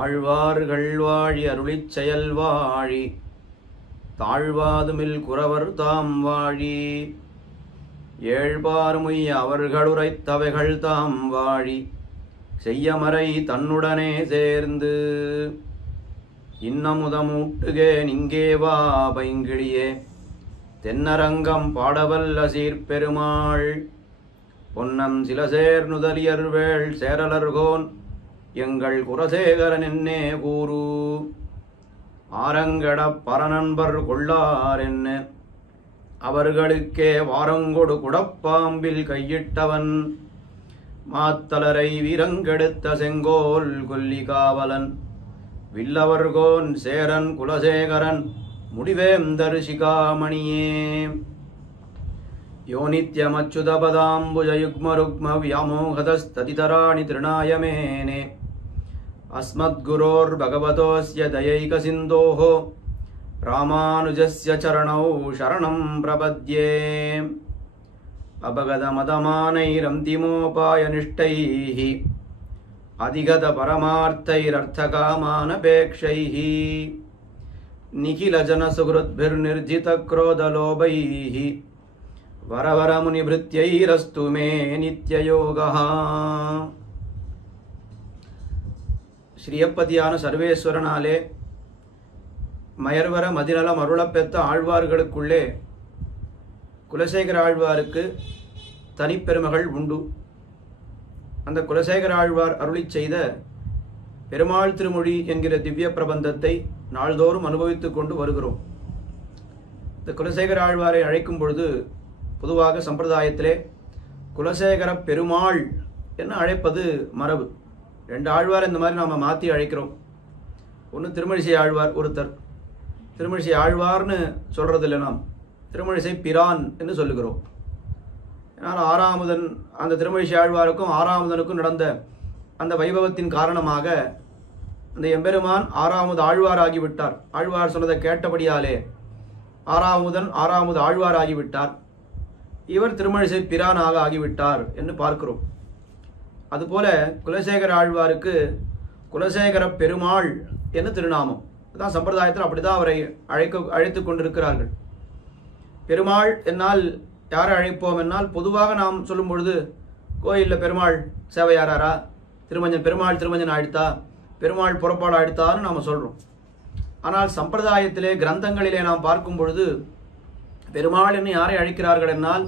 ஆழ்வார்கள் வாழி அருளிச் செயல் வாழி தாழ்வாதுமில் குறவர் தாம் வாழி ஏழ்பார்முய் அவர்களுரைத்தவைகள் தாம் வாழி செய்யமறை தன்னுடனே சேர்ந்து இன்னமுதமூட்டுகே நிங்கே வா பைங்கிழியே தென்னரங்கம் பாடவல்ல சீர்பெருமாள் பொன்னம் சிலசேர் நுதலியர்வேள் சேரலர்கோன் எங்கள் குலசேகரன் என்னே கூறு ஆரங்கடப் பரநண்பர் கொள்ளார் என்ன அவர்களுக்கே வாரங்கொடு குடப்பாம்பில் கையிட்டவன் மாத்தலரை வீரங்கெடுத்த செங்கோல் கொல்லி காவலன் வில்லவர்கோன் சேரன் குலசேகரன் முடிவேந்தர் சிகாமணியே யோ நித்யமச்சுதபதாம்புஜயுக்மருக்ம வியாமோகதஸ்ததிதராணி திருநாயமேனே அஸ்மத்குரோர் பகவதோஸ்ய தயைகசிந்தோः ராமானுஜஸ்ய சரணௌ சரணம் பிரபத்யே அபகதமதமானைரந்திமோபாயனிஷ்டைः அதிகத பரமார்த்தைரர்த்தகாமானபேக்ஷைः நிகிலஜனசுஹृद्भिर्निर्जितक्रोधलोभैः வரவரமுனிபிருத்யைரஸ்து மே நித்யயோகः. ஸ்ரீயப்பதியான சர்வேஸ்வரனாலே மயர்வர மதிநலம் அருளப்பெற்ற ஆழ்வார்களுக்குள்ளே குலசேகர ஆழ்வாருக்கு தனிப்பெருமகள் உண்டு. அந்த குலசேகர ஆழ்வார் அருளிச் செய்த பெருமாள் திருமொழி என்கிற திவ்ய பிரபந்தத்தை நாள்தோறும் அனுபவித்துக் கொண்டு வருகிறோம். இந்த குலசேகர ஆழ்வாரை அழைக்கும் பொழுது பொதுவாக சம்பிரதாயத்திலே குலசேகர பெருமாள் என்று அழைப்பது மரபு. ரெண்டு ஆழ்வார் இந்த மாதிரி நாம் மாற்றி அழைக்கிறோம். ஒன்று திருமழிசை ஆழ்வார் ஒருத்தர், திருமழிசை ஆழ்வார்னு சொல்கிறதில்லை, நாம் திருமழிசை பிரான் என்று சொல்லுகிறோம். ஏன்னால் ஆறாமுதன் அந்த திருமழிசை ஆழ்வாருக்கும் ஆறாமுதனுக்கும் நடந்த அந்த வைபவத்தின் காரணமாக அந்த எம்பெருமான் ஆறாவது ஆழ்வார் ஆகிவிட்டார். ஆழ்வார் சொன்னதை கேட்டபடியாலே ஆறாமுதன் ஆறாவது ஆழ்வார் ஆகிவிட்டார். இவர் திருமழிசை பிரானாக ஆகிவிட்டார் என்று பார்க்கிறோம். அதுபோல குலசேகர ஆழ்வாருக்கு குலசேகர பெருமாள் என்று திருநாமம். அதுதான் சம்பிரதாயத்தில் அப்படிதான் அவரை அழைத்து கொண்டிருக்கிறார்கள். பெருமாள் என்னால் யாரை அழைப்போம் என்னால் பொதுவாக நாம் சொல்லும் பொழுது கோயிலில் பெருமாள் சேவையாராரா, திருமஞ்சன் பெருமாள் திருமஞ்சன் ஆழ்த்தா, பெருமாள் புறப்பாடு ஆழ்த்தான்னு நாம் சொல்கிறோம். ஆனால் சம்பிரதாயத்திலே கிரந்தங்களிலே நாம் பார்க்கும் பொழுது பெருமாள் என்று யாரை அழைக்கிறார்கள் என்னால்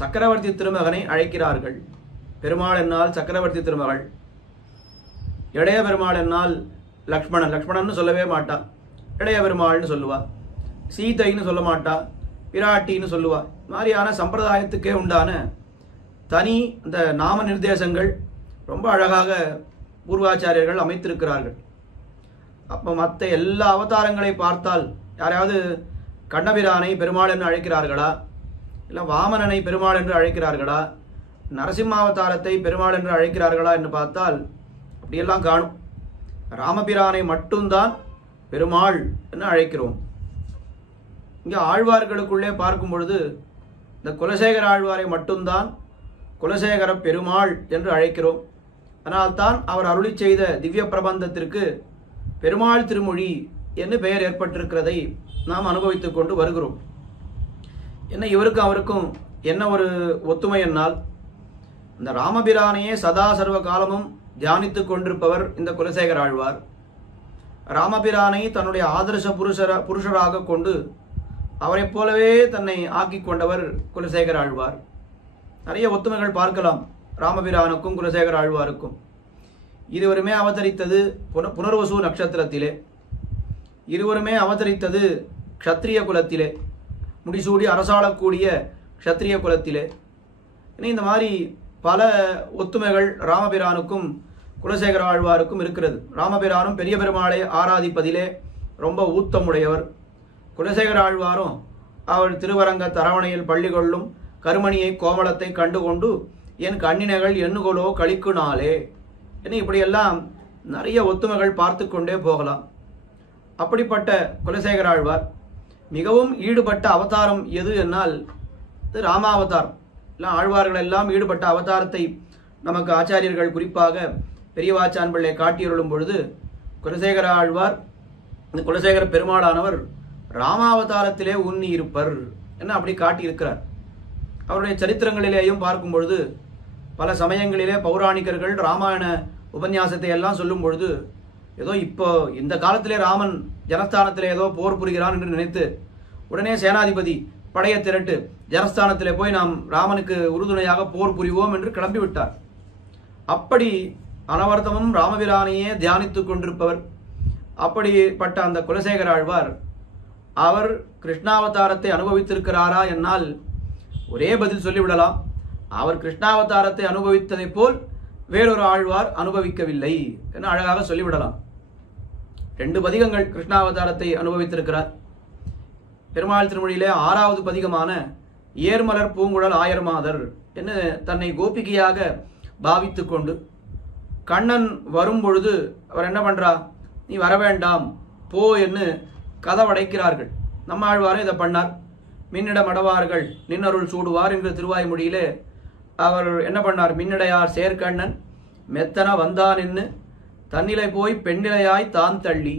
சக்கரவர்த்தி திருமகனை அழைக்கிறார்கள். பெருமாள் என்னால் சக்கரவர்த்தி திருமகள், இளைய பெருமாள் என்னால் லக்ஷ்மணன், லக்ஷ்மணன் சொல்லவே மாட்டா, இளைய பெருமாள்னு சொல்லுவா. சீதைன்னு சொல்ல மாட்டா, பிராட்டின்னு சொல்லுவா. மாதிரியான சம்பிரதாயத்துக்கே உண்டான தனி இந்த நாம நிர்தேசங்கள் ரொம்ப அழகாக பூர்வாச்சாரியர்கள் அமைத்திருக்கிறார்கள். அப்போ மற்ற எல்லா அவதாரங்களை பார்த்தால் யாராவது கண்ணபிரானை பெருமாள் என்று அழைக்கிறார்களா, இல்லை வாமனனை பெருமாள் என்று அழைக்கிறார்களா, நரசிம்மாவதாரத்தை பெருமாள் என்று அழைக்கிறார்களா என்று பார்த்தால் அப்படியெல்லாம் காணும். ராமபிரானை மட்டும்தான் பெருமாள் என்று அழைக்கிறோம். இங்கே ஆழ்வார்களுக்குள்ளே பார்க்கும் பொழுது இந்த குலசேகர ஆழ்வாரை மட்டும்தான் குலசேகர பெருமாள் என்று அழைக்கிறோம். அதனால்தான் அவர் அருளி செய்த திவ்ய பிரபந்தத்திற்கு பெருமாள் திருமொழி என்று பெயர் ஏற்பட்டிருக்கிறதை நாம் அனுபவித்துக் கொண்டு வருகிறோம். என்ன இவருக்கும் அவருக்கும் என்ன ஒரு ஒத்துமை என்னால், இந்த ராமபிரானையே சதா சர்வ காலமும் தியானித்துக் கொண்டிருப்பவர் இந்த குலசேகர ஆழ்வார். ராமபிரானை தன்னுடைய ஆதர்ச புருஷராக கொண்டு அவரைப் போலவே தன்னை ஆக்கி கொண்டவர் குலசேகர ஆழ்வார். நிறைய ஒத்துமைகள் பார்க்கலாம் ராமபிரானுக்கும் குலசேகர ஆழ்வாருக்கும். இருவருமே அவதரித்தது புனர்வசு நட்சத்திரத்திலே, இருவருமே அவதரித்தது க்ஷத்ரிய குலத்திலே, முடிசூடி அரசாளக்கூடிய க்ஷத்ரிய குலத்திலே. இந்த மாதிரி பல ஒத்துமைகள் ராமபிரானுக்கும் குலசேகர ஆழ்வாருக்கும் இருக்கிறது. ராமபிரானும் பெரிய பெருமாளை ஆராதிப்பதிலே ரொம்ப ஊத்தமுடையவர். குலசேகர ஆழ்வாரும் அவர் திருவரங்க தரவணையில் பள்ளி கொள்ளும் கருமணியை கோமளத்தை கண்டுகொண்டு என் கண்ணினைகள் எண்ணுகோலோ கழிக்கு நாளே என்ன இப்படியெல்லாம் நிறைய ஒத்துமைகள் பார்த்து கொண்டே போகலாம். அப்படிப்பட்ட குலசேகர ஆழ்வார் மிகவும் ஈடுபட்ட அவதாரம் எது என்னால் இது ராமாவதாரம். எல்லாம் ஆழ்வார்கள் எல்லாம் ஈடுபட்ட அவதாரத்தை நமக்கு ஆச்சாரியர்கள் குறிப்பாக பெரியவாச்சான் பிள்ளை காட்டியருளும் பொழுது குலசேகர ஆழ்வார், இந்த குலசேகர பெருமாளானவர் ராமாவதாரத்திலே உன்னி இருப்பர் என்ன அப்படி காட்டியிருக்கிறார். அவருடைய சரித்திரங்களிலேயும் பார்க்கும் பொழுது பல சமயங்களிலே பௌராணிகர்கள் ராமாயண உபன்யாசத்தை எல்லாம் சொல்லும் பொழுது ஏதோ இப்போ இந்த காலத்திலே ராமன் ஜனஸ்தானத்திலே ஏதோ போர் புரிகிறான் என்று நினைத்து உடனே சேனாதிபதி படையை திரட்டு ஜனஸ்தானத்திலே போய் நாம் ராமனுக்கு உறுதுணையாக போர் புரிவோம் என்று கிளம்பி விட்டார். அப்படி அனவர்த்தமும் ராமபிரானையே தியானித்துக் கொண்டிருப்பவர். அப்படிப்பட்ட அந்த குலசேகர ஆழ்வார் அவர் கிருஷ்ணாவதாரத்தை அனுபவித்திருக்கிறாரா என்னால் ஒரே பதில் சொல்லிவிடலாம். அவர் கிருஷ்ணாவதாரத்தை அனுபவித்ததை போல் வேறொரு ஆழ்வார் அனுபவிக்கவில்லை என்று அழகாக சொல்லிவிடலாம். 2 பதிகங்கள் கிருஷ்ணாவதாரத்தை அனுபவித்திருக்கிறார். பெருமாள் திருமொழியிலே 6வது பதிகமான ஏர்மலர் பூங்குழல் ஆயர்மாதர் என்று தன்னை கோபிகையாக பாவித்துக் கொண்டு கண்ணன் வரும் பொழுது அவர் என்ன பண்றா, நீ வர வேண்டாம் போ என்று கதவடைக்கிறார்கள். நம்மாழ்வாரும் இதை பண்ணார். மின்னிடம் அடவார்கள் நின்னருள் சூடுவார் என்ற திருவாய்மொழியிலே அவர் என்ன பண்ணார், மின்னிடையார் சேர்க்கண்ணன் மெத்தன வந்தான் என்று தன்னிலை போய் பெண்ணிலையாய் தான் தள்ளி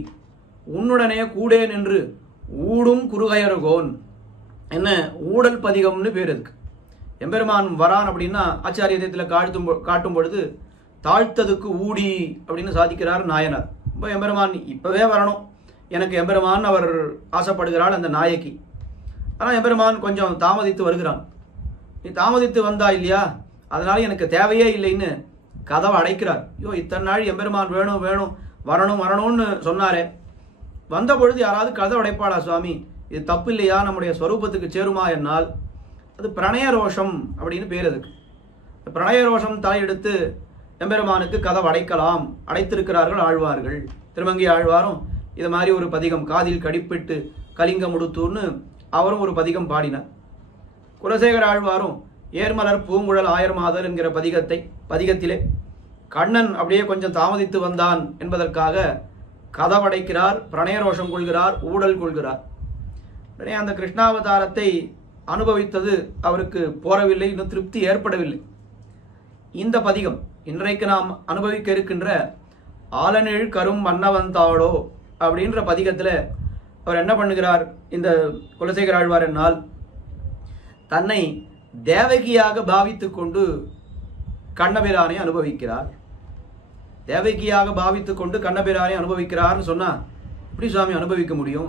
உன்னுடனே கூடே நின்று ஊடும் குறுகையருகோன் என்ன ஊடல் பதிகம்னு பேர் இருக்கு. எம்பெருமான் வரான் அப்படின்னா ஆச்சாரியத்தில் காட்டும் பொழுது தாழ்த்ததுக்கு ஊடி அப்படின்னு சாதிக்கிறார் நாயனார். இப்போ எம்பெருமான் இப்பவே வரணும், எனக்கு எம்பெருமான் அவர் ஆசைப்படுகிறாள் அந்த நாயகி. ஆனால் எம்பெருமான் கொஞ்சம் தாமதித்து வருகிறான். நீ தாமதித்து வந்தா இல்லையா, அதனால எனக்கு தேவையே இல்லைன்னு கதவை அடைக்கிறார். ஐயோ, இத்தனை நாள் எம்பெருமான் வேணும் வேணும் வரணும் வரணும்னு சொன்னாரே, வந்த பொழுது யாராவது கதவை அடைப்பாளா சுவாமி, இது தப்பு இல்லையா, நம்முடைய ஸ்வரூபத்துக்கு சேருமா என்னால் அது பிரணய ரோஷம் அப்படின்னு பேர். அதுக்கு பிரணய ரோஷம் தலையெடுத்து எம்பெருமானுக்கு கதவை அடைக்கலாம், அடைத்திருக்கிறார்கள் ஆழ்வார்கள். திருமங்கை ஆழ்வாரும் இது மாதிரி ஒரு பதிகம் காதில் கடிப்பிட்டு கலிங்க முடுத்தூர்னு அவரும் ஒரு பதிகம் பாடினார். குலசேகர ஆழ்வாரும் ஏர்மலர் பூங்குழல் ஆயர்மாதர் என்கிற பதிகத்திலே கண்ணன் அப்படியே கொஞ்சம் தாமதித்து வந்தான் என்பதற்காக கதவடைக்கிறார், பிரணயரோஷம் கொள்கிறார், ஊடல் கொள்கிறார். உடனே அந்த கிருஷ்ணாவதாரத்தை அனுபவித்தது அவருக்கு போரவில்லை, இன்னும் திருப்தி ஏற்படவில்லை. இந்த பதிகம் இன்றைக்கு நாம் அனுபவிக்க இருக்கின்ற ஆலனிழ் கரும் மன்னவந்தாளோ அப்படின்ற பதிகத்தில் அவர் என்ன பண்ணுகிறார், இந்த குலசேகர ஆழ்வார் என்னால் தன்னை தேவகியாக பாவித்துக் கொண்டு கண்ணபிரானை அனுபவிக்கிறார். தேவகியாக பாவித்துக் கொண்டு கண்ணபிரானை அனுபவிக்கிறார்னு சொன்னா எப்படி சுவாமி அனுபவிக்க முடியும்?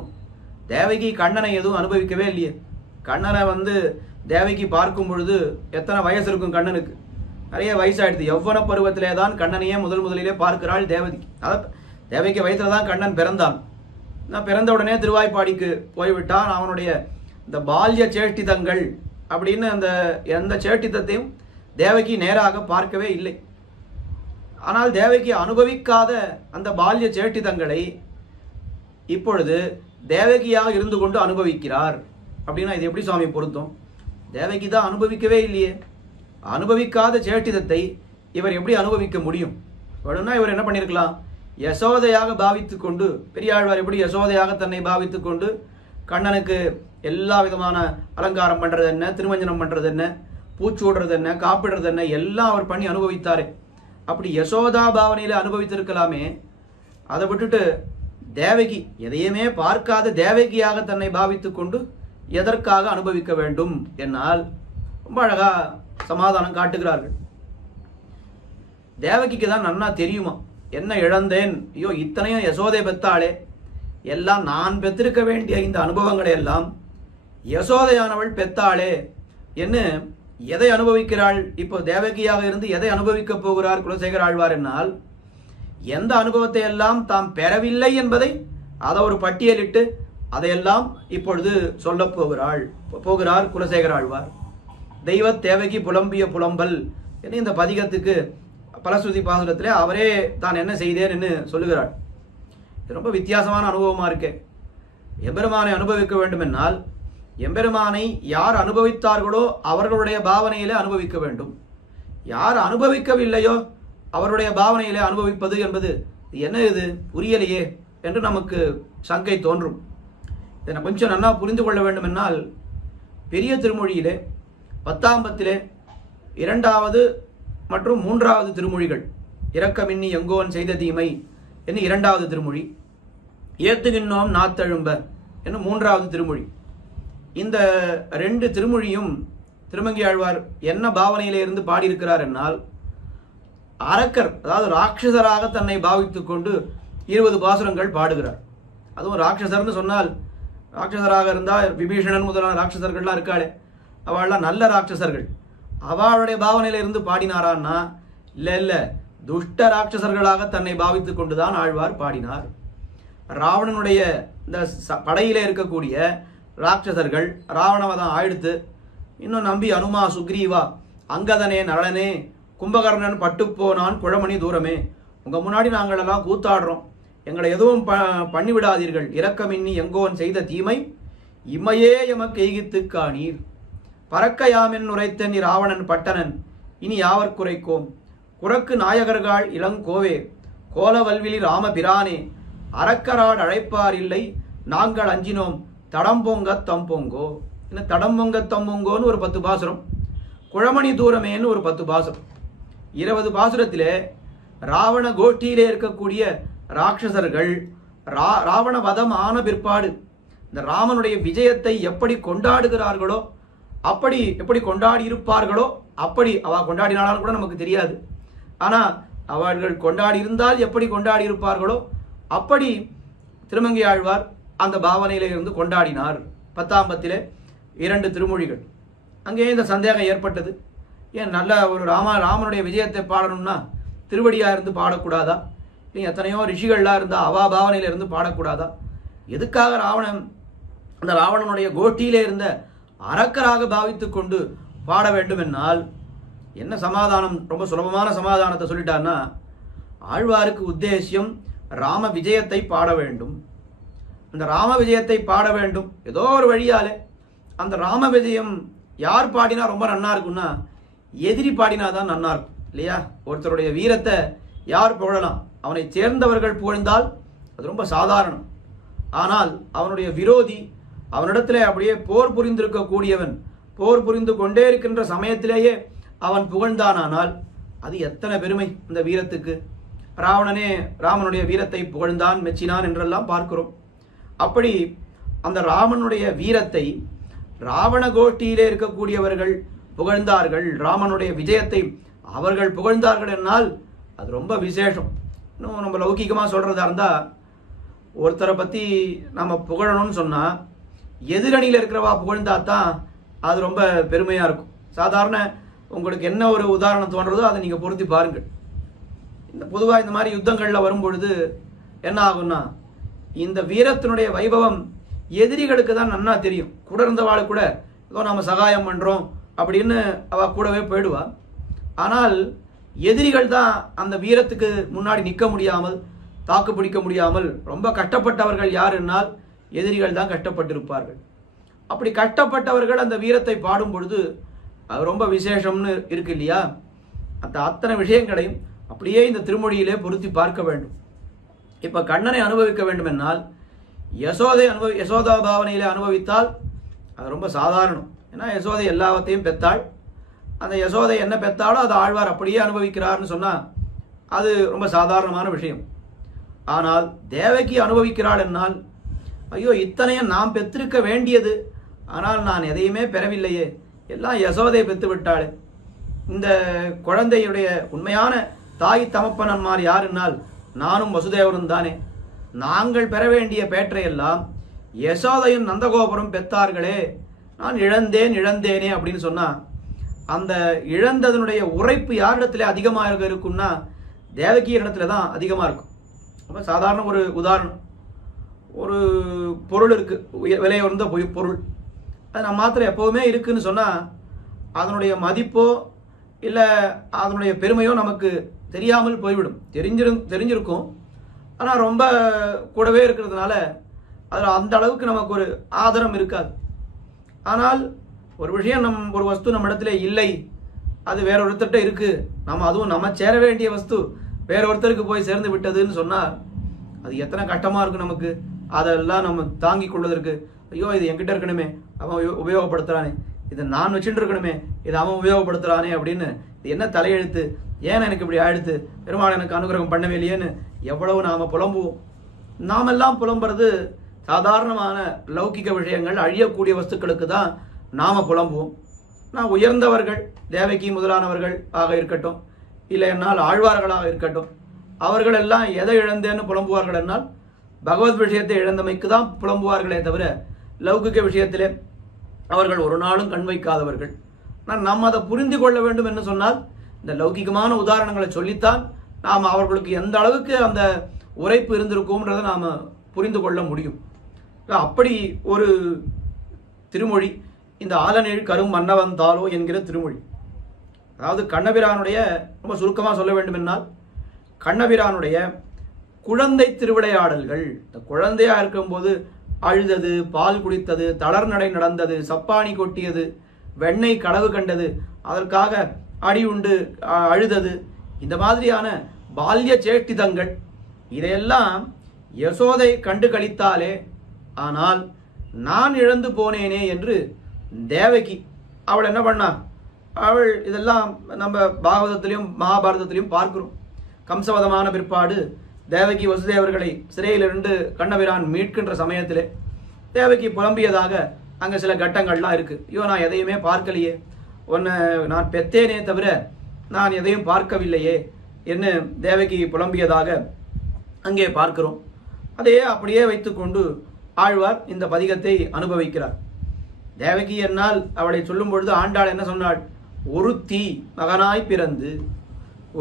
தேவகி கண்ணனை எதுவும் அனுபவிக்கவே இல்லையே. கண்ணனை தேவகி பார்க்கும் பொழுது எத்தனை வயசு இருக்கும் கண்ணனுக்கு? நிறைய வயசாயிடுது. யௌவன பருவத்திலே தான் கண்ணனையே முதலிலே பார்க்கிறாள் தேவகி. தேவகி வயசுல தான் கண்ணன் பிறந்தான். நான் பிறந்த உடனே திருவாய்ப்பாடிக்கு போய்விட்டான். அவனுடைய இந்த பால்ய சேஷ்டிதங்கள் அப்படின்னு அந்த எந்த சேஷ்டிதத்தையும் தேவகி நேராக பார்க்கவே இல்லை. ஆனால் தேவகி அனுபவிக்காத அந்த பால்ய சேஷ்டிதங்களை இப்பொழுது தேவகியாக இருந்து கொண்டு அனுபவிக்கிறார். அப்படின்னா இது எப்படி சுவாமி பொருத்தம்? தேவகி தான் அனுபவிக்கவே இல்லையே. அனுபவிக்காத சேஷ்டிதத்தை இவர் எப்படி அனுபவிக்க முடியும்? வேணும்னா இவர் என்ன பண்ணியிருக்கலாம், யசோதையாக பாவித்துக் கொண்டு, பெரியாழ்வார் எப்படி யசோதையாக தன்னை பாவித்துக் கொண்டு கண்ணனுக்கு எல்லா விதமான அலங்காரம் பண்றது என்ன, திருமஞ்சனம் பண்றது என்ன, பூச்சூடுறது என்ன, காப்பிடுறது என்ன எல்லாம் அவர் பண்ணி அனுபவித்தாரே. அப்படி யசோதா பாவனையில அனுபவித்திருக்கலாமே. அதை விட்டுட்டு தேவகி எதையுமே பார்க்காத தேவகியாக தன்னை பாவித்துக் கொண்டு எதற்காக அனுபவிக்க வேண்டும் என்னால் ரொம்ப அழகா சமாதானம் காட்டுகிறார்கள். தேவகிக்கு தான் நன்னா தெரியுமா, என்ன இழந்தேன், ஐயோ இத்தனையும் யசோதை பெத்தாளே, எல்லாம் நான் பெற்றிருக்க வேண்டிய இந்த அனுபவங்களை எல்லாம் யசோதையானவள் பெத்தாளே என்று எதை அனுபவிக்கிறாள்? இப்போ தேவகியாக இருந்து எதை அனுபவிக்க போகிறார் குலசேகர ஆழ்வார் என்னால் எந்த அனுபவத்தை எல்லாம் தாம் பெறவில்லை என்பதை அதை ஒரு பட்டியலிட்டு அதையெல்லாம் இப்பொழுது சொல்ல போகிறார் குலசேகர ஆழ்வார். தெய்வ தேவகி புலம்பிய புலம்பல் என்று இந்த பதிகத்துக்கு பலஸ்ருதி பாசுரத்திலே அவரே தான் என்ன செய்தேன் என்று சொல்லுகிறார். இது ரொம்ப வித்தியாசமான அனுபவமா இருக்கு. எம்பெருமானை அனுபவிக்க வேண்டும் என்னால் எம்பெருமானை யார் அனுபவித்தார்களோ அவர்களுடைய பாவனையிலே அனுபவிக்க வேண்டும். யார் அனுபவிக்கவில்லையோ அவருடைய பாவனையிலே அனுபவிப்பது என்பது என்ன, இது புரியலையே என்று நமக்கு சங்கை தோன்றும். இதை கொஞ்சம் நல்லா புரிந்து கொள்ள வேண்டும் என்னால் பெரிய திருமொழியிலே 10ஆம் பத்திலே 2வது மற்றும் 3வது திருமொழிகள் இரக்கமின்னி எங்கோன் செய்த தீமை என்று 2வது திருமொழி, ஏத்துகின்னோம் நாத்தழும்ப என்று 3வது திருமொழி. இந்த 2 திருமொழியும் திருமங்கை ஆழ்வார் என்ன பாவனையிலே இருந்து பாடியிருக்கிறார் என்னால், அரக்கர் அதாவது ராட்சசராக தன்னை பாவித்துக் கொண்டு 20 பாசுரங்கள் பாடுகிறார். அதுவும் ராட்சசர்னு சொன்னால், ராட்சசராக இருந்தால் விபீஷணன் முதலான ராட்சசர்கள்லாம் இருக்காளே, அவள்லாம் நல்ல ராட்சசர்கள். அவளுடைய பாவனையில இருந்து பாடினாரான்னா இல்ல, துஷ்ட ராட்சசர்களாக தன்னை பாவித்துக் கொண்டுதான் ஆழ்வார் பாடினார். ராவணனுடைய இந்த படையிலே இருக்கக்கூடிய ராட்சசர்கள் ராவணவதான் ஆயிடுத்து, இன்னும் நம்பி அனுமா சுக்ரீவா அங்கதனே நளனே கும்பகர்ணன் பட்டுப்போனான் குழமணி தூரமே, உங்க முன்னாடி நாங்கள் எல்லாம் கூத்தாடுறோம், எங்களை எதுவும் பண்ணிவிடாதீர்கள், இரக்கமின்னி எங்கோன் செய்த தீமை இம்மையே எமக்கு எய்கித்து காணீர், பறக்க யாமென் உரைத்தன் ராவணன் பட்டனன் இனி யாவர் குறைக்கோம், குறக்கு நாயகர்கள் இளங்கோவே கோலவல்விலி ராமபிரானே, அரக்கராட் அழைப்பார் இல்லை நாங்கள் அஞ்சினோம் தடம்பொங்க தம்பொங்கோ. என்ன தடம்பொங்க தம்பொங்கோன்னு ஒரு 10 பாசுரம், குழமணி தூரமேன்னு ஒரு 10 பாசுரம். 20 பாசுரத்திலே ராவண கோஷ்டியிலே இருக்கக்கூடிய ராட்சசர்கள் ராவண வதம் ஆன பிற்பாடு இந்த ராமனுடைய விஜயத்தை எப்படி கொண்டாடுகிறார்களோ, அப்படி எப்படி கொண்டாடி இருப்பார்களோ அப்படி அவ கொண்டாடினாலும் கூட நமக்கு தெரியாது. ஆனா அவர்கள் கொண்டாடி இருந்தால் எப்படி கொண்டாடி இருப்பார்களோ அப்படி திருமங்கை ஆழ்வார் அந்த பாவனையில இருந்து கொண்டாடினார். 10ஆம் பத்திலே 2 திருமொழிகள். அங்கே இந்த சந்தேகம் ஏற்பட்டது, ஏன் நல்ல ஒரு ராமனுடைய விஜயத்தை பாடணும்னா திருவடியா இருந்து பாடக்கூடாதா, எத்தனையோ ரிஷிகள்லாம் இருந்தா அவா பாவனையில இருந்து பாடக்கூடாதா, எதுக்காக அந்த ராவணனுடைய கோஷ்டியிலே இருந்த அரக்கராக பாவித்துக் கொண்டு பாட வேண்டும் என்னால் என்ன சமாதானம்? ரொம்ப சுலபமான சமாதானத்தை சொல்லிட்டார்னா, ஆழ்வாருக்கு உத்தேசியம் ராம விஜயத்தை பாட வேண்டும். அந்த ராம விஜயத்தை பாட வேண்டும் ஏதோ ஒரு வழியாலே. அந்த ராம விஜயம் யார் பாடினா ரொம்ப நன்னா இருக்கும்னா, எதிரி பாடினாதான் நன்னா இருக்கும் இல்லையா? ஒருத்தருடைய வீரத்தை யார் புகழலாம், அவனை சேர்ந்தவர்கள் புகழ்ந்தால் அது ரொம்ப சாதாரணம். ஆனால் அவனுடைய விரோதி, அவனிடத்திலே அப்படியே போர் புரிந்திருக்கக்கூடியவன், போர் புரிந்து கொண்டே இருக்கின்ற சமயத்திலேயே அவன் புகழ்ந்தானால் அது எத்தனை பெருமை இந்த வீரத்துக்கு. ராவணனே ராமனுடைய வீரத்தை புகழ்ந்தான், மெச்சினான் என்றெல்லாம் பார்க்கிறோம். அப்படி அந்த ராமனுடைய வீரத்தை ராவண கோஷ்டியிலே இருக்கக்கூடியவர்கள் புகழ்ந்தார்கள், ராமனுடைய விஜயத்தை அவர்கள் புகழ்ந்தார்கள் என்னால் அது ரொம்ப விசேஷம். இன்னும் நம்ம லௌகிகமா சொல்றதா இருந்தா, ஒருத்தரை பத்தி நம்ம புகழணும்னு சொன்னா எதிரணியில் இருக்கிறவா புகழ்ந்தாதான் அது ரொம்ப பெருமையா இருக்கும். சாதாரண உங்களுக்கு என்ன ஒரு உதாரணம் தோன்றதோ அதை நீங்க பொருத்தி பாருங்கள். இந்த பொதுவாக இந்த மாதிரி யுத்தங்கள்ல வரும்பொழுது என்ன ஆகும்னா, இந்த வீரத்தினுடைய வைபவம் எதிரிகளுக்கு தான் நன்னா தெரியும். கூட இருந்தவாள் கூட ஏதோ நாம சகாயம் பண்றோம் அப்படின்னு அவ கூடவே போயிடுவா. ஆனால் எதிரிகள் தான் அந்த வீரத்துக்கு முன்னாடி நிற்க முடியாமல், தாக்கு பிடிக்க முடியாமல் ரொம்ப கஷ்டப்பட்டவர்கள் யாருன்னால் எதிரிகள் தான் கஷ்டப்பட்டிருப்பார்கள். அப்படி கஷ்டப்பட்டவர்கள் அந்த வீரத்தை பாடும் பொழுது அது ரொம்ப விசேஷம்னு இருக்கு இல்லையா? அந்த அத்தனை விஷயங்களையும் அப்படியே இந்த திருமொழியிலே பொருத்தி பார்க்க வேண்டும். இப்ப கண்ணனை அனுபவிக்க வேண்டும் என்னால் யசோதா பாவனையிலே அனுபவித்தால் அது ரொம்ப சாதாரணம். ஏன்னா யசோதை எல்லாவற்றையும் பெத்தாள். அந்த யசோதை என்ன பெத்தாலோ அதை ஆழ்வார் அப்படியே அனுபவிக்கிறார்னு சொன்னா அது ரொம்ப சாதாரணமான விஷயம். ஆனால் தேவகி அனுபவிக்கிறாள் என்னால், ஐயோ இத்தனையும் நாம் பெற்றிருக்க வேண்டியது, ஆனால் நான் எதையுமே பெறவில்லையே, எல்லாம் யசோதை பெற்று விட்டாளே. இந்த குழந்தையுடைய உண்மையான தாய் தமப்பனன்மார் யாருன்னால் நானும் வசுதேவரும் தானே. நாங்கள் பெற வேண்டிய பேற்றையெல்லாம் யசோதையும் நந்தகோபுரம் பெற்றார்களே, நான் இழந்தேனே அப்படின்னு சொன்னா அந்த இழந்ததனுடைய உரைப்பு யாரிடத்துல அதிகமாக இருக்கும்னா தேவகி இடத்துல தான் அதிகமா இருக்கும். அப்ப சாதாரண ஒரு உதாரணம், ஒரு பொருள் இருக்கு, விலை உயர்ந்த பொருள், அது நம்ம மாத்திரம் எப்பவுமே இருக்குன்னு சொன்னா அதனுடைய மதிப்போ இல்லை அதனுடைய பெருமையோ நமக்கு தெரியாமல் போய்விடும். தெரிஞ்சிருக்கும், ஆனால் ரொம்ப கூடவே இருக்கிறதுனால அதில் அந்த அளவுக்கு நமக்கு ஒரு ஆதரம் இருக்காது. ஆனால் ஒரு விஷயம் ஒரு வஸ்து நம்ம இடத்துல இல்லை, அது வேற ஒருத்தர்கிட்ட இருக்கு, அதுவும் நம்ம சேர வேண்டிய வஸ்து வேற ஒருத்தருக்கு போய் சேர்ந்து விட்டதுன்னு சொன்னால் அது எத்தனை கஷ்டமா இருக்கு நமக்கு. அதெல்லாம் நம்ம தாங்கி கொள்வதற்கு, ஐயோ இது என்கிட்ட இருக்கணுமே, அவன் உபயோகப்படுத்துறானே, இதை நான் வச்சுட்டு இருக்கணுமே, இதை அவன் உபயோகப்படுத்துறானே அப்படின்னு, இது என்ன தலையெழுத்து, ஏன் எனக்கு இப்படி ஆயிடுத்து, பெருமாள் எனக்கு அனுகிரகம் பண்ணவே இல்லையேன்னு எவ்வளவு நாம புலம்புவோம். நாமெல்லாம் புலம்புறது சாதாரணமான லௌகிக விஷயங்கள், அழியக்கூடிய வஸ்துக்களுக்கு தான் நாம புலம்புவோம். நான் உயர்ந்தவர்கள், தேவகி முதலானவர்கள் ஆக இருக்கட்டும், இல்லை என்னால் ஆழ்வார்களாக இருக்கட்டும், அவர்கள் எல்லாம் எதை இழந்தேன்னு புலம்புவார்கள் என்னால் பகவத் விஷயத்தை இழந்தமைக்கு தான் புலம்புவார்களே தவிர லௌகிக விஷயத்திலே அவர்கள் ஒரு நாளும் கண் வைக்காதவர்கள். ஆனால் நாம் அதை புரிந்து கொள்ள வேண்டும் என்று சொன்னால் இந்த லௌகிகமான உதாரணங்களை சொல்லித்தான் நாம் அவர்களுக்கு எந்த அளவுக்கு அந்த உரைப்பு இருந்திருக்கும்ன்றதை நாம் புரிந்து கொள்ள முடியும். அப்படி ஒரு திருமொழி இந்த ஆலநீள் கரும் மன்னவந்தாலோ என்கிற திருமொழி. அதாவது கண்ணபிரானுடைய, ரொம்ப சுருக்கமாக சொல்ல வேண்டும் என்னால், கண்ணபிரானுடைய குழந்தை திருவிளையாடல்கள். இந்த குழந்தையா இருக்கும்போது அழுதது, பால் குடித்தது, தளர்நடை நடந்தது, சப்பாணி கொட்டியது, வெண்ணெய் களவு கண்டது, அதற்காக அடி உண்டு அழுதது, இந்த மாதிரியான பால்ய சேஷ்டிதங்கள் இதையெல்லாம் யசோதை கண்டு கழித்தாலே. ஆனால் நான் இழந்து போனேனே என்று தேவகி அவள் என்ன பண்ணா, அவள் இதெல்லாம் நம்ம பாகவதத்திலையும் மகாபாரதத்திலையும் பார்க்கிறோம். கம்சவதமான பிற்பாடு தேவகி வசுதேவர்களை சிறையிலிருந்து கண்ணபிரான் மீட்கின்ற சமயத்திலே தேவகி புலம்பியதாக அங்கே சில கட்டங்கள்லாம் இருக்கு. ஐயோ, நான் எதையுமே பார்க்கலையே, உன்னை நான் பெத்தேனே தவிர நான் எதையும் பார்க்கவில்லையே என்று தேவகி புலம்பியதாக அங்கே பார்க்கிறோம். அதையே அப்படியே வைத்துக்கொண்டு ஆழ்வார் இந்த பதிகத்தை அனுபவிக்கிறார். தேவகி என்னால் அவளை சொல்லும் பொழுது ஆண்டாள் என்ன சொன்னாள், ஒருத்தி மகனாய் பிறந்து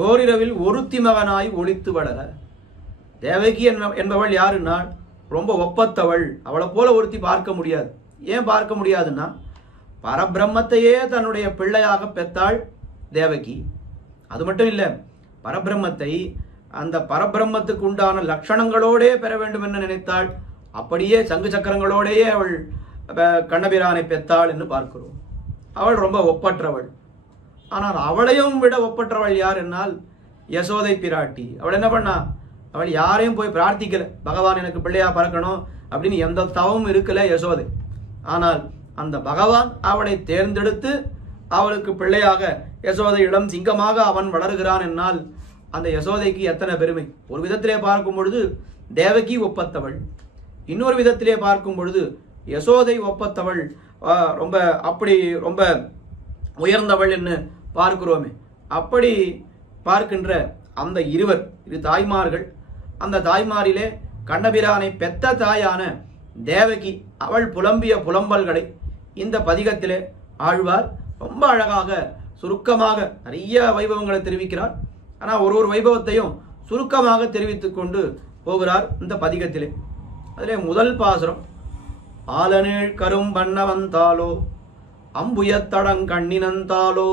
ஓரிரவில் ஒருத்தி மகனாய் ஒளித்து வளர. தேவகி என்பவள் யாருன்னா ரொம்ப ஒப்பத்தவள், அவளை போல ஒருத்தி பார்க்க முடியாது. ஏன் பார்க்க முடியாதுன்னா, பரபிரம்மத்தையே தன்னுடைய பிள்ளையாக பெற்றாள் தேவகி. அது மட்டும் இல்லை, பரபிரம்மத்தை அந்த பரபிரம்மத்துக்கு உண்டான லட்சணங்களோடே பெற வேண்டும் என்று நினைத்தாள். அப்படியே சங்கு சக்கரங்களோடையே அவள் கண்ணபிரானை பெற்றாள் என்று பார்க்கிறோம். அவள் ரொம்ப ஒப்பற்றவள். ஆனால் அவளையும் விட ஒப்பற்றவள் யார் என்னால் யசோதை பிராட்டி. அவள் என்ன பண்ணா, அவள் யாரையும் போய் பிரார்த்திக்கல, பகவான் எனக்கு பிள்ளையா பறக்கணும் அப்படின்னு எந்த தவமும் இருக்கல யசோதை. ஆனால் அந்த பகவான் அவளை தேர்ந்தெடுத்து அவளுக்கு பிள்ளையாக யசோதையிடம் சிங்கமாக அவன் வளர்கிறான் என்னால் அந்த யசோதைக்கு எத்தனை பெருமை. ஒரு விதத்திலே பார்க்கும் பொழுது தேவகி ஒப்பத்தவள், இன்னொரு விதத்திலே பார்க்கும் பொழுது யசோதை ஒப்பத்தவள், ரொம்ப அப்படி ரொம்ப உயர்ந்தவள் என்று பார்க்கிறோமே. அப்படி பார்க்கின்ற அந்த இரு தாய்மார்கள், அந்த தாய்மாரிலே கண்ணபிரானை பெத்த தாயான தேவகி அவள் புலம்பிய புலம்பல்களை இந்த பதிகத்திலே ஆழ்வார் ரொம்ப அழகாக சுருக்கமாக நிறைய வைபவங்களை தெரிவிக்கிறார். ஆனால் ஒரு வைபவத்தையும் சுருக்கமாக தெரிவித்துக் கொண்டு போகிறார் இந்த பதிகத்திலே. அதிலே முதல் பாசுரம், ஆலநீள் கரும் வண்ணவந்தாலோ அம்புயத்தடங் கண்ணினந்தாலோ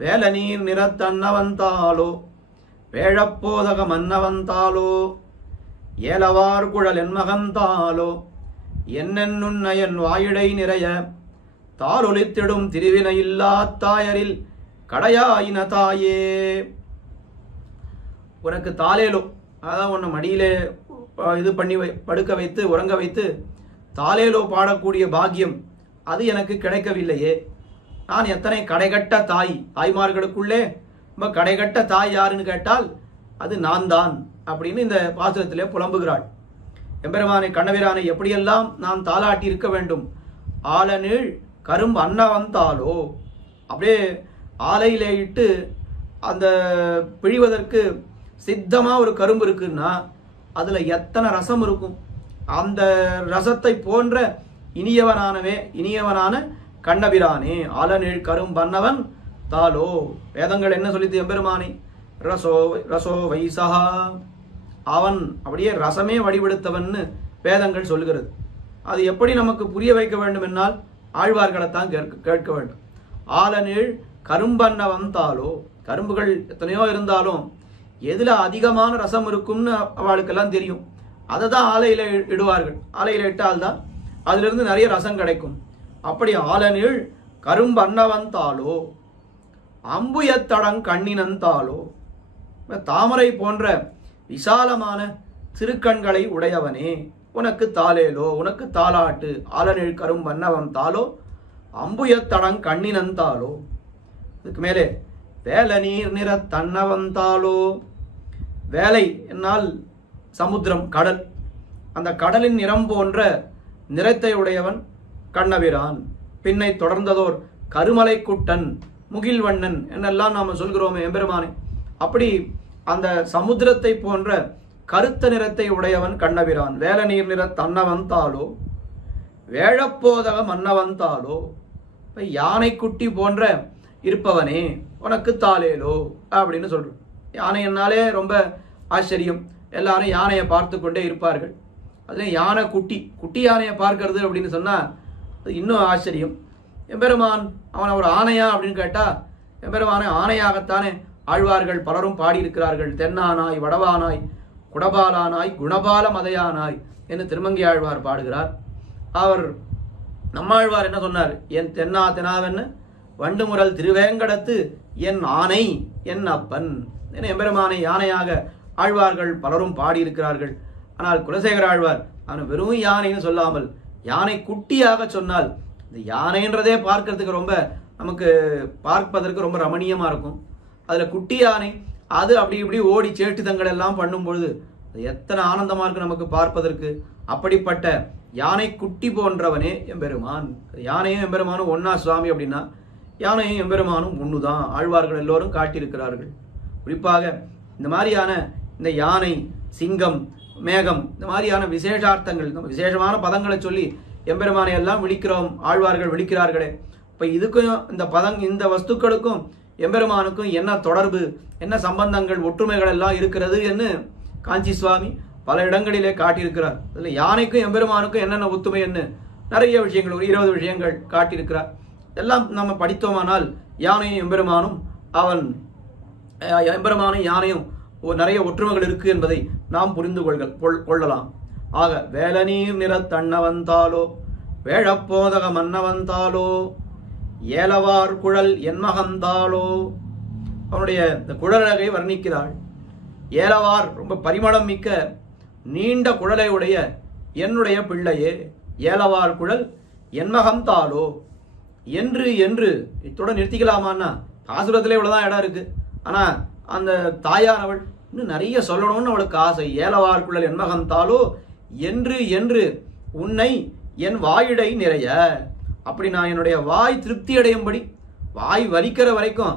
வேல நீர் நிறத்தன்னவந்தாலோ வேழப்போதக மன்னவந்தாலோ ஏலவார் குழல் என்மகந்தாலோ என்னென்னுன்னயன் வாயிடை நிறைய தாரொலித்திடும் திருவினை இல்லா தாயரில் கடையாயின தாயே. உனக்கு தாலேலோ, அதான் உன்னை மடியிலே இது பண்ணி படுக்க வைத்து உறங்க வைத்து தாலேலோ பாடக்கூடிய பாக்கியம் அது எனக்கு கிடைக்கவில்லையே. நான் எத்தனை கடைகட்ட தாய், தாய்மார்களுக்குள்ளே ரொம்ப கடைகட்ட தாய் யாருன்னு கேட்டால் அது நான் தான் அப்படின்னு இந்த பாசுரத்திலே புலம்புகிறாள். எம்பெருமானை கண்ணபிரானை எப்படியெல்லாம் நான் தாலாட்டி இருக்க வேண்டும். ஆலநீள் கரும்பு அன்னவந்தாலோ, அப்படியே ஆலையிலே இட்டு அந்த பிழிவதற்கு சித்தமா ஒரு கரும்பு இருக்குன்னா அதுல எத்தனை ரசம் இருக்கும். அந்த ரசத்தை போன்ற இனியவனான கண்ணபிரானே ஆலநீள் கரும்பன்னவன் தாலோ. வேதங்கள் என்ன சொல்லித்து எம்பெருமானை, ரசோ வைசகா, அவன் அப்படியே ரசமே வடிவெடுத்தவன் வேதங்கள் சொல்கிறது. அது எப்படி நமக்கு புரிய வைக்க வேண்டும் என்னால் ஆழ்வார்களைத்தான் கேட்க வேண்டும். ஆலநீள் கரும்பன்னவன் தாலோ, கரும்புகள் எத்தனையோ இருந்தாலும் எதுல அதிகமான ரசம் இருக்கும்னு அவளுக்கெல்லாம் தெரியும். அதை தான் ஆலையில இடுவார்கள். ஆலையில இட்டால்தான் அதிலிருந்து நிறைய ரசம் கிடைக்கும். அப்படி ஆலநீள் கரும்பு அன்னவந்தாலோ அம்புயத்தடங் கண்ணினந்தாலோ, தாமரை போன்ற விசாலமான திருக்கண்களை உடையவனே உனக்கு தாலேலோ, உனக்கு தாலாட்டு. ஆலநீள் கரும்பு அன்னவந்தாலோ அம்புயத்தடங் கண்ணினந்தாலோ. அதுக்கு மேலே வேல நீர் நிற தன்னவந்தாலோ. வேலை என்னால் சமுத்திரம், கடல். அந்த கடலின் நிறம் போன்ற நிறத்தை உடையவன் கண்ணபிரான். பின்னை தொடர்ந்ததோர் கருமலை குட்டன் முகில்வண்ணன் என்னெல்லாம் நாம் சொல்கிறோமே எம்பெருமானே, அப்படி அந்த சமுத்திரத்தை போன்ற கருத்த நிறத்தை உடையவன் கண்ணபிரான். வேல நீர் நிற தன்னவந்தாலோ வேழப்போதக மன்னவந்தாலோ. யானை குட்டி போன்ற இருப்பவனே உனக்கு தாலேலோ அப்படின்னு சொல்றோம். யானை என்னாலே ரொம்ப ஆச்சரியம். எல்லாரும் யானையை பார்த்து கொண்டே இருப்பார்கள். அதுல யானை குட்டி குட்டி யானையை பார்க்கறது அப்படின்னு சொன்னா அது இன்னும் ஆச்சரியம். எம்பெருமான் அவன் ஒரு ஆணையா அப்படின்னு கேட்டா எம்பெருமானை ஆணையாகத்தானே ஆழ்வார்கள் பலரும் பாடியிருக்கிறார்கள். தென்னானாய் வடவானாய் குடபாலானாய் குணபால மதையானாய் என்று திருமங்கை ஆழ்வார் பாடுகிறார். அவர் நம்மாழ்வார் என்ன சொன்னார்? என் தென்னா தெனாவென்னு வண்டு முரல் திருவேங்கடத்து என் ஆணை என் அப்பன் என எம்பெருமானை யானையாக ஆழ்வார்கள் பலரும் பாடியிருக்கிறார்கள். ஆனால் குலசேகர ஆழ்வார் அவன் வெறும் யானைன்னு சொல்லாமல் யானை குட்டியாக சொன்னால் இந்த யானைன்றதே பார்க்கறதுக்கு ரொம்ப நமக்கு பார்ப்பதற்கு ரொம்ப ரமணீயமா இருக்கும். அதுல குட்டி யானை அது அப்படி இப்படி ஓடி சேட்டுதங்கள் எல்லாம் பண்ணும் பொழுது அது எத்தனை ஆனந்தமா இருக்கு நமக்கு பார்ப்பதற்கு. அப்படிப்பட்ட யானை குட்டி போன்றவனே எம்பெருமான். யானையும் எம்பெருமானும் ஒன்னா சுவாமி அப்படின்னா யானையும் எம்பெருமானும் ஒண்ணுதான் ஆழ்வார்கள் எல்லோரும் காட்டியிருக்கிறார்கள். குறிப்பாக இந்த மாதிரியான இந்த யானை, சிங்கம், மேகம் இந்த மாதிரியான விசேஷார்த்தங்கள், விசேஷமான பதங்களை சொல்லி எம்பெருமானை எல்லாம் விழிக்கிறோம், ஆழ்வார்கள் விழிக்கிறார்களே. இப்ப இதுக்கும் இந்த வஸ்துக்களுக்கும் எம்பெருமானுக்கும் என்ன தொடர்பு, என்ன சம்பந்தங்கள், ஒற்றுமைகள் எல்லாம் இருக்கிறது என்று காஞ்சி சுவாமி பல இடங்களிலே காட்டியிருக்கிறார். அதுல யானைக்கும் எம்பெருமானுக்கும் என்னென்ன ஒத்துமை என்று நிறைய விஷயங்கள், ஒரு 20 விஷயங்கள் காட்டியிருக்கிறார். எல்லாம் நம்ம படித்தோமானால் யானையும் எம்பெருமானும் எம்பெருமானும் யானையும் நிறைய ஒற்றுமைகள் இருக்கு என்பதை நாம் புரிந்து கொள்ளலாம். ஆக வேலநீர் நிற தன்னவந்தாலோ வேழப்போதக மன்னவந்தாலோ ஏலவார் குழல் என்மகந்தாலோ. அவனுடைய இந்த குழலழகை வர்ணிக்கிறாள். ஏலவார் ரொம்ப பரிமளம் மிக்க நீண்ட குழலை உடைய என்னுடைய பிள்ளையே, ஏலவார் குழல் என்மகந்தாலோ என்று என்று இத்துடன் நிறுத்திக்கலாமான்னா பாசுரத்திலே இவ்வளவுதான் இடம் இருக்கு. ஆனா அந்த தாயானவள் இன்னும் நிறைய சொல்லணும்னு அவளுக்கு ஆசை. ஏலவார் குழல் என்மகந்தாலோ என்று என்று உன்னை என் வாயிடை நிறைய. அப்படி நான் என்னுடைய வாய் திருப்தி அடையும்படி, வாய் வலிக்கிற வரைக்கும்,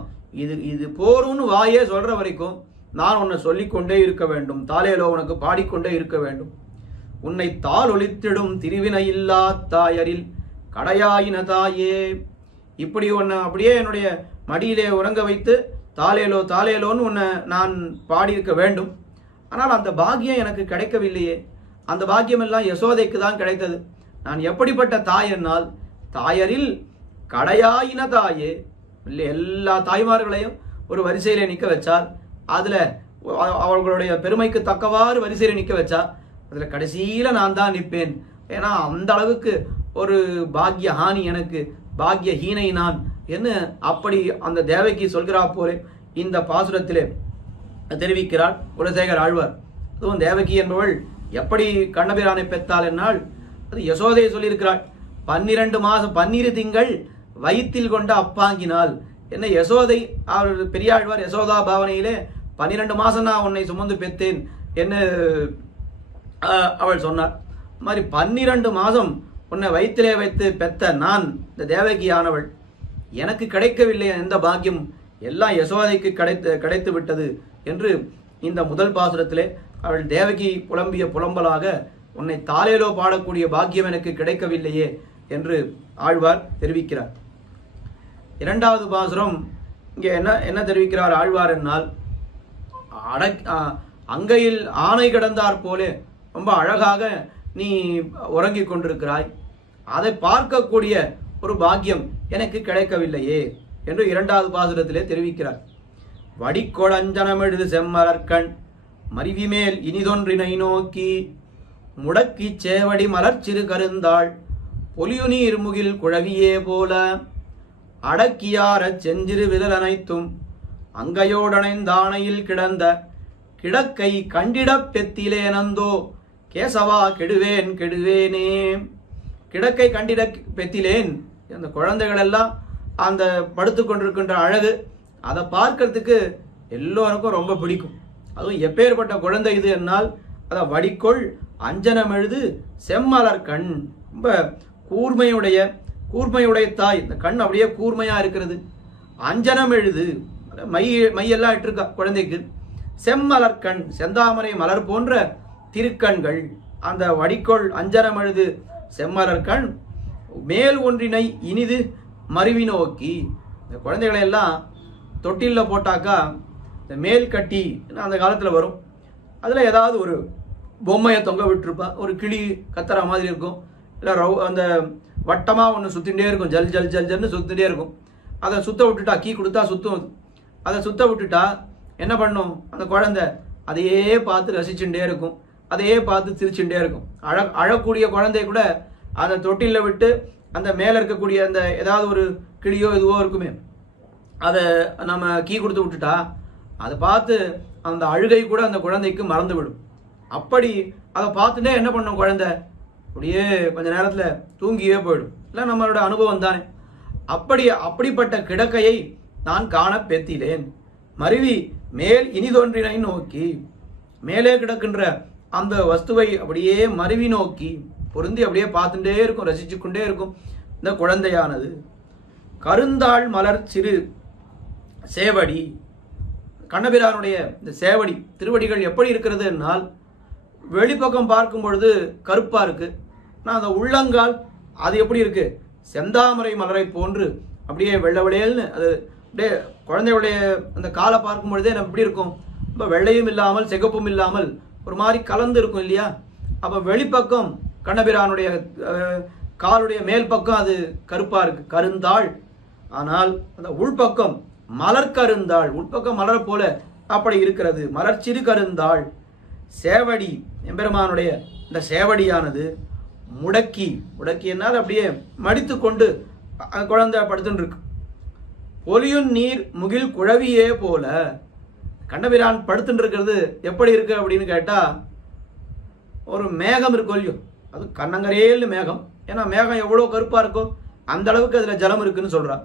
இது போரும்னு வாயே சொல்ற வரைக்கும் நான் உன்னை சொல்லிக்கொண்டே இருக்க வேண்டும். தாலேலோ உனக்கு பாடிக்கொண்டே இருக்க வேண்டும். உன்னை தால் ஒளித்திடும் திருவினை இல்லா தாயரில் கடையாயின தாயே. இப்படி உன்னை அப்படியே என்னுடைய மடியிலே உறங்க வைத்து தாலேலோ தாலேலோன்னு உன்னை நான் பாடியிருக்க வேண்டும். ஆனால் அந்த பாக்கியம் எனக்கு கிடைக்கவில்லையே. அந்த பாக்கியம் எல்லாம் யசோதைக்கு தான் கிடைத்தது. நான் எப்படிப்பட்ட தாய் என்னால் தாயரில் கடையாயின தாயே. எல்லா தாய்மார்களையும் ஒரு வரிசையில நிக்க வச்சால் அதுல அவர்களுடைய பெருமைக்கு தக்கவாறு வரிசையில நிக்க வச்சா அதுல கடைசியில நான் தான் நிற்பேன். ஏன்னா அந்த அளவுக்கு ஒரு பாக்ய ஹானி எனக்கு, பாக்ய ஹீனை நான் என்ன அப்படி அந்த தேவகி சொல்கிறா போலே இந்த பாசுரத்திலே தெரிவிக்கிறார் குலசேகர் ஆழ்வார். அதுவும் தேவகி என்பவள் எப்படி கண்ணபிரானை பெற்றாள் என்னால் அது யசோதையை சொல்லியிருக்கிறாள். 12 மாதம் 12 திங்கள் வயிற்றில் கொண்ட அப்பாங்கினாள். என்ன யசோதை அவர் பெரியாழ்வார் யசோதா பாவனையிலே 12 மாசம் நான் உன்னை சுமந்து பெற்றேன் என்று அவள் சொன்னார். மாதிரி 12 மாதம் உன்னை வயிற்றிலே வைத்து பெத்த நான் இந்த தேவகியானவள், எனக்கு கிடைக்கவில்லை எந்த பாக்கியம், எல்லாம் யசோதைக்கு கிடைத்து விட்டது என்று இந்த முதல் பாசுரத்திலே அவள் தேவகி புலம்பிய புலம்பலாக உன்னை தாலேலோ பாடக்கூடிய பாக்கியம் எனக்கு கிடைக்கவில்லையே என்று ஆழ்வார் தெரிவிக்கிறார். இரண்டாவது பாசுரம் இங்கே என்ன தெரிவிக்கிறார் ஆழ்வார் என்னால், அங்கையில் ஆணை கிடந்தார் போலே ரொம்ப அழகாக நீ உறங்கிக் கொண்டிருக்கிறாய், அதை பார்க்கக்கூடிய ஒரு பாக்கியம் எனக்கு கிடைக்கவில்லையே என்று இரண்டாவது பாசுரத்திலே தெரிவிக்கிறார். வடிக்கொளஞ்சனமெழுது செம்மலர்கண் மறிவிமேல் இனிதொன்றினை நோக்கி முடக்கி சேவடி மலர்ச்சிறு கருந்தாள் பொலியுநீர் முகில் குழவியே போல அடக்கியாரச் செஞ்சிறு விதல் அனைத்தும் அங்கையோடனைந்தானையில் கிடந்த கிடக்கை கண்டிடப் பெத்திலேனந்தோ கேசவா கெடுவேன் கெடுவேனே. கிடக்கை கண்டிட பெத்திலேன் அந்த குழந்தைகள் எல்லாம் அந்த படுத்து கொண்டிருக்கின்ற அழகு அதை பார்க்கறதுக்கு எல்லோருக்கும் ரொம்ப பிடிக்கும். அதுவும் எப்பேற்பட்ட குழந்தை இது என்னால் அதை வடிக்கொள் அஞ்சனம் எழுது செம்மலர் கண், ரொம்ப கூர்மையுடைய தாய். இந்த கண் அப்படியே கூர்மையா இருக்கிறது. அஞ்சனம் எழுது மையெல்லாம் இட்டிருக்கா குழந்தைக்கு. செம்மலர் கண், செந்தாமரை மலர் போன்ற திருக்கண்கள். அந்த வடிக்கொள் அஞ்சனம் எழுது செம்மலர் கண் மேல் ஒன்றினை இனிது மருவி நோக்கி. இந்த குழந்தைகளை எல்லாம் தொட்டில்ல போட்டாக்கா இந்த மேல் கட்டி அந்த காலத்துல வரும். அதுல ஏதாவது ஒரு பொம்மையை தொங்க விட்டுருப்பா. ஒரு கிளி கத்துற மாதிரி இருக்கும், இல்லை அந்த வட்டமா ஒன்று சுத்திகிட்டே இருக்கும், ஜல் ஜல் ஜல் ஜல்னு சுத்திட்டே இருக்கும். அதை சுத்த விட்டுட்டா, கீ கொடுத்தா சுத்தும். அதை சுத்த விட்டுட்டா என்ன பண்ணும் அந்த குழந்தை? அதையே பார்த்து ரசிச்சுட்டே இருக்கும், அதையே பார்த்து சிரிச்சுட்டே இருக்கும். அழக்கூடிய குழந்தை கூட அதை தொட்டில விட்டு அந்த மேலே இருக்கக்கூடிய அந்த ஏதாவது ஒரு கிளியோ இதுவோ இருக்குமே, அதை நம்ம கீ கொடுத்து விட்டுட்டா அதை பார்த்து அந்த அழுகை கூட அந்த குழந்தைக்கு மறந்து விடும். அப்படி அதை பார்த்துட்டே என்ன பண்ணும் குழந்தை? அப்படியே கொஞ்ச நேரத்துல தூங்கியே போயிடும். இல்லை நம்மளோட அனுபவம் தானே. அப்படிப்பட்ட கிடக்கையை நான் காண பெத்திலேன். மருவி மேல் இனிதொன்றினை நோக்கி, மேலே கிடக்கின்ற அந்த வஸ்துவை அப்படியே மருவி நோக்கி பொருந்தி அப்படியே பார்த்துட்டே இருக்கும், ரசிச்சு கொண்டே இருக்கும் இந்த குழந்தையானது. கருந்தாள் மலர் சிறு சேவடி, கண்ணபிரானுடைய இந்த சேவடி திருவடிகள் எப்படி இருக்கிறது என்னால் வெளிப்பக்கம் பார்க்கும் பொழுது கருப்பா இருக்கு. ஆனால் அந்த உள்ளங்கால் அது எப்படி இருக்கு? செந்தாமரை மலரை போன்று அப்படியே வெள்ளை வெள்ளையல்னு. அது அப்படியே குழந்தையுடைய அந்த காலை பார்க்கும் பொழுதே நம்ம எப்படி இருக்கும்? ரொம்ப வெள்ளையும் இல்லாமல் சிகப்பும் இல்லாமல் ஒரு மாதிரி கலந்து இருக்கும் இல்லையா? அப்போ வெளிப்பக்கம் கண்ணபிரானுடைய காலுடைய மேல் பக்கம் அது கருப்பா இருக்கு, கருந்தாள். ஆனால் அந்த உள்பக்கம் மலர் கருந்தாள், உள்பக்கம் மலர் போல அப்படி இருக்கிறது, மலர் சிறு கருந்தாள். சேவடி எம்பெருமானுடைய இந்த சேவடியானது முடக்கி என்னால் அப்படியே மடித்து கொண்டு குழந்தை படுத்துட்டு இருக்கு. ஒலியுன் நீர் முகில் குழவியே போல கண்ணபிரான் படுத்துட்டு இருக்கிறது எப்படி இருக்கு அப்படின்னு கேட்டா, ஒரு மேகம் இருக்கும் இல்லையோ, அது கண்ணங்கரேல் மேகம். ஏன்னா மேகம் எவ்வளோ கருப்பா இருக்கோ அந்த அளவுக்கு அதுல ஜலம் இருக்குன்னு சொல்றா.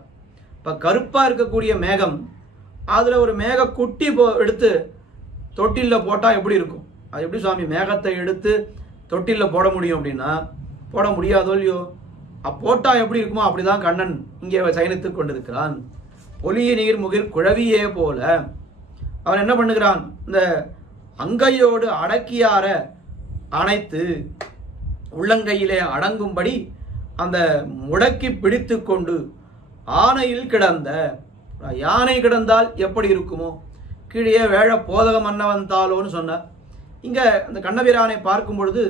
இப்ப கருப்பா இருக்கக்கூடிய மேகம், அதுல ஒரு மேக குட்டி எடுத்து தொட்டில போட்டா எப்படி இருக்கும்? அது எப்படி சுவாமி மேகத்தை எடுத்து தொட்டில போட முடியும் அப்படின்னா, போட முடியாதோ இல்லையோ. போட்டா எப்படி இருக்குமோ அப்படிதான் கண்ணன் இங்கே சயனித்துக் கொண்டிருக்கிறான். ஒலிய நீர் முகிர் குழவியே போல அவன் என்ன பண்ணுகிறான்? இந்த அங்கையோடு அடக்கியார அணைத்து உள்ளங்கையிலே அடங்கும்படி அந்த முடக்கி பிடித்து கொண்டு ஆனையில் கிடந்த, யானை கிடந்தால் எப்படி இருக்குமோ, கீழே வேழ போதக மன்னவன் தாளோன்னு சொன்னார். இங்க அந்த கண்ணபிரானை பார்க்கும் பொழுது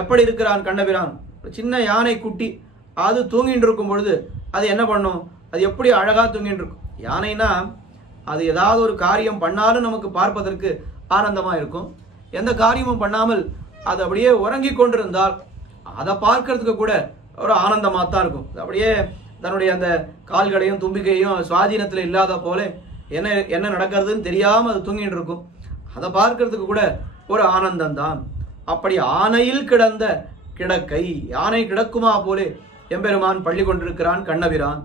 எப்படி இருக்கிறான் கண்ணபிரான்? சின்ன யானை குட்டி அது தூங்கிட்டு இருக்கும் பொழுது அது என்ன பண்ணும்? அது எப்படி அழகா தூங்கிட்டு இருக்கும். யானைனா அது ஏதாவது ஒரு காரியம் பண்ணாலும் நமக்கு பார்ப்பதற்கு ஆனந்தமா இருக்கும். எந்த காரியமும் பண்ணாமல் அது அப்படியே உறங்கி கொண்டிருந்தால் அதை பார்க்கறதுக்கு கூட ஒரு ஆனந்தமா தான் இருக்கும். அப்படியே தன்னுடைய அந்த கால்களையும் தும்பிக்கையும் சுவாதீனத்துல இல்லாத போல என்ன நடக்கிறதுன்னு தெரியாம அது தூங்கிட்டு இருக்கும். அதை பார்க்கறதுக்கு கூட ஒரு ஆனந்தம் தான். அப்படி ஆனையில் கிடந்த கிடக்கை, யானை கிடக்குமா போலே எம்பெருமான் பள்ளி கொண்டிருக்கிறான் கண்ணபிரான்.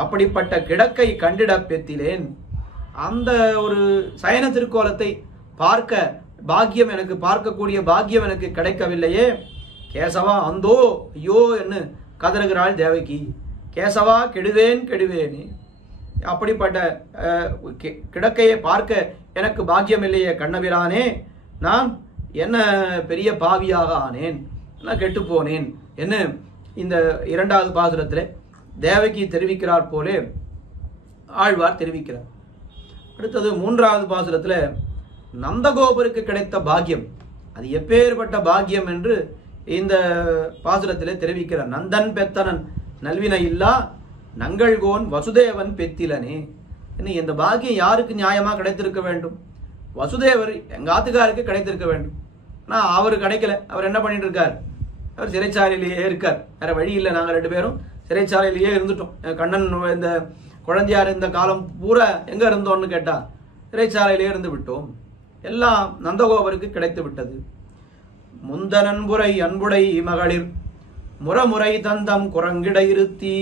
அப்படிப்பட்ட கிடக்கை கண்டிட பெத்திலேன். அந்த ஒரு சயன திருக்கோலத்தை பார்க்க பாக்கியம் எனக்கு, பார்க்கக்கூடிய பாக்கியம் எனக்கு கிடைக்கவில்லையே. கேசவா அந்தோ ஐயோ என்று கதறுகிறாள் தேவகி. கேசவா கெடுவேனே, அப்படிப்பட்ட கிடக்கையை பார்க்க எனக்கு பாக்கியம் இல்லையே கண்ணபிரானே, நான் என்ன பெரிய பாவியாக ஆனேன், நான் கெட்டு போனேன் என்ன இந்த இரண்டாவது பாசுரத்தில் தேவகி தெரிவிக்கிறார் போலே ஆழ்வார் தெரிவிக்கிறார். அடுத்தது மூன்றாவது பாசுரத்தில் நந்தகோபருக்கு கிடைத்த பாக்கியம், அது எப்பேற்பட்ட பாக்கியம் என்று இந்த பாசுரத்திலே தெரிவிக்கிறார். நந்தன் பெத்தனன் நல்வினை இல்லா நங்கள்கோன் வசுதேவன் பெத்திலனே. இந்த பாக்கியம் யாருக்கு நியாயமா கிடைத்திருக்க வேண்டும்? வசுதேவர் எங்க ஆத்துக்காருக்கு கிடைத்திருக்க வேண்டும். ஆனா அவரு கிடைக்கல. அவர் என்ன பண்ணிட்டு இருக்கார்? அவர் சிறைச்சாலையிலேயே இருக்கார். வேற வழி இல்லை. நாங்க 2 பேரும் சிறைச்சாலையிலேயே இருந்துட்டோம். கண்ணன் இந்த குழந்தையார் இந்த காலம் பூரா எங்க இருந்தோம்னு கேட்டா சிறைச்சாலையிலேயே இருந்து விட்டோம். எல்லாம் நந்தகோபருக்கு கிடைத்து விட்டது. முந்தனன்புரை அன்புடை மகளிர் முறமுறை தந்தம் குரங்கிட இருத்தி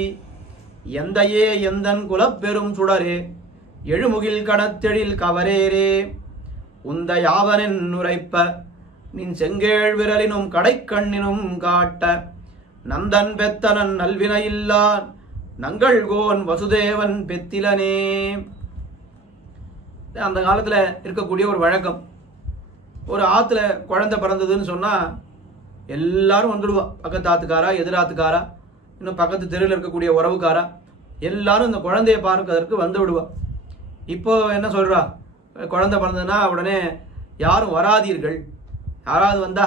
எந்தையே எந்தன் குலப்பெரும் சுடரே எழுமுகில் கடத்தெழில் கவரேரே உந்த யாவனின் உரைப்ப நின் செங்கேழ் விரலினும் கடைக்கண்ணினும் காட்ட நந்தன் பெத்தனன் நல்வினையில்லான் நங்கள்கோன் வசுதேவன் பெத்திலனே. அந்த காலத்துல இருக்கக்கூடிய ஒரு வழக்கம், ஒரு ஆத்துல குழந்தை பிறந்ததுன்னு சொன்னா எல்லாரும் வந்துடுவா. பக்கத்து ஆத்துக்காரா, எதிராத்துக்காரா, இன்னும் பக்கத்து தெருவில் இருக்கக்கூடிய உறவுக்காரா, எல்லாரும் இந்த குழந்தைய பார்க்கறதுக்கு வந்து விடுவா. இப்போ என்ன சொல்றா, குழந்தை பிறந்ததுன்னா உடனே யாரும் வராதீர்கள், யாராவது வந்தா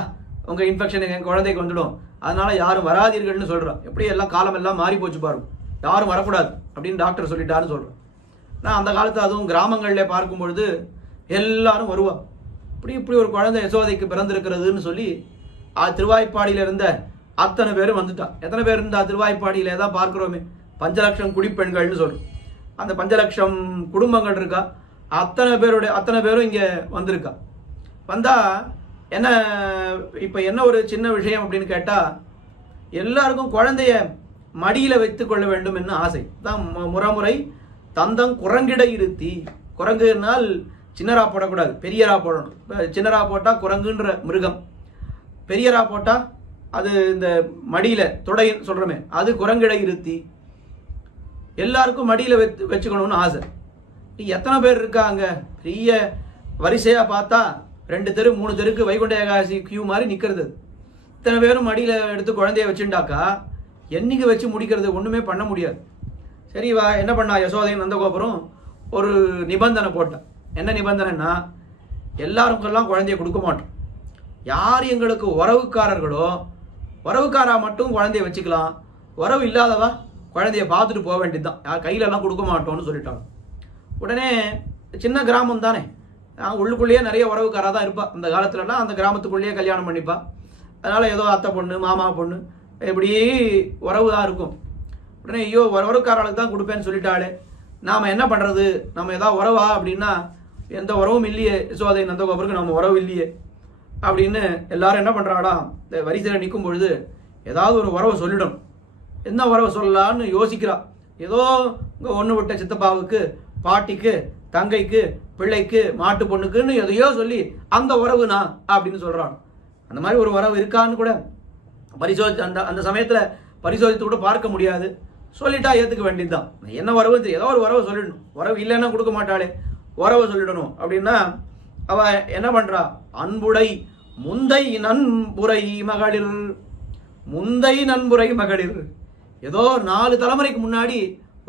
உங்க இன்ஃபெக்ஷன் என் குழந்தைக்கு வந்துடும், அதனால யாரும் வராதீர்கள்னு சொல்றா. எப்படி எல்லாம் காலம் எல்லாம் மாறி போச்சு பாருங்க, யாரும் வரக்கூடாது அப்படின்னு டாக்டர் சொல்லிட்டாருன்னு சொல்றேன். நான் அந்த காலத்து அதுவும் கிராமங்கள்ல பார்க்கும் பொழுது எல்லாரும் வருவா. இப்படி ஒரு குழந்தை யசோதைக்கு பிறந்திருக்கிறதுன்னு சொல்லி திருவாய்ப்பாடியில இருந்த அத்தனை பேரும் வந்துட்டா. எத்தனை பேர் இருந்தா திருவாய்ப்பாடியில தான் பார்க்கிறோமே, 5 லட்சம் குடிப்பெண்கள்னு சொல்றோம். அந்த 5 லட்சம் குடும்பங்கள் இருக்கா, அத்தனை பேரும் இங்க வந்திருக்கா. வந்தா என்ன, இப்ப என்ன ஒரு சின்ன விஷயம் அப்படின்னு கேட்டா, எல்லாருக்கும் குழந்தைய மடியில வைத்துக் கொள்ள வேண்டும் என்று ஆசை தான். முறை தந்தம் குரங்கிட இருத்தி, குரங்குனால் சின்னரா போடக்கூடாது, பெரியரா போடணும். சின்னரா போட்டா குரங்குன்ற மிருகம், பெரியரா போட்டா அது இந்த மடியில தொடை சொல்றமே அது குரங்கிட இருத்தி, எல்லாருக்கும் மடியில வச்சுக்கணும்னு ஆசை. எத்தனை பேர் இருக்காங்க, பெரிய வரிசையா பார்த்தா 2 தெரு 3 தெருக்கு வைகுண்ட ஏகாதசி கியூ மாதிரி நிக்கிறது. இத்தனை பேரும் மடியில எடுத்து குழந்தைய வச்சுட்டாக்கா என்னைக்கு வச்சு முடிக்கிறது, ஒண்ணுமே பண்ண முடியாது. சரி வா, என்ன பண்ணா யசோதையும் நந்தகோபுரம் ஒரு நிபந்தனை போட்டான். என்ன நிபந்தனைன்னா, எல்லாருக்கெல்லாம் குழந்தைய கொடுக்க மாட்டோம், யார் எங்களுக்கு உறவுக்காரர்களோ உறவுக்காரா மட்டும் குழந்தைய வச்சுக்கலாம், உறவு இல்லாதவா குழந்தைய பார்த்துட்டு போக வேண்டியதுதான், யார் கையில எல்லாம் கொடுக்க மாட்டோம்னு சொல்லிட்டாங்க. உடனே சின்ன கிராமம் தானே, உள்ளுக்குள்ளேயே நிறைய உறவுக்காரா தான் இருப்பா. அந்த காலத்துலலாம் அந்த கிராமத்துக்குள்ளேயே கல்யாணம் பண்ணிப்பா. அதனால ஏதோ அத்தை பொண்ணு மாமா பொண்ணு இப்படி உறவு தான் இருக்கும். உடனே ஐயோ உறவுக்காரர்களுக்கு தான் கொடுப்பேன்னு சொல்லிட்டாளே, நாம என்ன பண்றது, நம்ம ஏதாவது உறவா அப்படின்னா எந்த உறவும் இல்லையே, யசோதை நந்தகோபருக்கு நம்ம உறவு இல்லையே அப்படின்னு எல்லாரும் என்ன பண்றாடா, இந்த வரிசையில் நிற்கும் பொழுது ஏதாவது ஒரு உறவை சொல்லிடணும். என்ன உறவை சொல்லலான்னு யோசிக்கிறா. ஏதோ இங்க ஒண்ணு விட்ட சித்தப்பாவுக்கு, பாட்டிக்கு, தங்கைக்கு, பிள்ளைக்கு, மாட்டு பொண்ணுக்குன்னு எதையோ சொல்லி அந்த உறவு நான் அப்படின்னு சொல்றான். அந்த மாதிரி ஒரு உறவு இருக்கான்னு கூட பரிசோதி அந்த சமயத்துல பரிசோதித்து கூட பார்க்க முடியாது. சொல்லிட்டா ஏத்துக்க வேண்டியதுதான். என்ன உறவு, ஏதோ ஒரு உறவை சொல்லிடணும், உறவு இல்லைன்னா கொடுக்க மாட்டாளே, உறவை சொல்லிடணும் அப்படின்னா அவ என்ன பண்றா, அன்புடை முந்தை நன்புரை மகளிர், முந்தை நன்புரை மகளிர். ஏதோ 4 தலைமுறைக்கு முன்னாடி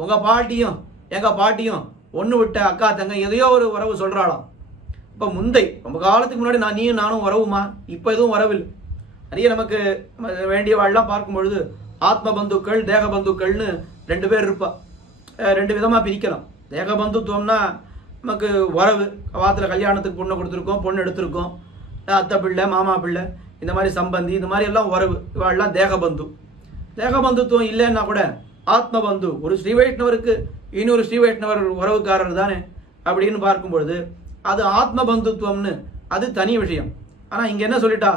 உங்க பாட்டியும் எங்க பாட்டியும் ஒண்ணு விட்ட அக்கா தங்க எதையோ ஒரு உறவு சொல்றாளாம். இப்ப முந்தை ரொம்ப காலத்துக்கு முன்னாடி நீயும் நானும் உறவுமா, இப்ப எதுவும் உறவில். நிறைய நமக்கு வேண்டிய வாழ்லாம் பார்க்கும் பொழுது ஆத்ம பந்துக்கள், தேக பந்துக்கள்னு 2 பேர் இருப்பா. 2 விதமா பிரிக்கலாம். தேக பந்துத்துவம்னா நமக்கு உறவு, வாத்துல கல்யாணத்துக்கு பொண்ணு கொடுத்துருக்கோம், பொண்ணு எடுத்திருக்கோம், அத்தை பிள்ளை மாமா பிள்ளை இந்த மாதிரி சம்பந்தி, இந்த மாதிரி எல்லாம் உறவு, இவாள்லாம் தேக பந்து. தேக பந்துத்துவம் இல்லைன்னா கூட ஆத்ம பந்து, ஒரு ஸ்ரீ வைஷ்ணவருக்கு இன்னொரு ஸ்ரீ வைஷ்ணவர் உறவுக்காரர் தானே அப்படின்னு பார்க்கும்பொழுது அது ஆத்ம பந்துத்துவம்னு அது தனி விஷயம். ஆனா இங்க என்ன சொல்லிட்டா,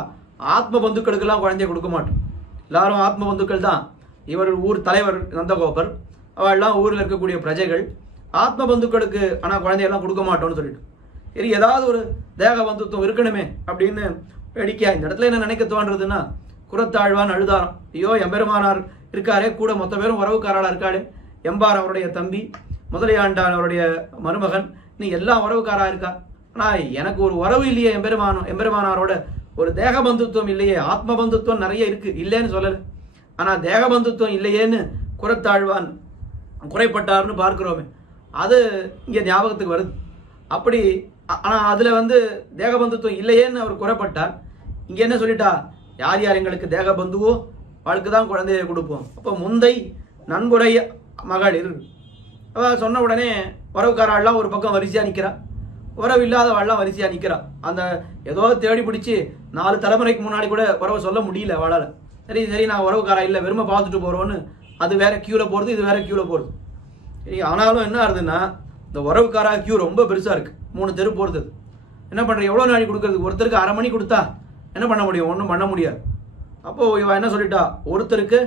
ஆத்ம பந்துக்களுக்கெல்லாம் குழந்தைய கொடுக்க மாட்டோம், எல்லாரும் ஆத்ம பந்துக்கள் தான். இவர் ஊர் தலைவர் நந்தகோபர், அவெல்லாம் ஊர்ல இருக்கக்கூடிய பிரஜைகள், ஆத்ம பந்துக்களுக்கு ஆனா குழந்தையெல்லாம் கொடுக்க மாட்டோம்னு சொல்லிட்டு, சரி ஏதாவது ஒரு தேக பந்துத்துவம் இருக்கணுமே அப்படின்னு வேடிக்கையா இந்த இடத்துல என்ன நினைக்க தோன்றதுன்னா, குரத்தாழ்வான் அழுதாரம், ஐயோ எம்பெருமானார் இருக்காரே கூட மொத்த பேரும் உறவுக்காரா இருக்காளே, எம்பார் அவருடைய தம்பி, முதலியாண்டான் அவருடைய மருமகன், நீ எல்லாம் உறவுக்காரா இருக்கா, ஆனா எனக்கு ஒரு உறவு இல்லையே, எம்பெருமானாரோட ஒரு தேக பந்துத்துவம் இல்லையே, ஆத்ம பந்துத்துவம் நிறைய இருக்கு இல்லைன்னு சொல்லல, ஆனா தேக பந்துத்துவம் இல்லையேன்னு குரத்தாழ்வான் குறைப்பட்டார்னு பார்க்கிறோமே, அது இங்க ஞாபகத்துக்கு வருது. அப்படி ஆனா அதுல தேக பந்துத்துவம் இல்லையேன்னு அவர் குறைப்பட்டார். இங்க என்ன சொல்லிட்டா, யார் யார் எங்களுக்கு தேக பந்துவோ அவளுக்கு தான் குழந்தைய கொடுப்போம். அப்போ முந்தை நண்புடைய மகளிர் சொன்ன உடனே உறவுக்காரெல்லாம் ஒரு பக்கம் வரிசையா நிக்கிறா, உறவு இல்லாதவாள்லாம் வரிசையா நிக்கிறா. அந்த ஏதோ தேடி பிடிச்சி 4 தலைமுறைக்கு முன்னாடி கூட உறவை சொல்ல முடியல அவளால. சரி சரி நான் உறவுக்காரா இல்லை வெறுமை பார்த்துட்டு போறோன்னு அது வேற கியூல போறது, இது வேற கியூல போறது. சரி ஆனாலும் என்ன ஆகுதுன்னா, இந்த உறவுக்காரா கியூ ரொம்ப பெருசா இருக்கு, 3 தெரு போறது. என்ன பண்ற, எவ்வளவு நாளைக்கு கொடுக்கறது, ஒருத்தருக்கு அரை மணி கொடுத்தா என்ன பண்ண முடியும், ஒன்றும் பண்ண முடியாது. அப்போ இவ என்ன சொல்லிட்டா, ஒருத்தருக்கு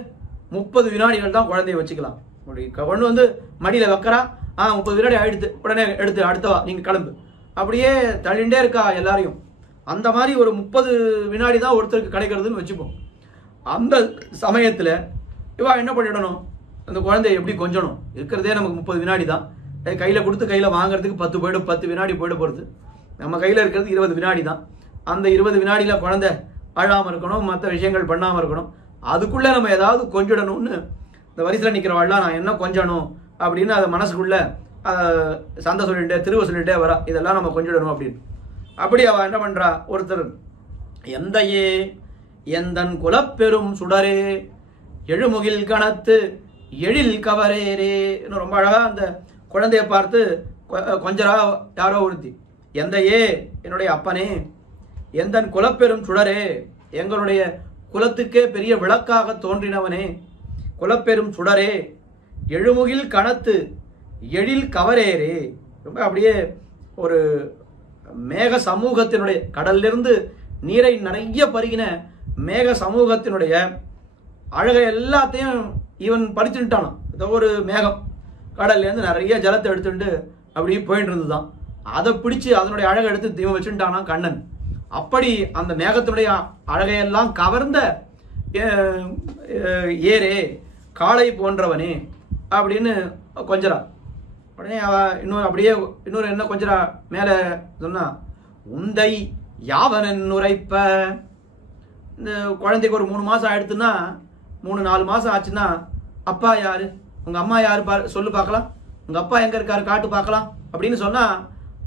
30 வினாடிகள் தான் குழந்தைய வச்சுக்கலாம், கொண்டு வந்து மடியில் வைக்கிறா. 30 வினாடி ஆயிடுத்து, உடனே எடுத்து அடுத்தவா நீங்கள் கிளம்பு, அப்படியே தள்ளிண்டே இருக்கா எல்லாரையும். அந்த மாதிரி ஒரு 30 வினாடி தான் ஒருத்தருக்கு கிடைக்கிறதுன்னு வச்சுப்போம். அந்த சமயத்தில் இவா என்ன பண்ணிடணும், அந்த குழந்தைய எப்படி கொஞ்சணும், இருக்கிறதே நமக்கு 30 வினாடி தான். கையில் கொடுத்து கையில் வாங்குறதுக்கு 10 வினாடி போயிட போகிறது. நம்ம கையில் இருக்கிறது 20 வினாடி தான். அந்த 20 வினாடியில் குழந்தை அழாமல் இருக்கணும், மற்ற விஷயங்கள் பண்ணாமல் இருக்கணும். அதுக்குள்ளே நம்ம ஏதாவது கொஞ்சிடணும்னு இந்த வரிசையில் நிற்கிறவாள்லாம் நான் என்ன கொஞ்சணும் அப்படின்னு அதை மனசுக்குள்ளே சந்தை சொல்லிட்டே திருவ சொல்லிட்டே வரா, இதெல்லாம் நம்ம கொஞ்சிடணும் அப்படின்னு. அப்படி அவள் என்ன பண்ணுறா, ஒருத்தர் எந்தையே எந்தன் குலப்பெரும் சுடரே எழுமுகில் கணத்து எழில் கவரேரே இன்னும் ரொம்ப அழகாக அந்த குழந்தைய பார்த்து கொஞ்சரா யாரோ ஒருத்தி, எந்தையே என்னுடைய அப்பனே, எந்தன் குலப்பெரும் சுடரே எங்களுடைய குலத்துக்கே பெரிய விளக்காக தோன்றினவனே, குலப்பெரும் சுடரே எழுமுகில் கணத்து எழில் கவரேரே. ரொம்ப அப்படியே ஒரு மேக சமூகத்தினுடைய கடலிலிருந்து நீரை நிறைய பருகின மேக சமூகத்தினுடைய அழகை எல்லாத்தையும் இவன் பறிச்சுட்டானான். ஏதோ ஒரு மேகம் கடல்லேருந்து நிறைய ஜலத்தை எடுத்துட்டு அப்படியே போயிட்டு இருந்துதான். அதை பிடிச்சு அதனுடைய அழகை எடுத்து தீவம் வச்சுட்டானா கண்ணன். அப்படி அந்த மேகத்தினுடைய அழகையெல்லாம் கவர்ந்த ஏரே காளை போன்றவனே அப்படின்னு கொஞ்சரா. உடனே அவ இன்னொரு என்ன கொஞ்சரா மேலே சொன்னா, உந்தை யாவனன் உரைப்ப. இந்த குழந்தைக்கு ஒரு 3 மாதம் ஆயிடுத்துன்னா, 3-4 மாதம் ஆச்சுன்னா, அப்பா யாரு, உங்கள் அம்மா யாரு சொல்லு பார்க்கலாம், உங்கள் அப்பா எங்கே இருக்காரு காட்டு பார்க்கலாம் அப்படின்னு சொன்னால்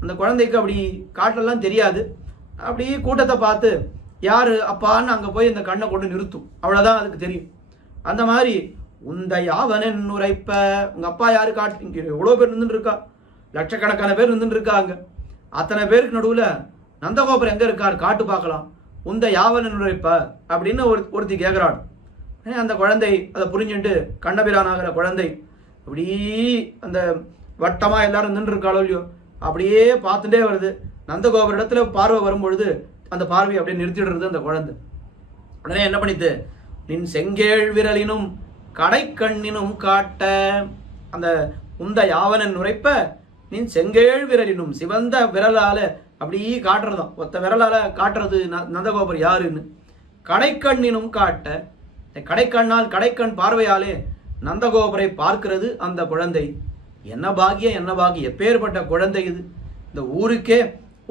அந்த குழந்தைக்கு அப்படி காட்டெல்லாம் தெரியாது. அப்படி கூட்டத்தை பார்த்து யார் அப்பான்னு அங்கே போய் இந்த கண்ணை கொண்டு நிறுத்தும், அவ்வளோதான் அதுக்கு தெரியும். அந்த மாதிரி உந்த யாவனன் உரைப்ப, உங்கள் அப்பா யாரு காட்டு, இங்கே எவ்வளோ பேர் இருந்துட்டு இருக்கா, லட்சக்கணக்கான பேர் இருந்துட்டு இருக்காங்க. அத்தனை பேருக்கு நடுவில் நந்தகோபுரம் எங்கே இருக்கார் காட்டு பார்க்கலாம், உந்த யாவனன் உரைப்ப அப்படின்னு ஒருத்தி கேட்குறாள். அந்த குழந்தை அதை புரிஞ்சுட்டு கண்ணபிரானாகிற குழந்தை அப்படி அந்த வட்டமாக எல்லாரும் நின்று இருக்காளோ இல்லையோ அப்படியே பார்த்துட்டே வருது. நந்தகோபுர இடத்துல பார்வை வரும்பொழுது அந்த பார்வையை அப்படியே நிறுத்திடுறது அந்த குழந்தை. உடனே என்ன பண்ணிட்டு, நின் செங்கேழ் விரலினும் கடைக்கண்ணினும் காட்ட, அந்த உந்த யாவனன் உரைப்ப நின் செங்கேழ் விரலினும் சிவந்த விரலால அப்படி காட்டுறதும், ஒத்த விரலால காட்டுறது நந்தகோபுரம் யாருன்னு. கடைக்கண்ணினும் காட்ட, கடைக்கண்ணால் கடைக்கண் பார்வையாலே நந்தகோபுரை பார்க்கிறது அந்த குழந்தை. என்ன பாக்கியம், என்ன பாக்கியம், எப்பேற்பட்ட குழந்தை இது. இந்த ஊருக்கே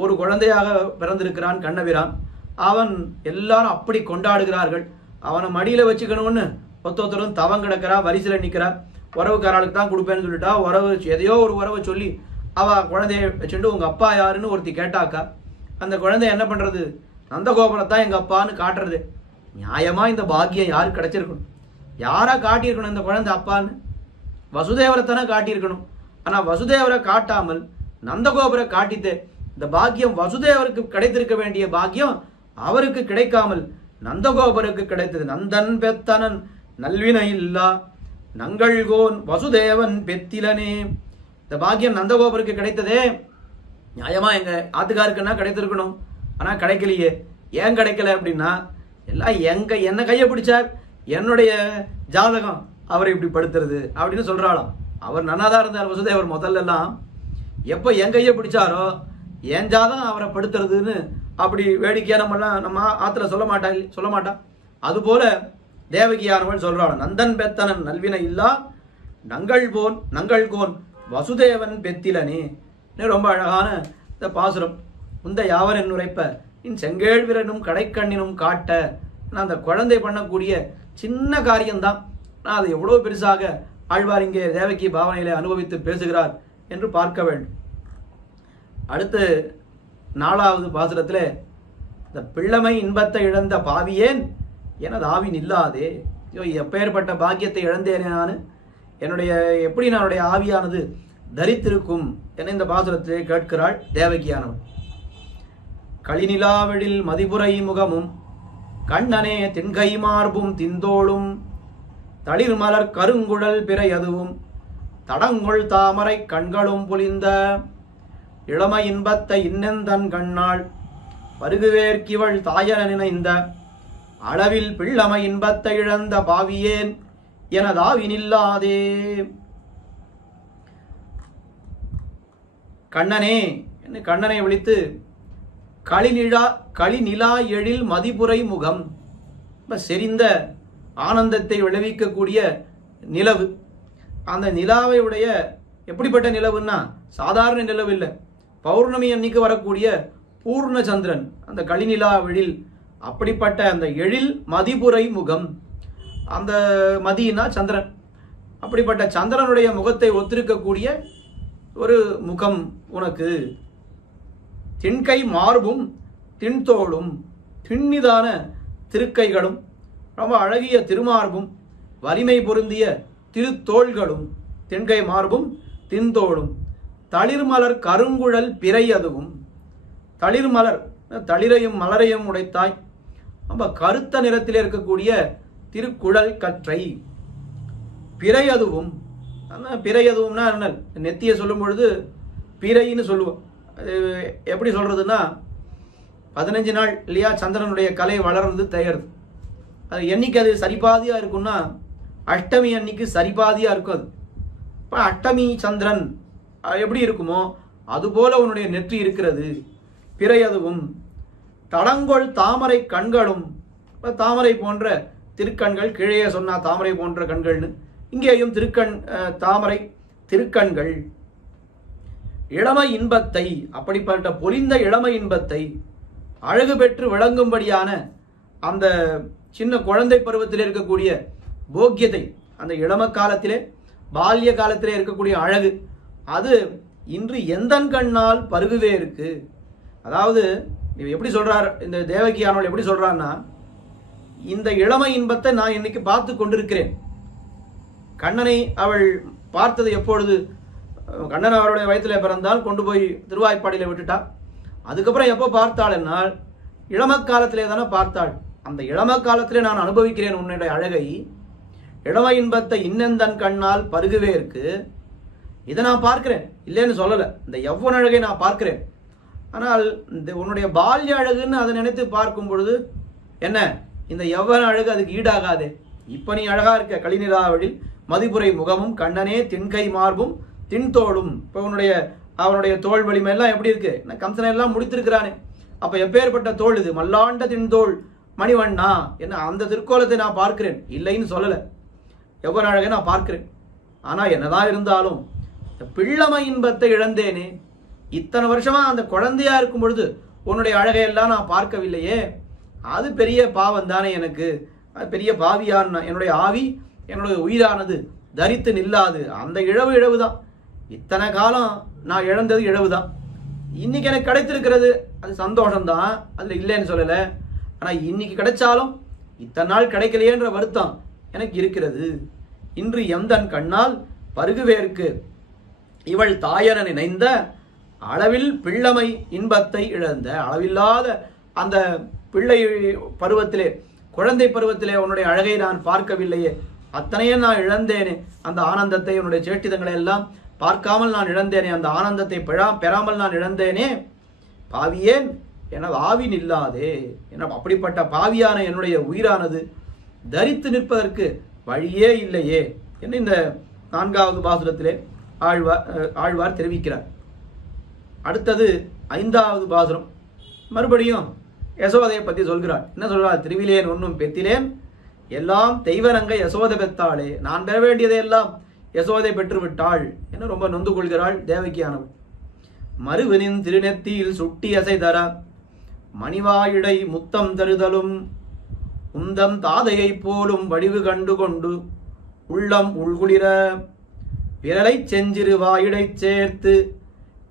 ஒரு குழந்தையாக பிறந்திருக்கிறான் கண்ணபிரான். அவன் எல்லாரும் அப்படி கொண்டாடுகிறார்கள். அவனை மடியில் வச்சுக்கணும்னு ஒருத்தரும் தவம் கிடக்கிறா, வரிசையில் நிற்கிறா. உறவுக்காரளுக்கு தான் கொடுப்பேன்னு சொல்லிட்டா, உறவு எதையோ ஒரு உறவை சொல்லி அவள் குழந்தைய வச்சுட்டு உங்கள் அப்பா யாருன்னு ஒருத்தி கேட்டாக்கா, அந்த குழந்தை என்ன பண்ணுறது, நந்தகோபுரத்தான் எங்கள் அப்பான்னு காட்டுறது. நியாயமாக இந்த பாக்கியம் யாருக்கு கிடைச்சிருக்கணும், யாரா காட்டியிருக்கணும் இந்த குழந்தை அப்பான்னு, வசுதேவரை தானே காட்டியிருக்கணும். ஆனால் வசுதேவரை காட்டாமல் நந்தகோபுரை காட்டித்தே. இந்த பாக்கியம் வசுதேவருக்கு கிடைத்திருக்க வேண்டிய பாக்கியம் அவருக்கு கிடைக்காமல் நந்தகோபருக்கு கிடைத்தது. நந்தன் பெத்தனன் நல்வினை இல்லா நங்கள்கோன் வசுதேவன் பெத்திலனே. இந்த பாக்கியம் நந்தகோபருக்கு கிடைத்ததே நியாயமா எங்க ஆத்துக்காருக்குன்னா கிடைத்திருக்கணும். ஆனா கிடைக்கலையே. ஏன் கிடைக்கல அப்படின்னா, எல்லாம் என்ன கையை பிடிச்சார், என்னுடைய ஜாதகம் அவரை இப்படி படுத்துறது அப்படின்னு சொல்றாளாம். அவர் நன்னாதான் இருந்தார் வசுதேவர். முதல்ல எல்லாம் எப்போ என் கையை பிடிச்சாரோ என் ஜாதகம் அவரை படுத்துறதுன்னு அப்படி வேடிக்கையா நம்ம ஆத்துல சொல்ல மாட்டா. அதுபோல தேவகியானவள் சொல்றாள், நந்தன் பெத்தனன் நல்வினை இல்லா நங்கள்கோன் வசுதேவன் பெத்திலனே. ரொம்ப அழகான இந்த பாசுரம். உந்த யாவன் உரைப்ப இன் செங்கேழ் விரனும் கடைக்கண்ணினும் காட்ட. அந்த குழந்தை பண்ணக்கூடிய சின்ன காரியம்தான், நான் அதை எவ்வளோ பெருசாக ஆழ்வார் இங்கே தேவகி பாவனையில அனுபவித்து பேசுகிறார் என்று பார்க்க வேண்டும். அடுத்து 4வது பாசுரத்தில், இந்த பிள்ளமை இன்பத்தை இழந்த பாவியேன் எனது ஆவின் இல்லாதே. எப்பேற்பட்ட பாக்கியத்தை இழந்தேன் நான், எப்படி என்னுடைய ஆவியானது தரித்திருக்கும் என இந்த பாசுரத்திலே கேட்கிறாள் தேவகியானவள். களிநிலாவெழில் மதிபுரை முகமும் கண்ணனே தென்கை மார்பும் திந்தோளும் தளிர்மலர் கருங்குழல் பிறையதுவும் தடங்கொள் தாமரை கண்களும் பொலிந்த இளமை இன்பத்தை இன்னெந்தன் கண்ணாள் பருகுவேற்கிவள் தாயன நினைந்த அளவில் பிள்ளமை இன்பத்தை இழந்த பாவியேன் எனதாவினில்லாதே. கண்ணனே என்று கண்ணனை விழித்து களிநிலா எழில் மதிபுரை முகம், செறிந்த ஆனந்தத்தை விளைவிக்கக்கூடிய நிலவு. அந்த நிலாவை உடைய எப்படிப்பட்ட நிலவுன்னா சாதாரண நிலவு இல்லை, பௌர்ணமி அன்னைக்கு வரக்கூடிய பூர்ண சந்திரன் அந்த களிநிலா எழில். அப்படிப்பட்ட அந்த எழில் மதிபுரை முகம், அந்த மதினா சந்திரன், அப்படிப்பட்ட சந்திரனுடைய முகத்தை ஒத்திருக்கக்கூடிய ஒரு முகம் உனக்கு. திண்கை மார்பும் திண்தோளும், திண்ணிதான திருக்கைகளும், ரொம்ப அழகிய திருமார்பும், வலிமை பொருந்திய திருத்தோள்களும், திண்கை மார்பும் திண்தோளும், தளிர்மலர் கருங்குழல் பிறை அதுவும். தளிர்மலர், தளிரையும் மலரையும் உடைத்தாய், ரொம்ப கருத்த நிறத்தில் இருக்கக்கூடிய திருக்குழல் கற்றை. பிறை அதுவும், பிறை அதுவும்னா என்ன, நெத்தியை சொல்லும் பொழுது பிறைன்னு சொல்லுவோம். அது எப்படி சொல்றதுன்னா 15 நாள் இல்லையா சந்திரனுடைய கலை வளர்றது தயாருது. அது என்னைக்கு அது சரிபாதியா இருக்கும்னா அஷ்டமி அன்னைக்கு சரிபாதியா இருக்கும். அது இப்போ அஷ்டமி சந்திரன் எப்படி இருக்குமோ அதுபோல உன்னுடைய நெற்றி இருக்கிறது. பிறை அதுவும், தடங்கொள் தாமரை கண்களும், தாமரை போன்ற திருக்கண்கள், கீழே சொன்னா தாமரை போன்ற கண்கள்னு, இங்கேயும் தாமரை திருக்கண்கள். இளமை இன்பத்தை, அப்படிப்பட்ட பொலிந்த இளமை இன்பத்தை, அழகு பெற்று விளங்கும்படியான அந்த சின்ன குழந்தை பருவத்தில் இருக்கக்கூடிய போக்கியத்தை, அந்த இளம காலத்திலே பால்ய காலத்திலே இருக்கக்கூடிய அழகு, அது இன்று எந்தன் கண்ணால் பருகுவே இருக்கு. அதாவது எப்படி சொல்றார் இந்த தேவகியானவள், எப்படி சொல்றான்னா, இந்த இளமை இன்பத்தை நான் இன்னைக்கு பார்த்து கொண்டிருக்கிறேன். கண்ணனை அவள் பார்த்தது எப்பொழுது, கண்ணன் அவருடைய வயிற்றிலே பிறந்தால் கொண்டு போய் திருவாய்ப்பாடியில விட்டுட்டா. அதுக்கப்புறம் எப்போ பார்த்தாள் என்னால் இளம காலத்திலே தானே பார்த்தாள். அந்த இளம காலத்திலே நான் அனுபவிக்கிறேன் உன்னுடைய அழகை, இளமை இன்பத்தை இன்னெந்தன் கண்ணால் பருகுவே இருக்கு. இதை நான் பார்க்கிறேன், இல்லைன்னு சொல்லலை, இந்த யௌவன அழகை நான் பார்க்கிறேன். ஆனால் இந்த உன்னுடைய பால்ய அழகுன்னு அதை நினைத்து பார்க்கும் பொழுது என்ன, இந்த யௌவன அழகு அதுக்கு ஈடாகாதே. இப்ப நீ அழகா இருக்க, களிநிலாவெழில் மதிபுரை முகமும் கண்ணனே திண்கை மார்பும் திண்தோளும். இப்போ அவனுடைய தோல் வலிமை எல்லாம் எப்படி இருக்கு, கம்சனை எல்லாம் முடித்திருக்கிறானே. அப்ப எப்பேற்பட்ட தோல் இது, மல்லாண்ட திண்தோள் மணிவண்ணா என்ன, அந்த திருக்கோலத்தை நான் பார்க்கிறேன், இல்லைன்னு சொல்லல, எவ்வளவு அழகை நான் பார்க்கிறேன். ஆனா என்னதான் இருந்தாலும் பிள்ளமை இன்பத்தை இழந்தேனே. இத்தனை வருஷமா அந்த குழந்தையா இருக்கும் பொழுது உன்னுடைய அழகையெல்லாம் நான் பார்க்கவில்லையே, அது பெரிய பாவம் தானே எனக்கு. அது பெரிய பாவியான், என்னுடைய ஆவி, என்னுடைய உயிரானது தரித்து நில்லாது. அந்த இழவு தான், இத்தனை காலம் நான் இழந்தது இழவுதான். இன்னைக்கு எனக்கு கிடைத்திருக்கிறது அது சந்தோஷம்தான், அதுல இல்லைன்னு சொல்லல. ஆனா இன்னைக்கு கிடைச்சாலும் இத்தனை நாள் கிடைக்கலையேன்ற வருத்தம் எனக்கு இருக்கிறது. இன்று எந்தன் கண்ணால் பருகுவேற்கு இவள் தாயன நினைந்த அளவில் பிள்ளமை இன்பத்தை இழந்த, அளவில்லாத அந்த பிள்ளை பருவத்திலே, குழந்தை பருவத்திலே உன்னுடைய அழகை நான் பார்க்கவில்லையே, அத்தனையும் நான் இழந்தேனே. அந்த ஆனந்தத்தை, உன்னுடைய சேட்டிதங்களை எல்லாம் பார்க்காமல் நான் இழந்தேனே, அந்த ஆனந்தத்தை பெறாமல் நான் இழந்தேனே. பாவியேன் எனது ஆவி நில்லாதே. என அப்படிப்பட்ட பாவியான என்னுடைய உயிரானது தரித்து நிற்பதற்கு வழியே இல்லையே என்று இந்த 4வது பாசுரத்திலே ஆழ்வார் தெரிவிக்கிறார். அடுத்தது 5வது பாசுரம், மறுபடியும் யசோதையை பத்தி சொல்கிறார். என்ன சொல்றார், திருவிலேன் ஒன்னும் பெத்திலேன் எல்லாம் தெய்வரங்க யசோதை பெத்தாளே, நான் பெற வேண்டியதையெல்லாம் யசோதை பெற்று விட்டாள் என ரொம்ப நொந்து கொள்கிறாள் தேவகியானவள். மருவனின் திருநெத்தியில் சுட்டி அசை தர மணிவாயிடை முத்தம் தருதலும் உந்தம் தாதையை போலும் வடிவு கண்டு கொண்டு உள்ளம் உள்குளிர விரலை செஞ்சிறு வாயிடை சேர்த்து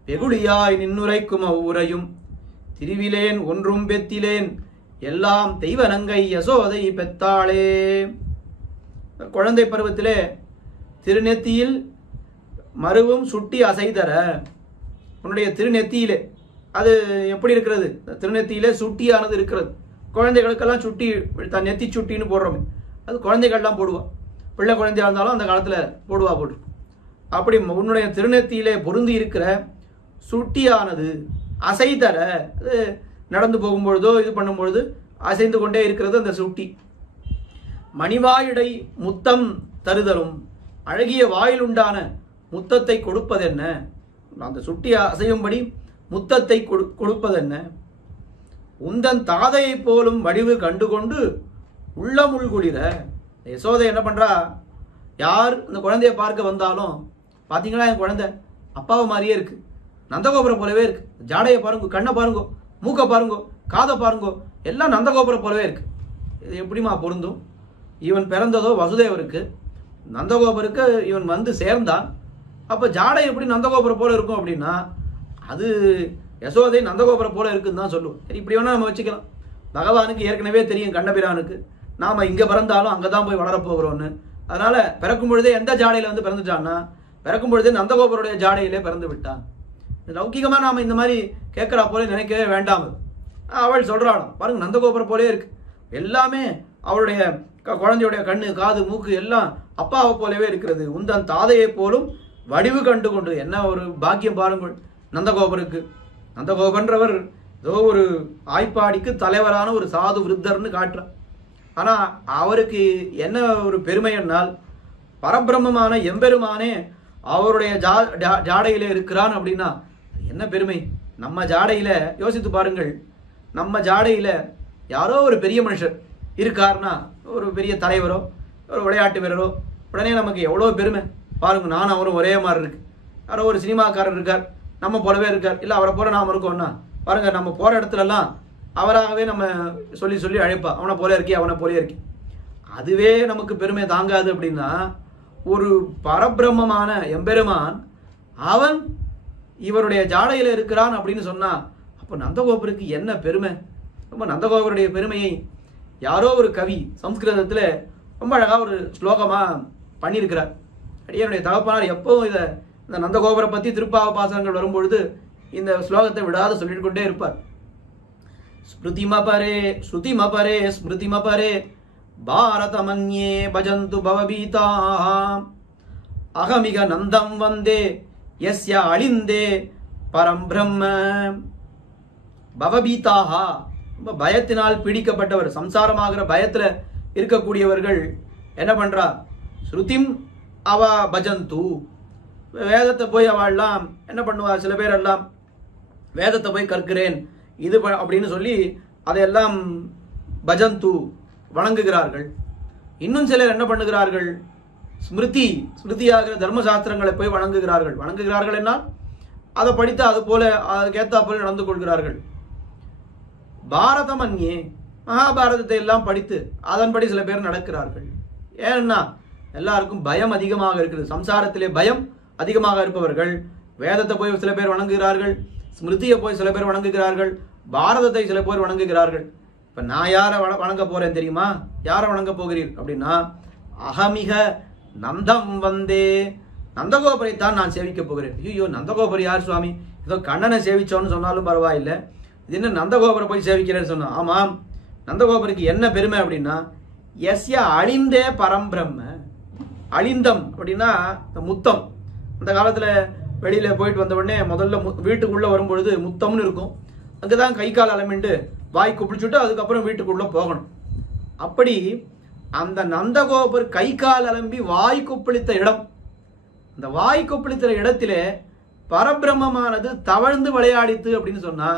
வெகுளியாய் நின்னுரைக்கும் அவ்வுரையும் திருவிலேன் ஒன்றும் பெத்திலேன் எல்லாம் தெய்வனங்கை யசோதை பெத்தாளே. குழந்தை பருவத்திலே திருநெத்தியில் மருவும் சுட்டி அசைதர, உன்னுடைய திருநெத்தியிலே அது எப்படி இருக்கிறது, திருநெத்தியிலே சுட்டியானது இருக்கிறது. குழந்தைகளுக்கெல்லாம் சுட்டி, தன் நெத்தி சுட்டின்னு போடுறோமே, அது குழந்தைகள்லாம் போடுவா, பிள்ளை குழந்தையா இருந்தாலும் அந்த காலத்தில் போட்டு. அப்படி உன்னுடைய திருநெத்தியிலே பொருந்தி இருக்கிற சுட்டியானது அசைதர, அது நடந்து போகும்பொழுதோ இது பண்ணும்பொழுது அசைந்து கொண்டே இருக்கிறது அந்த சுட்டி. மணிவாயிடை முத்தம் தருதலும், அழகிய வாயில் உண்டான முத்தத்தை கொடுப்பதென்ன. அந்த சுட்டி அசையும்படி முத்தத்தை கொடுப்பதென்ன? உந்தன் தாதையை போலும் வடிவு கண்டுகொண்டு உள்ளமுள் குளிர. யசோதை என்ன பண்றா, யார் இந்த குழந்தைய பார்க்க வந்தாலும் பாத்தீங்களா என் குழந்தை அப்பாவை மாதிரியே இருக்கு, நந்தகோபுரம் போலவே இருக்கு, ஜாடையை பாருங்க, கண்ணை பாருங்க, மூக்க பாருங்க, காதை பாருங்க, எல்லாம் நந்தகோபுரம் போலவே இருக்கு. இது எப்படிமா பொருந்தும்? இவன் பிறந்ததோ வசுதேவருக்கு, நந்தகோபருக்கு இவன் வந்து சேர்ந்தான். அப்ப ஜாடை எப்படி நந்தகோபுரம் போல இருக்கும் அப்படின்னா அது யசோதை நந்தகோபுரம் போல இருக்குன்னு தான் சொல்லுவோம். சரி, இப்படி வேணா நம்ம வச்சுக்கலாம். பகவானுக்கு ஏற்கனவே தெரியும் கண்ணபிரானுக்கு நாம இங்க பிறந்தாலும் அங்கதான் போய் வளரப்போகிறோம்னு. அதனால பிறக்கும் பொழுதே எந்த ஜாடையில வந்து பிறந்துட்டான்னா பிறக்கும் பொழுதே நந்தகோபருடைய ஜாடையிலே பிறந்து விட்டான். லௌகிகமா நாம இந்த மாதிரி கேட்கிறா போல நினைக்கவே வேண்டாம். அவள் சொல்றாளாம், பாருங்க நந்தகோபுரம் போலே இருக்கு, எல்லாமே அவளுடைய குழந்தையுடைய கண்ணு காது மூக்கு எல்லாம் அப்பாவை போலவே இருக்கிறது. உந்தன் தாதையை போலும் வடிவு கண்டு கொண்டு. என்ன ஒரு பாக்கியம் பாருங்கள் நந்தகோபருக்கு. நந்தகோபன்றவர் ஏதோ ஒரு ஆய்ப்பாடிக்கு தலைவரான ஒரு சாது விருத்தர்னு காட்டுறார். ஆனா அவருக்கு என்ன ஒரு பெருமை என்னால் பரபிரம்மமான எம்பெருமானே அவருடைய ஜாடையில இருக்கிறான் அப்படின்னா என்ன பெருமை. நம்ம ஜாடையில யோசித்து பாருங்கள், நம்ம ஜாடையில யாரோ ஒரு பெரிய மனுஷர் இருக்காருன்னா, ஒரு பெரிய தலைவரோ ஒரு விளையாட்டு வீரரோ, உடனே நமக்கு எவ்வளோ பெருமை பாருங்க. நானும் அவரும் ஒரே மாதிரி இருக்கு. யாரோ ஒரு சினிமாக்காரர் இருக்கார், நம்ம போலவே இருக்கார், இல்லை அவரை போல நாம இருக்கோம்னா பாருங்க, நம்ம போற இடத்துலலாம் அவராகவே நம்ம சொல்லி சொல்லி அழைப்பா, அவனை போல இருக்கே அவனை போலே இருக்கே. அதுவே நமக்கு பெருமை தாங்காது அப்படின்னா ஒரு பரபிரம்மமான எம்பெருமான் அவன் இவருடைய ஜாடையில இருக்கிறான் அப்படின்னு சொன்னா அப்போ நந்தகோபருக்கு என்ன பெருமை. ரொம்ப நந்தகோபருடைய பெருமையை யாரோ ஒரு கவி சம்ஸ்கிருதத்துல ரொம்ப அழகா ஒரு ஸ்லோகமா பண்ணியிருக்கிறார். அடியனுடைய தகப்பனார் எப்பவும் இந்த நந்தகோபுரை பத்தி திருப்பாவ பாசனங்கள் வரும்பொழுது இந்த ஸ்லோகத்தை விடாத சொல்லிட்டு கொண்டே இருப்பார். ஸ்மிருதிமபரே ஸ்ருதிமபரே ஸ்மிருதிமபரே பாரதமன்யே பஜந்து பவபீதாஹ அகமிக நந்தம் வந்தே யஸ்ய அளிந்தே பரம் பிரம்ம. பவபீதாஹ ரொம்ப பயத்தினால் பீடிக்கப்பட்டவர், சம்சாரமாகிற பயத்துல இருக்கக்கூடியவர்கள் என்ன பண்றா, ஸ்ருதிம் அவ பஜந்து, வேதத்தை போய் அவள்லாம் என்ன பண்ணுவா, சில பேர் எல்லாம் வேதத்தை போய் கற்கிறேன் இது அப்படின்னு சொல்லி அதையெல்லாம் பஜந்து வணங்குகிறார்கள். இன்னும் சிலர் என்ன பண்ணுகிறார்கள், ஸ்மிருதியாகிற தர்மசாஸ்திரங்களை போய் வணங்குகிறார்கள் என்னால் அதை படித்து அது போல அதுக்கேத்தா போல நடந்து கொள்கிறார்கள். பாரதம் அந்நியே மகாபாரதத்தை எல்லாம் படித்து அதன்படி சில பேர் நடக்கிறார்கள். ஏன்னா எல்லாருக்கும் பயம் அதிகமாக இருக்குது, சம்சாரத்திலே பயம் அதிகமாக இருப்பவர்கள் வேதத்தை போய் சில பேர் வணங்குகிறார்கள், ஸ்மிருதியை போய் சில பேர் வணங்குகிறார்கள், பாரதத்தை சில பேர் வணங்குகிறார்கள். இப்ப நான் யாரை வணங்க போறேன் தெரியுமா? யாரை வணங்க போகிறீர் அப்படின்னா அகமிக நந்தம் வந்தே, நந்தகோபுரைத்தான் நான் சேவிக்க போகிறேன். ஐயோ நந்தகோபுரம் யார் சுவாமி, ஏதோ கண்ணனை சேவிச்சோன்னு சொன்னாலும் பரவாயில்லை, இது என்ன நந்தகோபுரம் போய் சேவிக்கிறேன்னு சொன்னா, ஆமாம் நந்தகோபுருக்கு என்ன பெருமை அப்படின்னா எஸ்ய அழிந்தே பரம்பிரம்ம. அழிந்தம் அப்படின்னா முத்தம். அந்த காலத்துல வெளியில போயிட்டு வந்த உடனே முதல்ல வீட்டுக்குள்ள வரும்பொழுது முத்தம்னு இருக்கும், அங்கதான் கை கால் அலமிண்டு வாய் குப்பிடிச்சுட்டு அதுக்கப்புறம் வீட்டுக்குள்ள போகணும். அப்படி அந்த நந்தகோபர் கை கால் அலம்பி வாய் கொப்பளித்த இடம், அந்த வாய் கொப்பளித்த இடத்திலே பரபிரம்மமானது தவழ்ந்து விளையாடித்து அப்படின்னு சொன்னா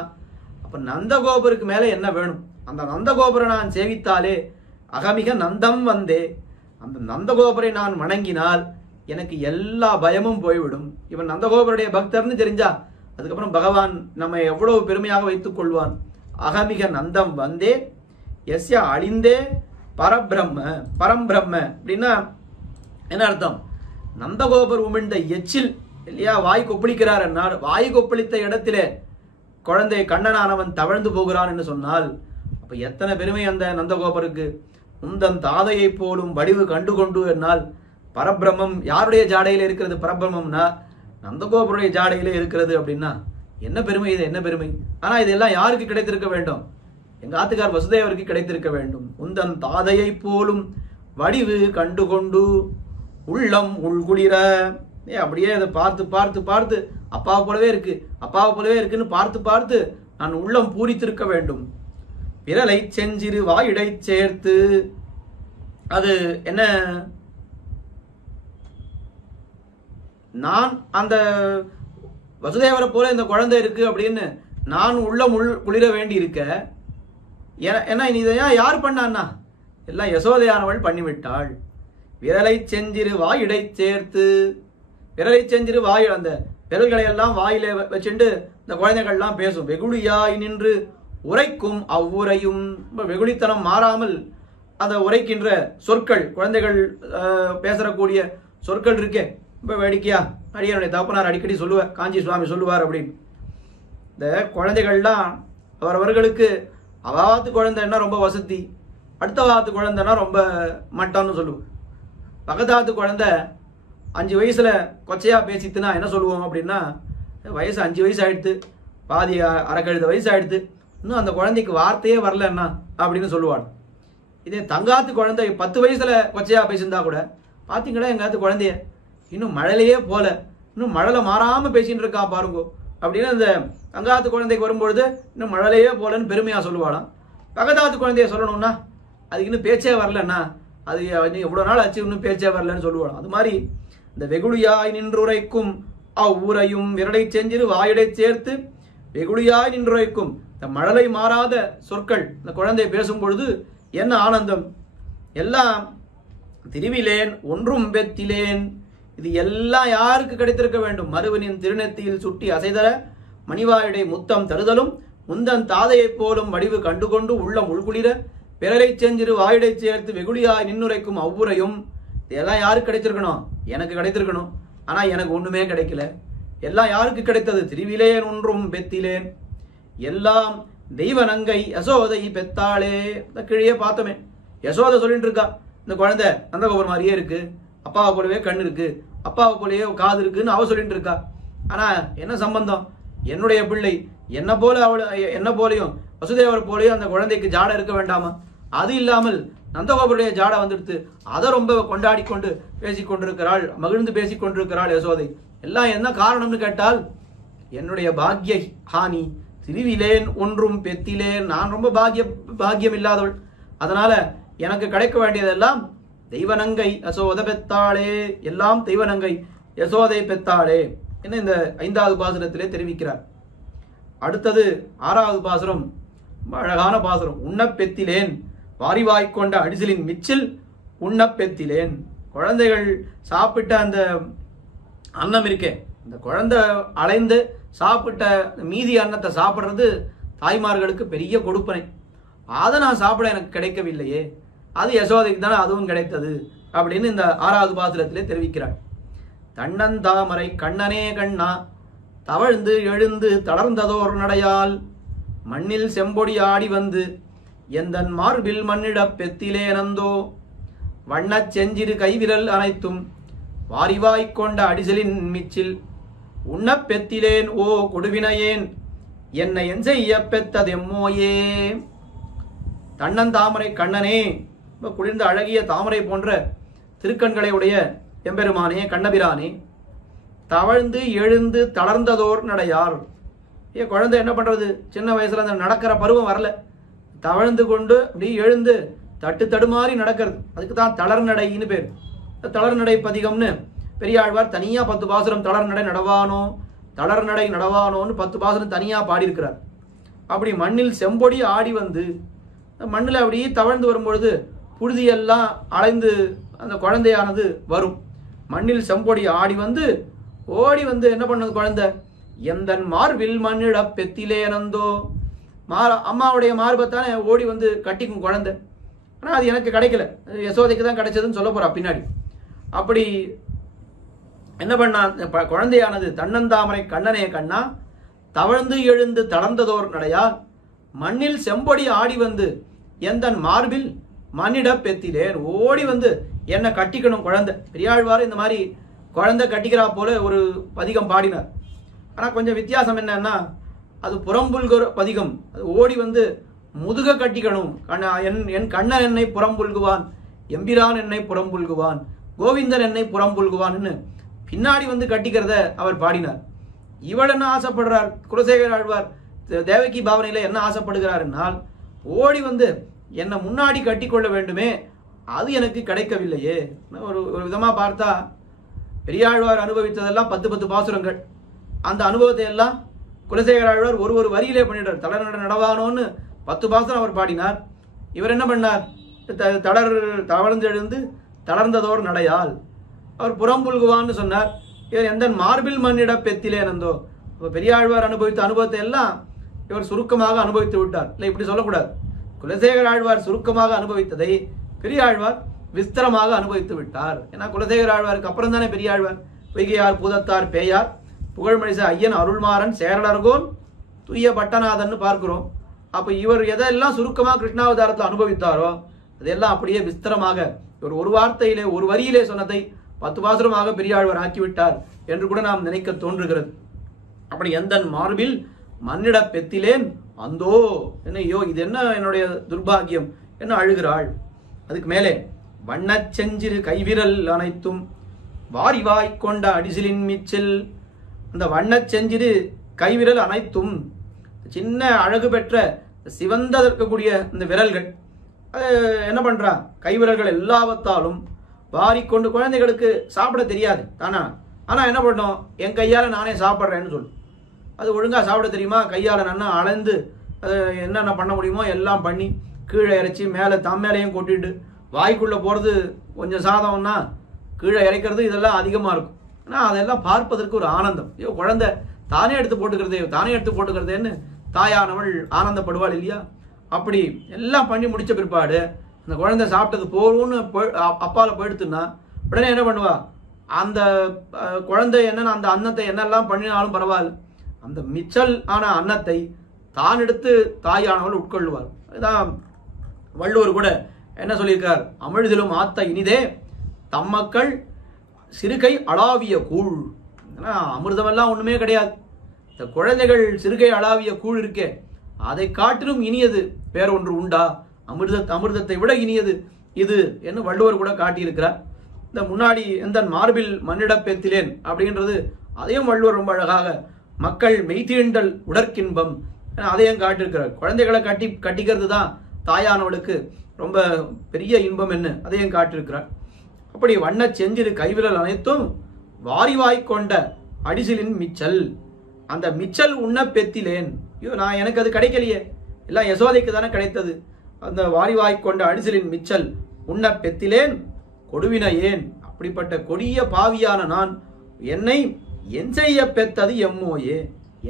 அப்ப நந்தகோபருக்கு மேல என்ன வேணும்? அந்த நந்தகோபுரை நான் சேவித்தாலே அகமிக நந்தம் வந்தே, அந்த நந்தகோபுரை நான் வணங்கினால் எனக்கு எல்லா பயமும் போய்விடும். இவன் நந்தகோபருடைய பக்தர்னு தெரிஞ்சா அதுக்கப்புறம் பகவான் நம்ம எவ்வளவு பெருமையாக வைத்துக் கொள்வான். அகமிக நந்தம் வந்தே எஸ்ய அழிந்தே பரபிரம்ம. பரம்பிரம்ம அப்படின்னா என்ன அர்த்தம்? நந்தகோபர் உமிழ்ந்த எச்சில் இல்லையா, வாய் கொப்பளிக்கிறார் என்னால் வாய் கொப்பளித்த இடத்திலே குழந்தை கண்ணனானவன் தவழ்ந்து போகிறான் என்று சொன்னால் அப்ப எத்தனை பெருமை அந்த நந்தகோபருக்கு. உந்தன் தாதையை போலும் வடிவு கண்டு கொண்டு என்னால் பரபிரம்மம் யாருடைய ஜாடையில இருக்கிறது? பரபிரம்மம்னா நந்தகோபருடைய ஜாடையிலே இருக்கிறது அப்படின்னா என்ன பெருமை, இது என்ன பெருமை. ஆனா இதெல்லாம் யாருக்கு கிடைத்திருக்க வேண்டும்? எங்க ஆத்துக்கார் வசுதேவருக்கு கிடைத்திருக்க வேண்டும். உந்தன் தாதையை போலும் வடிவு கண்டு கொண்டு உள்ளம் உள்குளிர. அப்படியே அதை பார்த்து பார்த்து பார்த்து அப்பாவை போலவே இருக்கு, அப்பாவை போலவே இருக்குன்னு பார்த்து பார்த்து நான் உள்ளம் பூரித்திருக்க வேண்டும். விரலை செஞ்சிரு வாயிடை சேர்த்து, அது என்ன, நான் அந்த வசுதேவரை போல இந்த குழந்தை இருக்கு அப்படின்னு நான் உள்ள குளிர வேண்டி இருக்க. ஏன்னா இதையா யார் பண்ணான்னா எல்லாம் யசோதையானவள் பண்ணிவிட்டாள். விரலை செஞ்சிரு வாயிடை சேர்த்து, விரலை செஞ்சிரு வாய், அந்த விரல்களை எல்லாம் வாயில வச்சுட்டு இந்த குழந்தைகள்லாம் பேசும். வெகுளியாய் நின்று உரைக்கும் அவ்வுரையும், வெகுளித்தனம் மாறாமல் அந்த உரைக்கின்ற சொற்கள், குழந்தைகள் பேசக்கூடிய சொற்கள் இருக்கே ரொம்ப வேடிக்கையா. அடியனுடைய தகப்பனார் அடிக்கடி சொல்லுவார், காஞ்சி சுவாமி சொல்லுவார் அப்படின்னு. இந்த குழந்தைகள்லாம் அவரவர்களுக்கு அவாத்து குழந்தைன்னா ரொம்ப வசதி, அடுத்த வாத்து குழந்தைன்னா ரொம்ப மட்டம்னு சொல்லுவோம். பக்கத்தாத்து குழந்தை 5 வயசுல கொச்சையா பேசித்துனா என்ன சொல்லுவோம் அப்படின்னா, வயசு 5 வயசு ஆயிடுத்து, பாதி அரைக்கழுத வயசு ஆயிடுத்து, இன்னும் அந்த குழந்தைக்கு வார்த்தையே வரலன்னா அப்படின்னு சொல்லுவாள். இதே தங்காத்து குழந்தை 10 வயசுல கொச்சையா பேசியிருந்தா கூட, பார்த்தீங்களா எங்காத்து குழந்தைய இன்னும் மழையிலேயே போல, இன்னும் மழையில மாறாம பேசிட்டு இருக்கா பாருங்கோ அப்படின்னு அந்த தங்காத்து குழந்தைக்கு வரும்பொழுது இன்னும் மழையிலேயே போலன்னு பெருமையா சொல்லுவாளாம். பக்கத்தாத்து குழந்தைய சொல்லணும்னா அதுக்கு இன்னும் பேச்சே வரலன்னா, அது எவ்வளவு நாள் ஆச்சு இன்னும் பேச்சே வரலன்னு சொல்லுவாளாம். அது மாதிரி இந்த வெகுளியாய் நின்றுரைக்கும் அவ்வுரையும் விரலை செஞ்சிரு வாயிடை சேர்த்து, வெகுளியாய் நின்றுரைக்கும் இந்த மழலை மாறாத சொற்கள் இந்த குழந்தை பேசும் பொழுது என்ன ஆனந்தம். எல்லாம் திருவிலேன் ஒன்றும் பெத்திலேன், இது எல்லாம் யாருக்கு கிடைத்திருக்க வேண்டும்? மருவனின் திருநெத்தியில் சுட்டி அசைதர மணிவாயுடை முத்தம் தருதலும் முந்தன் தாதையைப் போலும் வடிவு கண்டுகொண்டு உள்ளம் உள்குளிர பிறரை செஞ்சிரு வாயிடை சேர்த்து வெகுளியாய் நின்னுரைக்கும் அவ்வுரையும், இதெல்லாம் யாருக்கு கிடைச்சிருக்கணும்? எனக்கு கிடைத்திருக்கணும். ஆனா எனக்கு ஒண்ணுமே கிடைக்கல. எல்லாம் யாருக்கு கிடைத்தது? திருவிலேன் ஒன்றும் பெத்திலேன், எல்லாம் தெய்வ நங்கை யசோதை பெத்தாளே. இந்த கிழியே பார்த்தோமே, யசோதை சொல்லிட்டு இருக்கா, இந்த குழந்தை நந்தகோபுரம் மாதிரியே இருக்கு, அப்பாவை போலவே கண் இருக்கு, அப்பாவை போலவே காது இருக்குன்னு அவ சொல்லிட்டு இருக்கா. ஆனா என்ன சம்பந்தம்? என்னுடைய பிள்ளை என்ன போல என்ன போலையும் வசுதேவர் போலையும் அந்த குழந்தைக்கு ஜாடை இருக்க வேண்டாமா? அது இல்லாமல் நந்தகோபுடைய ஜாடை வந்துடுத்து, அதை ரொம்ப கொண்டாடி கொண்டு பேசிக் கொண்டிருக்கிறாள், மகிழ்ந்து பேசிக் கொண்டிருக்கிறாள் யசோதை. எல்லாம் என்ன காரணம்னு கேட்டால், என்னுடைய பாக்ய ஹானி, திருவிலேன் ஒன்றும் பெத்திலேன், நான் ரொம்ப பாக்கியம் இல்லாதவள், அதனால எனக்கு கிடைக்க வேண்டியதெல்லாம் தெய்வநங்கை யசோதை பெத்தாளே, எல்லாம் தெய்வநங்கை யசோதை பெத்தாளே என்ன இந்த 5வது பாசுரத்திலே தெரிவிக்கிறார். அடுத்தது 6வது பாசுரம், அழகான பாசுரம். உண்ணப்பெத்திலேன் வாரிவாய்க்கொண்ட அடிசலின் மிச்சில் உண்ணப்பெத்திலேன். குழந்தைகள் சாப்பிட்ட அந்த அன்னம் இருக்கே, இந்த குழந்தை அலைந்து சாப்பிட்ட மீதி அன்னத்தை சாப்பிட்றது தாய்மார்களுக்கு பெரிய கொடுப்பனை. அதை நான் சாப்பிட எனக்கு கிடைக்கவில்லையே, அது யசோதைக்கு தானே அதுவும் கிடைத்தது அப்படின்னு இந்த 6வது பாசுரத்திலே தெரிவிக்கிறாள். தன்னந்தாமரை கண்ணனே கண்ணா தவழ்ந்து எழுந்து தளர்ந்ததோர் நடையால் மண்ணில் செம்பொடி ஆடி வந்து எந்தன் மார்பில் மண்ணிடப் பெத்திலே நந்தோ வண்ணச் செஞ்சிறு கைவிரல் அனைத்தும் வாரிவாய்க்கொண்ட அடிசலின் மிச்சில் உண்ணப் பெத்திலேன் ஓ கொடுவினையேன் என்னை என் செய்ய பெத்ததெம்மோயே. தன்னந்தாமரை கண்ணனே, குளிர்ந்த அழகிய தாமரை போன்ற திருக்கண்களை உடைய எம்பெருமானே, கண்ணபிரானே, தவழ்ந்து எழுந்து தளர்ந்ததோர் நடையார். குழந்தை என்ன பண்றது? சின்ன வயசுல அந்த நடக்கிற பருவம் வரல, தவழ்ந்து கொண்டு அப்படி எழுந்து தட்டு தடுமாறி நடக்கிறது, அதுக்கு தான் தளர்நடைன்னு பேர். தளர்நடை பதிகம்னு பெரியாழ்வார் தனியா 10 பாசுரம் தளர்நடை நடவானோ தளர்நடை நடவானோன்னு 10 பாசுரம் தனியா பாடியிருக்கிறார். அப்படி மண்ணில் செம்பொடி ஆடி வந்து, மண்ணில் அப்படி தவழ்ந்து வரும்பொழுது புழுதியெல்லாம் அலைந்து அந்த குழந்தையானது வரும். மண்ணில் செம்பொடி ஆடி வந்து ஓடி வந்து என்ன பண்ணது குழந்தை? எந்தன் மார்பில் மண்ணிட பெத்திலே நந்தோ, அம்மாவுடைய மார்பத்தானே ஓடி வந்து கட்டிக்கும் குழந்தை. ஆனால் அது எனக்கு கிடைக்கல, யசோதைக்கு தான் கிடைச்சதுன்னு சொல்ல போறா பின்னாடி. அப்படி என்ன பண்ணான் குழந்தையானது? தன்னந்தாமரை கண்ணனே கண்ணா தவழ்ந்து எழுந்து தளர்ந்ததோர் நடையா மண்ணில் செம்பொடி ஆடி வந்து எந்தன் மார்பில் மண்ணிட பெத்திலேன், ஓடி வந்து என்னை கட்டிக்கணும் குழந்தை. பெரியாழ்வார் இந்த மாதிரி குழந்தை கட்டிக்கிறா போல ஒரு பதிகம் பாடினார். ஆனால் கொஞ்சம் வித்தியாசம் என்னன்னா, அது புறம்புல்கிற பதிகம். அது ஓடி வந்து முதுக கட்டிக்கணும். என் கண்ணன் என்னை புறம்புல்குவான், எம்பிரான் என்னை புறம்புல்குவான், கோவிந்தன் என்னை புறம்புல்குவான்னு பின்னாடி வந்து கட்டிக்கிறத அவர் பாடினார். இவள் என்ன ஆசைப்படுறார்? குலசேகர ஆழ்வார் தேவகி பாவனையில என்ன ஆசைப்படுகிறார் என்னால், ஓடி வந்து என்னை முன்னாடி கட்டிக்கொள்ள வேண்டுமே, அது எனக்கு கிடைக்கவில்லையே. ஒரு விதமா பார்த்தா பெரியாழ்வார் அனுபவித்ததெல்லாம் 10 பாசுரங்கள். அந்த அனுபவத்தை எல்லாம் குலசேகர ஆழ்வார் ஒரு வரியிலே பண்ணிட்டார். தளர் நட நடவானோன்னு 10 பாசனம் அவர் பாடினார். இவர் என்ன பண்ணார்? தவழ்ந்து எழுந்து தளர்ந்ததோர் நடையால் அவர் புறம்புல்குவான்னு சொன்னார். இவர் எந்த மார்பில் மண்ணிட பெத்திலேனந்தோ. பெரியாழ்வார் அனுபவித்த அனுபவத்தை எல்லாம் இவர் சுருக்கமாக அனுபவித்து விட்டார். இல்லை, இப்படி சொல்லக்கூடாது. குலசேகர ஆழ்வார் சுருக்கமாக அனுபவித்ததை பெரியாழ்வார் விஸ்தரமாக அனுபவித்து விட்டார். ஏன்னா குலசேகர ஆழ்வாருக்கு அப்புறம் தானே பெரியாழ்வார். பொய்கையார் பூதத்தார் பேயார் புகழ்மழிச ஐயன் அருள்மாறன் சேரலர்கோன் துய்ய பட்டநாதன் பார்க்கிறோம். அப்ப இவர் எதெல்லாம் சுருக்கமாக கிருஷ்ணாவதாரத்தில் அனுபவித்தாரோ அதெல்லாம் அப்படியே விஸ்தரமாக ஒரு வார்த்தையிலே ஒரு வரியிலே சொன்னதை 10 பாசுரமாக பெரியாழ்வார் ஆக்கிவிட்டார் என்று கூட நாம் நினைக்க தோன்றுகிறது. அப்படி எந்தன் மார்பில் மண்ணிட பெத்திலேன் அந்தோ என்ன, ஐயோ இது என்ன என்னுடைய துர்பாகியம் என்ன அழுகிறாள். அதுக்கு மேலே வண்ணச் செஞ்சிறு கைவிரல் அனைத்தும் வாரிவாய் கொண்ட அடிசிலின் மிச்சில். அந்த வண்ணச் செஞ்சிறு கைவிரல் அனைத்தும் சின்ன அழகு பெற்ற சிவந்த இருக்கக்கூடிய இந்த விரல்கள் என்ன பண்றா? கைவிரல்கள் எல்லாவற்றாலும் வாரிக்கொண்டு, குழந்தைகளுக்கு சாப்பிட தெரியாது தானா, ஆனா என்ன பண்ணோம், என் கையால நானே சாப்பிட்றேன்னு சொல்லு. அது ஒழுங்கா சாப்பிட தெரியுமா? கையால நன்னா அளந்து என்னென்ன பண்ண முடியுமோ எல்லாம் பண்ணி கீழே இறைச்சி மேலே மேலையும் கொட்டிட்டு வாய்க்குள்ள போறது கொஞ்சம் சாதம்னா கீழே இறைக்கிறது இதெல்லாம் அதிகமா இருக்கும். ஆனால் அதெல்லாம் பார்ப்பதற்கு ஒரு ஆனந்தம். ஐயோ குழந்தை தானே எடுத்து போட்டுக்கிறதேன்னு தாயானவள் ஆனந்தப்படுவாள் இல்லையா? அப்படி எல்லாம் பண்ணி முடிச்ச பிற்பாடு அந்த குழந்தை சாப்பிட்டது போரும்னு அப்பால போயிடுத்துன்னா உடனே என்ன பண்ணுவா? அந்த குழந்தை என்னன்னா அந்த அன்னத்தை என்னெல்லாம் பண்ணினாலும் பரவாயில்ல, அந்த மிச்சல் ஆன அன்னத்தை தான் எடுத்து தாயானவள் உட்கொள்ளுவாள். அதுதான் வள்ளுவர் கூட என்ன சொல்லியிருக்கார்? அமிழ்திலும் ஆத்த இனிதே தம்மக்கள் சிறுகை அளாவிய கூழ். அமிர்தமெல்லாம் ஒண்ணுமே கிடையாது. இந்த குழந்தைகள் சிறுகை அளாவிய கூழ் இருக்கே, அதை காட்டிலும் இனியது வேற ஒன்று உண்டா? அமிர்தத்தை விட இனியது இது என்று வள்ளுவர் கூட காட்டியிருக்கிறார். இந்த முன்னாடி எந்த மார்பில் மண்ணிட பெத்திலேன் அப்படின்றது அதையும் வள்ளுவர் ரொம்ப அழகாக மக்கள் மெய்தீண்டல் உடற்கின்பம் அதையும் காட்டியிருக்கிறார். குழந்தைகளை கட்டிக்கிறது தான் தாயானவளுக்கு ரொம்ப பெரிய இன்பம் என்ன அதையும் காட்டியிருக்கிறார். அப்படி வண்ண செஞ்சிரு கைவிரல் அனைத்தும் வாரிவாய் கொண்ட அடிசிலின் மிச்சல். அந்த மிச்சல் உண்ண பெத்திலேன். ஐயோ நான் எனக்கு அது கிடைக்கலையே, எல்லாம் யசோதைக்கு தானே கிடைத்தது. அந்த வாரிவாய் கொண்ட அடிசிலின் மிச்சல் உண்ண பெத்திலேன் கொடுவின ஏன். அப்படிப்பட்ட கொடிய பாவியான நான் என்னை என் செய்ய பெத்தது எம்மோயே.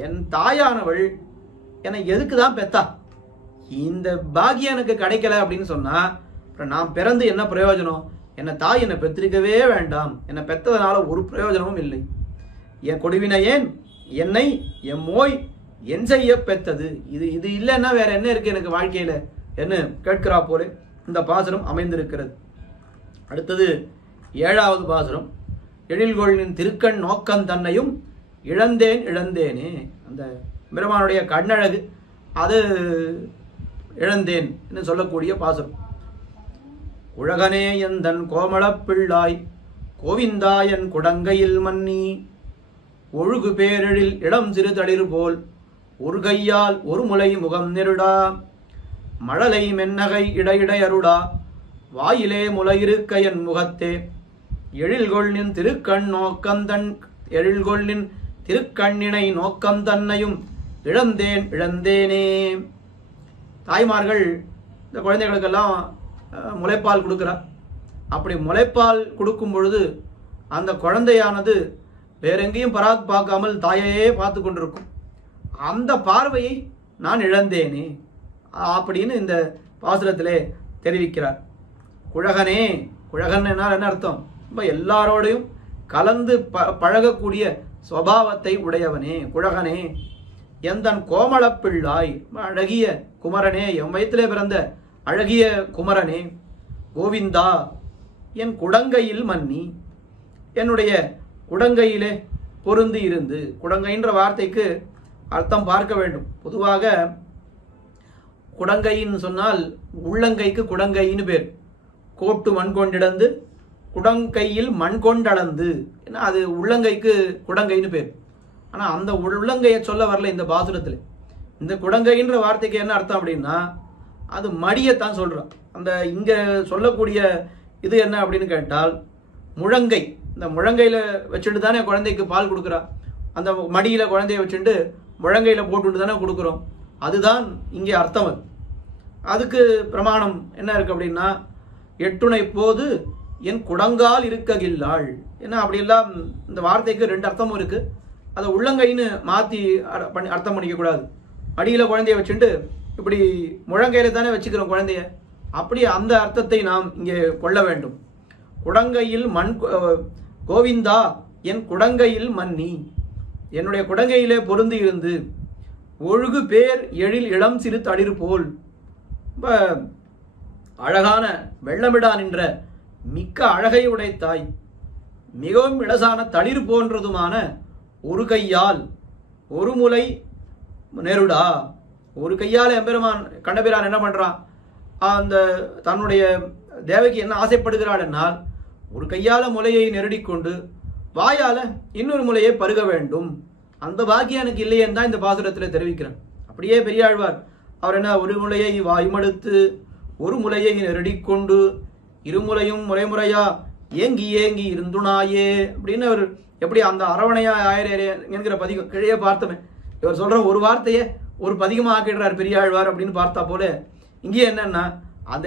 என் தாயானவள் என்னை எதுக்கு தான் பெத்தா? இந்த பாக்கியம் எனக்கு கிடைக்கல அப்படின்னு சொன்னா அப்புறம் நான் பிறந்து என்ன பிரயோஜனம்? என்னை தாய் என்னை பெற்றிருக்கவே வேண்டாம். என்னை பெற்றதுனால ஒரு பிரயோஜனமும் இல்லை. என் கொடுவின ஏன் என்னை எம்மோய் என் செய்ய பெத்தது. இது இல்லைன்னா வேற என்ன இருக்கு எனக்கு வாழ்க்கையில என்ன கேட்கிறா போல இந்த பாசுரம் அமைந்திருக்கிறது. அடுத்தது 7வது பாசுரம். எழில்கொள்ளின் திருக்கண் நோக்கம் தன்னையும் இழந்தேனே. அந்த பெருமானுடைய கண்ணழகு அது இழந்தேன் என்று சொல்லக்கூடிய பாசுரம். உலகனே எந்தன் கோமளப்பிள்ளாய் கோவிந்தாயன் குடங்கையில் மன்னி ஒழுகு பேரெழில் இளம் சிறு தளிர் போல் ஒரு கையால் ஒரு முலை முகம் நெருடா மழலை மென்னகை இடையருடா வாயிலே முலையிருக்க என் முகத்தே எழில்கொள்ளின் திருக்கண் நோக்கந்தன் எழில்கொள்ளின் திருக்கண்ணினை நோக்கம் தன்னையும் இழந்தேனே. தாய்மார்கள் இந்த குழந்தைகளுக்கெல்லாம் முளைப்பால் கொடுக்கிறார். அப்படி முளைப்பால் கொடுக்கும் பொழுது அந்த குழந்தையானது வேற எங்கேயும் பார்க்காமல் தாயையே பார்த்து கொண்டிருக்கும். அந்த பார்வையை நான் இழந்தேனே அப்படின்னு இந்த பாசுரத்திலே தெரிவிக்கிறார். குழகனே, குழகன் என்ன அர்த்தம்? எல்லாரோடையும் கலந்து பழகக்கூடிய சுவாவத்தை உடையவனே. குழகனே எந்தன் கோமளப்பிள்ளாய், அழகிய குமரனே, என் வயிற்றிலே பிறந்த அழகிய குமரனே. கோவிந்தா என் குடங்கையில் மன்னி, என்னுடைய குடங்கையிலே பொருந்தி இருந்து. குடங்கைன்ற வார்த்தைக்கு அர்த்தம் பார்க்க வேண்டும். பொதுவாக குடங்கைன்னு சொன்னால் உள்ளங்கைக்கு குடங்கைன்னு பேர். கோட்டு மண் கொண்டிடந்து குடங்கையில் மண் கொண்டளந்து, ஏன்னா அது உள்ளங்கைக்கு குடங்கைன்னு பேர். ஆனா அந்த உள்ளங்கையை சொல்ல வரல இந்த பாசுரத்தில். இந்த குடங்கைன்ற வார்த்தைக்கு என்ன அர்த்தம் அப்படின்னா அது மடியத்தான் சொல்றான். அந்த இங்க சொல்லக்கூடிய இது என்ன அப்படின்னு கேட்டால் முழங்கை. இந்த முழங்கையில வச்சுட்டு தானே குழந்தைக்கு பால் கொடுக்குறா. அந்த மடியில் குழந்தைய வச்சுட்டு முழங்கையில் போட்டுட்டு தானே கொடுக்குறோம். அதுதான் இங்கே அர்த்தம். அதுக்கு பிரமாணம் என்ன இருக்கு அப்படின்னா, எட்டுணை போது என் குடங்கால் இருக்ககில்லாள். ஏன்னா அப்படியெல்லாம் இந்த வார்த்தைக்கு ரெண்டு அர்த்தமும் இருக்கு. அதை உள்ளங்கைன்னு மாற்றி அர்த்தம் பண்ணிக்கக்கூடாது. அடியில் குழந்தைய வச்சுட்டு இப்படி முழங்கையில தானே வச்சுக்கிறோம் குழந்தைய, அப்படி அந்த அர்த்தத்தை நாம் இங்கே கொள்ள வேண்டும். குடங்கையில் கோவிந்தா என் குடங்கையில் மன்னி, என்னுடைய குடங்கையிலே பொருந்தி இருந்து ஒழுகு பேர் எழில் இளம் சிறு தளிர் போல், ரொம்ப அழகான வெள்ளமிடா நின்ற மிக்க அழகை உடைத்தாய், மிகவும் இளசான தளிர் போன்றதுமான ஒரு கையால் ஒரு முலை நெருடா. ஒரு கையால் எம்பெருமான் கண்ணபிரான் என்ன பண்றான், அந்த தன்னுடைய தேவகி என்ன ஆசைப்படுகிறாள் என்னால் ஒரு கையால முலையை நெருடிக்கொண்டு வாயால இன்னொரு முலையை பருக வேண்டும். அந்த பாக்கியம் எனக்கு இல்லையேன்னு தான் இந்த பாசுரத்தில் தெரிவிக்கிறேன். அப்படியே பெரியாழ்வார் அவர் என்ன, ஒரு முலையை வாய்மடுத்து ஒரு முலையை நெருடிக்கொண்டு இருமுலையும் முறைமுறையா ஏங்கி ஏங்கி இருந்துனாயே அப்படின்னு அவர் எப்படி அந்த அரவணையா ஆயிரே என்கிற பதிகம் கிழையே பார்த்தோமே. இவர் சொல்ற ஒரு வார்த்தையே ஒரு பதிகமாக ஆக்கிடுறார் பெரியாழ்வார் அப்படின்னு பார்த்தா போல இங்கே என்னன்னா,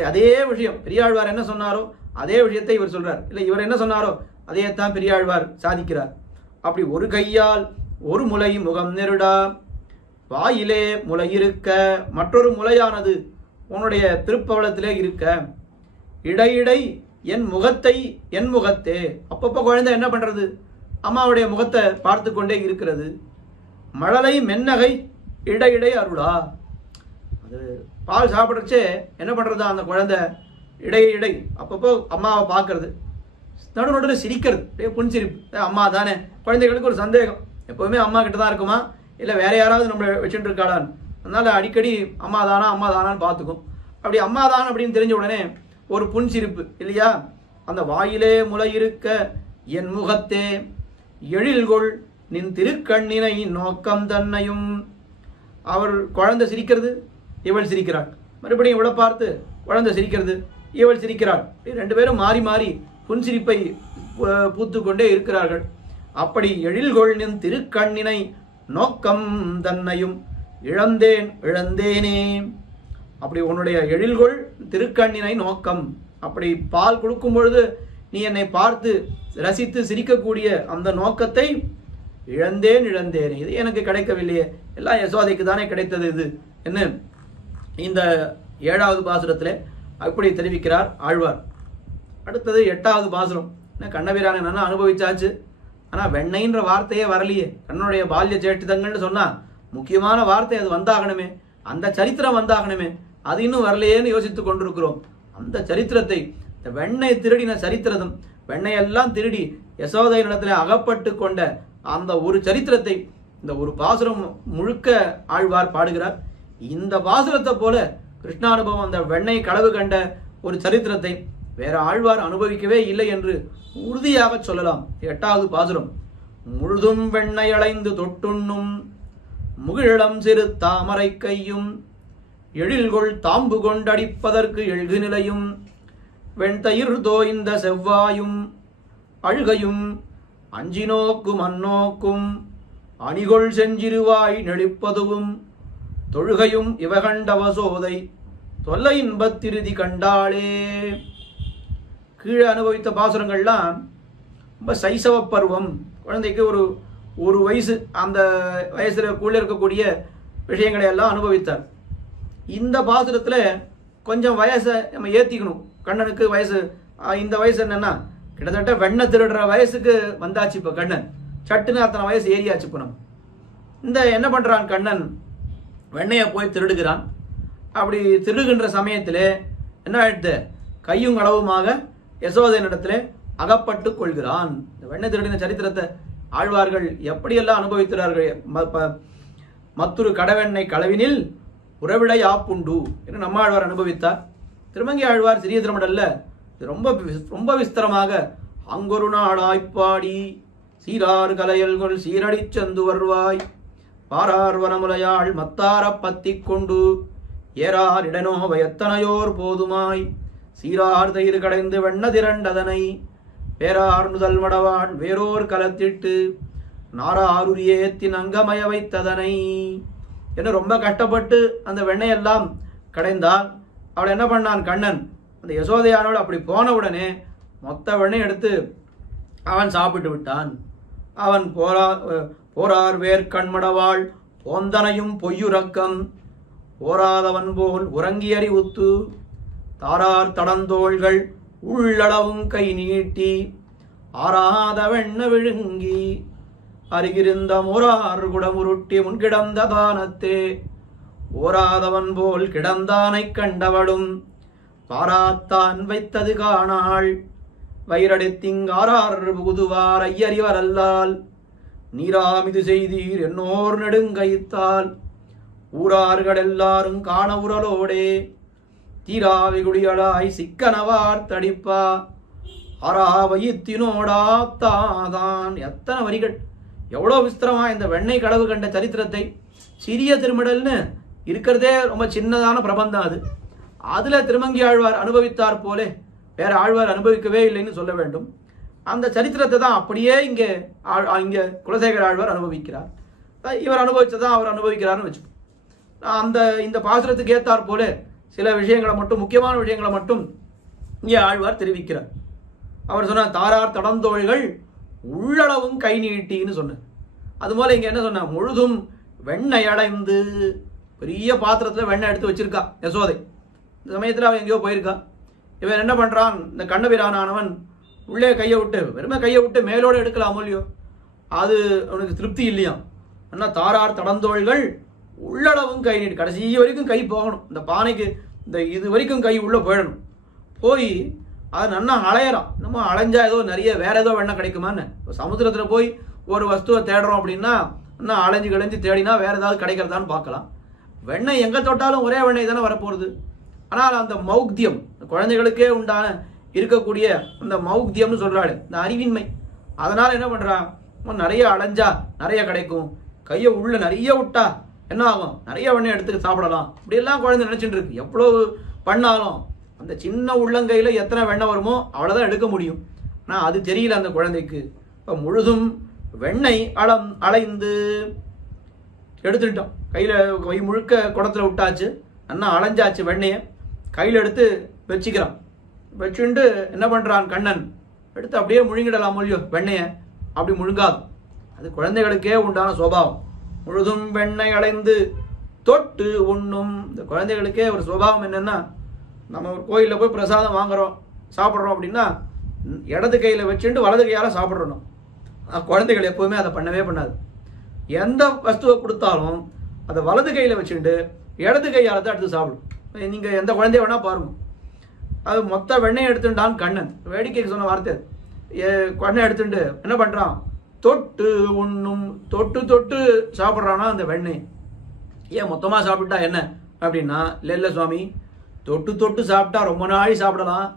அதே விஷயம் பெரியாழ்வார் என்ன சொன்னாரோ அதே விஷயத்தை இவர் சொல்றார். இல்லை இவர் என்ன சொன்னாரோ அதையத்தான் பெரியாழ்வார் சாதிக்கிறார். அப்படி ஒரு கையால் ஒரு முலை முகம் நெருடா, வாயிலே முலை இருக்க மற்றொரு முலையானது உன்னுடைய திருப்பவளத்திலே இருக்க, இடையிடை என் முகத்தே, அப்பப்போ குழந்தை என்ன பண்றது, அம்மாவுடைய முகத்தை பார்த்து கொண்டே இருக்கிறது. மழலை மென்னகை இடையிடை அருளா, அது பால் சாப்பிட்றச்சே என்ன பண்றது அந்த குழந்தை, இடை அப்பப்போ அம்மாவை பார்க்கறது, நடுநடுவில் சிரிக்கிறது, அப்படியே புன்சிரிப்பு. அம்மா தானே, குழந்தைகளுக்கு ஒரு சந்தேகம் எப்போவுமே அம்மா கிட்ட தான் இருக்குமா இல்லை வேற யாராவது நம்ம வச்சுட்டு இருக்காளான்னு. அதனால அடிக்கடி அம்மா தானான்னு பார்த்துக்கும். அப்படி அம்மா தான் அப்படின்னு தெரிஞ்ச உடனே ஒரு புன்சிரிப்பு இல்லையா. அந்த வாயிலே முலை இருக்க என் முகத்தே எழில்கொள் நின் திருக்கண்ணினை நோக்கம் தன்னையும். அவர் குழந்தை சிரிக்கிறது, இவள் சிரிக்கிறாள், மறுபடியும் இவளை பார்த்து குழந்தை சிரிக்கிறது, இவள் சிரிக்கிறாள். ரெண்டு பேரும் மாறி மாறி புன்சிரிப்பை பூத்து கொண்டே இருக்கிறார்கள். அப்படி எழில்கொள் நின் திருக்கண்ணினை நோக்கம் தன்னையும் இழந்தேனே. அப்படி உன்னுடைய எழில்கொள் திருக்கண்ணினை நோக்கம், அப்படி பால் கொடுக்கும் பொழுது நீ என்னை பார்த்து ரசித்து சிரிக்கக்கூடிய அந்த நோக்கத்தை இழந்தேனே, இது எனக்கு கிடைக்கவில்லையே, எல்லாம் யசோதைக்கு தானே கிடைத்தது இது என்ன இந்த 7வது பாசுரத்தில் அப்படி தெரிவிக்கிறார் ஆழ்வார். அடுத்தது 8வது பாசுரம். கண்ணபிரான் என்னன்னா அனுபவிச்சாச்சு, ஆனால் வெண்ணைன்ற வார்த்தையே வரலையே. கண்ணனுடைய பால்ய சேட்டிதங்கள்னு சொன்னா முக்கியமான வார்த்தை அது வந்தாகணுமே, அந்த சரித்திரம் வந்தாகணுமே, அது இன்னும் வரலையேன்னு யோசித்து கொண்டிருக்கிறோம். அந்த சரித்திரத்தை, இந்த வெண்ணெய் திருடின சரித்திரம், வெண்ணையெல்லாம் திருடி யசோதையினிடத்தில் அகப்பட்டு கொண்ட அந்த ஒரு சரித்திரத்தை இந்த ஒரு பாசுரம் முழுக்க ஆழ்வார் பாடுகிறார். இந்த பாசுரத்தை போல கிருஷ்ணானுபவம், அந்த வெண்ணெய் களவு கண்ட ஒரு சரித்திரத்தை வேற ஆழ்வார் அனுபவிக்கவே இல்லை என்று உறுதியாக சொல்லலாம். 8வது பாசுரம். முழுதும் வெண்ணெய் அளைந்து தொட்டுண்ணும் முகிழம் சிறு தாமரை கையும் எழில்கொள் தாம்பு கொண்டடிப்பதற்கு எழுகு நிலையும் வெண்தயிர் தோய்ந்த செவ்வாயும் அழுகையும் அஞ்சி நோக்கும் அந்நோக்கும் அணிகொள் செஞ்சிருவாய் நெளிப்பதுவும் தொழுகையும் இவகண்டவசோதை தொல்லை இன்பத்திருதி கண்டாளே. கீழே அனுபவித்த பாசுரங்கள்லாம் ரொம்ப சைசவ பருவம், குழந்தைக்கு ஒரு வயசு, அந்த வயசுக்குள்ளே இருக்கக்கூடிய விஷயங்களை எல்லாம் அனுபவித்தார். இந்த பாசுரத்தில் கொஞ்சம் வயசை நம்ம ஏற்றிக்கணும். கண்ணனுக்கு வயசு, இந்த வயசு என்னன்னா கிட்டத்தட்ட வெண்ணெய் திருடுற வயசுக்கு வந்தாச்சு. இப்போ கண்ணன் சட்டுன்னு அத்தனை வயசு ஏறியாச்சு. இப்போ நம்ம இந்த என்ன பண்ணுறான் கண்ணன், வெண்ணையை போய் திருடுகிறான். அப்படி திருடுகின்ற சமயத்தில் என்ன ஆயிடுது, கையும் களவுமாக யசோதையினிடத்தில் அகப்பட்டு கொள்கிறான். இந்த வெண்ணெய் திருடின சரித்திரத்தை ஆழ்வார்கள் எப்படியெல்லாம் அனுபவிக்கிறார்கள். மற்றொரு கடவெண்ணெய் களவினில் உறவிடை ஆப்புண்டு என்று நம்மாழ்வார் அனுபவித்தார். திருமங்கை ஆழ்வார் சிறிய திருமடல்ல ரொம்ப ரொம்ப விஸ்தரமாக அங்கொரு நாளாய்ப்பாடி சீரார் கலையல்கொள் சீரடி சந்து வருவாய் பாரார் வனமுலையாள் மத்தார பத்தி கொண்டு ஏறார் இடனோவ எத்தனையோர் போதுமாய் சீரார் தயிர் கடைந்து வெண்ண திரண்டதனை பேரார் முதல் மடவாள் வேறோர் கலத்திட்டு நாராருரியேத்தின் அங்கமய வைத்ததனை என்ன ரொம்ப கஷ்டப்பட்டு அந்த வெண்ணையெல்லாம் கடைந்தால் அவள் என்ன பண்ணான் கண்ணன், அந்த யசோதையானவள் அப்படி போன உடனே மொத்த வெண்ணெய் எடுத்து அவன் சாப்பிட்டு விட்டான். அவன் போரார் வேர் கண்மடவாள் போந்தனையும் பொய்யுறக்கம் போராதவன் போல் உறங்கியறி உத்து தாரார் தடந்தோள்கள் உள்ளளவும் கை நீட்டி ஆறாத வெண்ண விழுங்கி அருகிருந்த மோரார் குடமுருட்டி முன்கிடந்த தானத்தே ஓராதவன் போல் கிடந்தானை கண்டவளும் பாராத்தான் வைத்தது காணாள் வைரடித்திங்காரார் புகுதுவார் ஐயறிவரல்லால் நீராமிது செய்தீர் என்னோர் நெடுங்கைத்தால் ஊரார்கள் எல்லாரும் காண உரலோடே தீராவி குடியலாய் சிக்கனவார் தடிப்பா ஆறாவயித்தினோடாத்தான். எத்தனை வரிகள், எவ்வளோ விஸ்திரமா இந்த வெண்ணெய் களவு கண்ட சரித்திரத்தை. சிறிய திருமடல்னு இருக்கிறதே ரொம்ப சின்னதான பிரபந்தம் அது. அதுல திருமங்கி ஆழ்வார் அனுபவித்தார் போலே வேற ஆழ்வார் அனுபவிக்கவே இல்லைன்னு சொல்ல வேண்டும். அந்த சரித்திரத்தை தான் அப்படியே இங்கே குலசேகர ஆழ்வார் அனுபவிக்கிறார். இவர் அனுபவிச்சதான் அவர் அனுபவிக்கிறார்னு வச்சுக்கோ. இந்த பாசுரத்துக்கு ஏத்தார் போல சில விஷயங்களை மட்டும், முக்கியமான விஷயங்களை மட்டும் இங்கே ஆழ்வார் தெரிவிக்கிறார். அவர் சொன்னார் தாரார் தடந்தோள்கள் உள்ளளவும் கை நீட்டின்னு சொன்னார். அதுபோல இங்க என்ன சொன்ன, முழுதும் வெண்ணெய் அடைந்து பெரிய பாத்திரத்துல வெண்ணெய் எடுத்து வச்சிருக்கா யசோதை. இந்த சமயத்துல அவன் எங்கேயோ போயிருக்கா. இவன் என்ன பண்றான், இந்த கண்ணபிரானானவன் உள்ளே கையை விட்டு வெறுமை கையை விட்டு மேலோடு எடுக்கலாமோ இல்லையோ, அது அவனுக்கு திருப்தி இல்லையா. ஆனா தாரார் தடந்தோள்கள் உள்ளளவும் கை நீட்டு, கடைசி வரைக்கும் கை போகணும். இந்த பானைக்கு இந்த இது வரைக்கும் கை உள்ள போயிடணும். போய் அது நல்லா அலையறான். நம்ம அலைஞ்சா ஏதோ நிறைய வேற ஏதோ வெண்ணெய் கிடைக்குமான்னு. இப்போ சமுத்திரத்துல போய் ஒரு வஸ்துவை தேடுறோம் அப்படின்னா இன்னும் அலைஞ்சு கலைஞ்சு தேடினா வேற ஏதாவது கிடைக்கிறதான்னு பார்க்கலாம். வெண்ணெய் எங்க தொட்டாலும் ஒரே வெண்ணெய் தானே வரப்போகுது. ஆனால் அந்த மௌக்தியம், குழந்தைகளுக்கே உண்டான இருக்கக்கூடிய அந்த மௌக்தியம்னு சொல்றாள், இந்த அறிவின்மை. அதனால என்ன பண்றான், நிறைய அலைஞ்சா நிறைய கிடைக்கும், கையை உள்ள நிறைய விட்டா என்ன ஆகும், நிறைய வெண்ணெய் எடுத்து சாப்பிடலாம், இப்படி எல்லாம் குழந்தை நினைச்சிட்டு இருக்கு. எவ்வளவு பண்ணாலும் அந்த சின்ன உள்ளங்கையில எத்தனை வெண்ணெய் வருமோ அவ்வளவுதான் எடுக்க முடியும். ஆனா அது தெரியல அந்த குழந்தைக்கு. இப்ப முழுதும் வெண்ணெய் அலைந்து எடுத்துட்டோம். கையில கை முழுக்க குடத்துல விட்டாச்சு, நல்லா அலைஞ்சாச்சு. வெண்ணெயை கையில எடுத்து வச்சுக்கிறான். வச்சுட்டு என்ன பண்றான் கண்ணன், எடுத்து அப்படியே முழுங்கிடலாம் இல்லையோ வெண்ணெய. அப்படி முழுங்காது, அது குழந்தைகளுக்கே உண்டான சுபாவம். முழுதும் வெண்ணெய் அலைந்து தொட்டு உண்ணும். இந்த குழந்தைகளுக்கே ஒரு சுபாவம் என்னன்னா, நம்ம ஒரு கோயிலில் போய் பிரசாதம் வாங்குறோம் சாப்பிட்றோம் அப்படின்னா இடது கையில் வச்சுட்டு வலது கையால் சாப்பிட்றணும். குழந்தைகள் எப்போவுமே அதை பண்ணவே பண்ணாது. எந்த வஸ்துவை கொடுத்தாலும் அதை வலது கையில் வச்சுட்டு இடது கையால் தான் எடுத்து சாப்பிடும். நீங்கள் எந்த குழந்தைய வேணால் பாருங்க. அது மொத்த வெண்ணெய் எடுத்துட்டான் கண்ணன். வேடிக்கைக்கு சொன்ன வார்த்தை. வெண்ணெய் எடுத்துட்டு என்ன பண்ணுறான், தொட்டு உண்ணும். தொட்டு தொட்டு சாப்பிட்றானா அந்த வெண்ணெய். ஏன் மொத்தமாக சாப்பிட்டா என்ன அப்படின்னா, இல்லை சுவாமி, தொட்டு தொட்டு சாப்பிட்டா ரொம்ப நாளை சாப்பிடலாம்,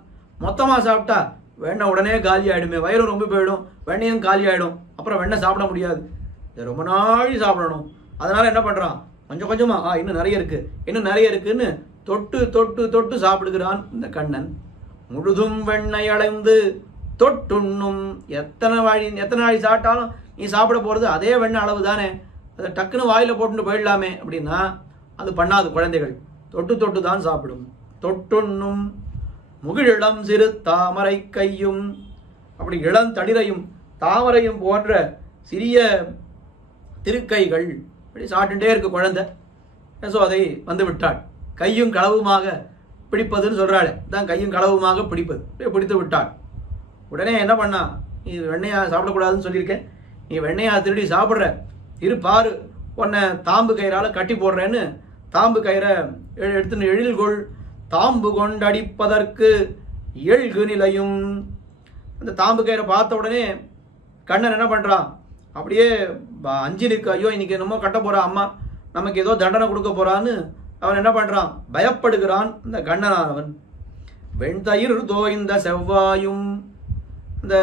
மொத்தமாக சாப்பிட்டா வெண்ணெய் உடனே காலி ஆகிடுமே, வயிறும் ரொம்ப போயிடும், வெண்ணையும் காலி ஆகிடும், அப்புறம் வெண்ணெய் சாப்பிட முடியாது. இதை ரொம்ப நாளை சாப்பிடணும். அதனால என்ன பண்ணுறான், கொஞ்சம் கொஞ்சமாக இன்னும் நிறைய இருக்கு இன்னும் நிறைய இருக்குன்னு தொட்டு தொட்டு தொட்டு சாப்பிடுகிறான் இந்த கண்ணன். முழுதும் வெண்ணெய் அடைந்து தொட்டுண்ணும். எத்தனை நாளை சாப்பிட்டாலும் நீ சாப்பிட போகிறது அதே வெண்ணெய் அளவு தானே, அதை டக்குன்னு வாயில போட்டுட்டு போயிடலாமே அப்படின்னா அது பண்ணாது. குழந்தைகள் தொட்டு தொட்டு தான் சாப்பிடும். தொட்டுண்ணும் முகிழம் சிறு தாமரை கையும். அப்படி இளந்தளிரையும் தாமரையும் போன்ற சிறிய திருக்கைகள் இப்படி சாப்பிட்டுட்டே இருக்கு குழந்தை. யசோதை வந்து விட்டாள். கையும் களவுமாக பிடிப்பதுன்னு சொல்றாள், தான் கையும் களவுமாக பிடிப்பது. பிடித்து விட்டாள். உடனே என்ன பண்ணா, நீ வெண்ணையா சாப்பிடக்கூடாதுன்னு சொல்லியிருக்கேன், நீ வெண்ணையா திருடி சாப்பிட்ற, இரு பாரு, உன்னை தாம்பு கயிறால கட்டி போடுறேன்னு தாம்பு கயிறை எடுத்துன்னு எழில்கொள் தாம்பு கொண்டடிப்பதற்கு இயல்கு நிலையும். அந்த தாம்பு கயிறை பார்த்த உடனே கண்ணன் என்ன பண்றான், அப்படியே அஞ்சு நிற்கு. ஐயோ இன்னைக்கு என்னமோ கட்ட போறா அம்மா, நமக்கு ஏதோ தண்டனை கொடுக்க போறான்னு அவன் என்ன பண்றான், பயப்படுகிறான் இந்த கண்ணனானவன். வெண்தயிர் தோய்ந்த செவ்வாயும். இந்த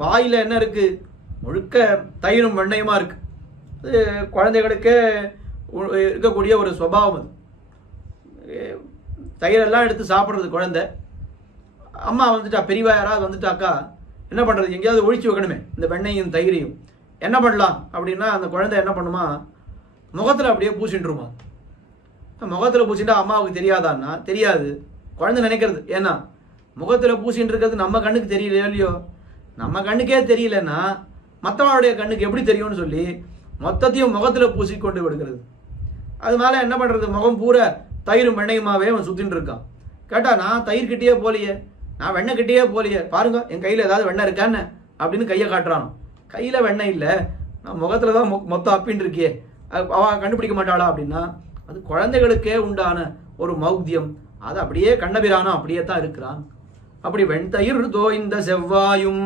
வாயில என்ன இருக்கு, முழுக்க தயிரும் வெண்ணையுமா இருக்கு. அது குழந்தைகளுக்கு இருக்கக்கூடிய ஒரு சுபாவம். அது தயிரெல்லாம் எடுத்து சாப்பிட்றது குழந்தை. அம்மா வந்துட்டா, பெரியவா யாராவது வந்துட்டாக்கா என்ன பண்றது, எங்கேயாவது ஒழிச்சு வைக்கணுமே இந்த வெண்ணையும் தயிரையும். என்ன பண்ணலாம் அப்படின்னா அந்த குழந்தை என்ன பண்ணுமா, முகத்தில் அப்படியே பூசிட்டுருமா. முகத்தில் பூசிட்டா அம்மாவுக்கு தெரியாதான்னா தெரியாது. குழந்தை நினைக்கிறது, ஏன்னா முகத்தில் பூசின்னு இருக்கிறது நம்ம கண்ணுக்கு தெரியலையோ இல்லையோ, நம்ம கண்ணுக்கே தெரியலன்னா மற்றவனுடைய கண்ணுக்கு எப்படி தெரியும்னு சொல்லி மொத்தத்தையும் முகத்தில் பூசி கொண்டு விடுகிறது. அது மேலே என்ன பண்ணுறது, முகம் பூரா தயிரும் வெண்ணையுமாவே அவன் சுற்றின்னு இருக்கான். கேட்டால் நான் தயிர்கிட்டயே போலியே, நான் வெண்ணெய் கிட்டேயே போலியே, பாருங்க என் கையில் ஏதாவது வெண்ணெய் இருக்கான்னு அப்படின்னு கையை காட்டுறானோ. கையில் வெண்ணெய் இல்லை, நான் முகத்தில் தான் மொத்தம் அப்பின்னு இருக்கியே, அவன் கண்டுபிடிக்க மாட்டாளா அப்படின்னா அது குழந்தைகளுக்கே உண்டான ஒரு மௌத்தியம். அது அப்படியே கண்ணபிரானோ அப்படியே தான் இருக்கிறான். அப்படி வெண்தயிர் தோய்ந்த செவ்வாயும்.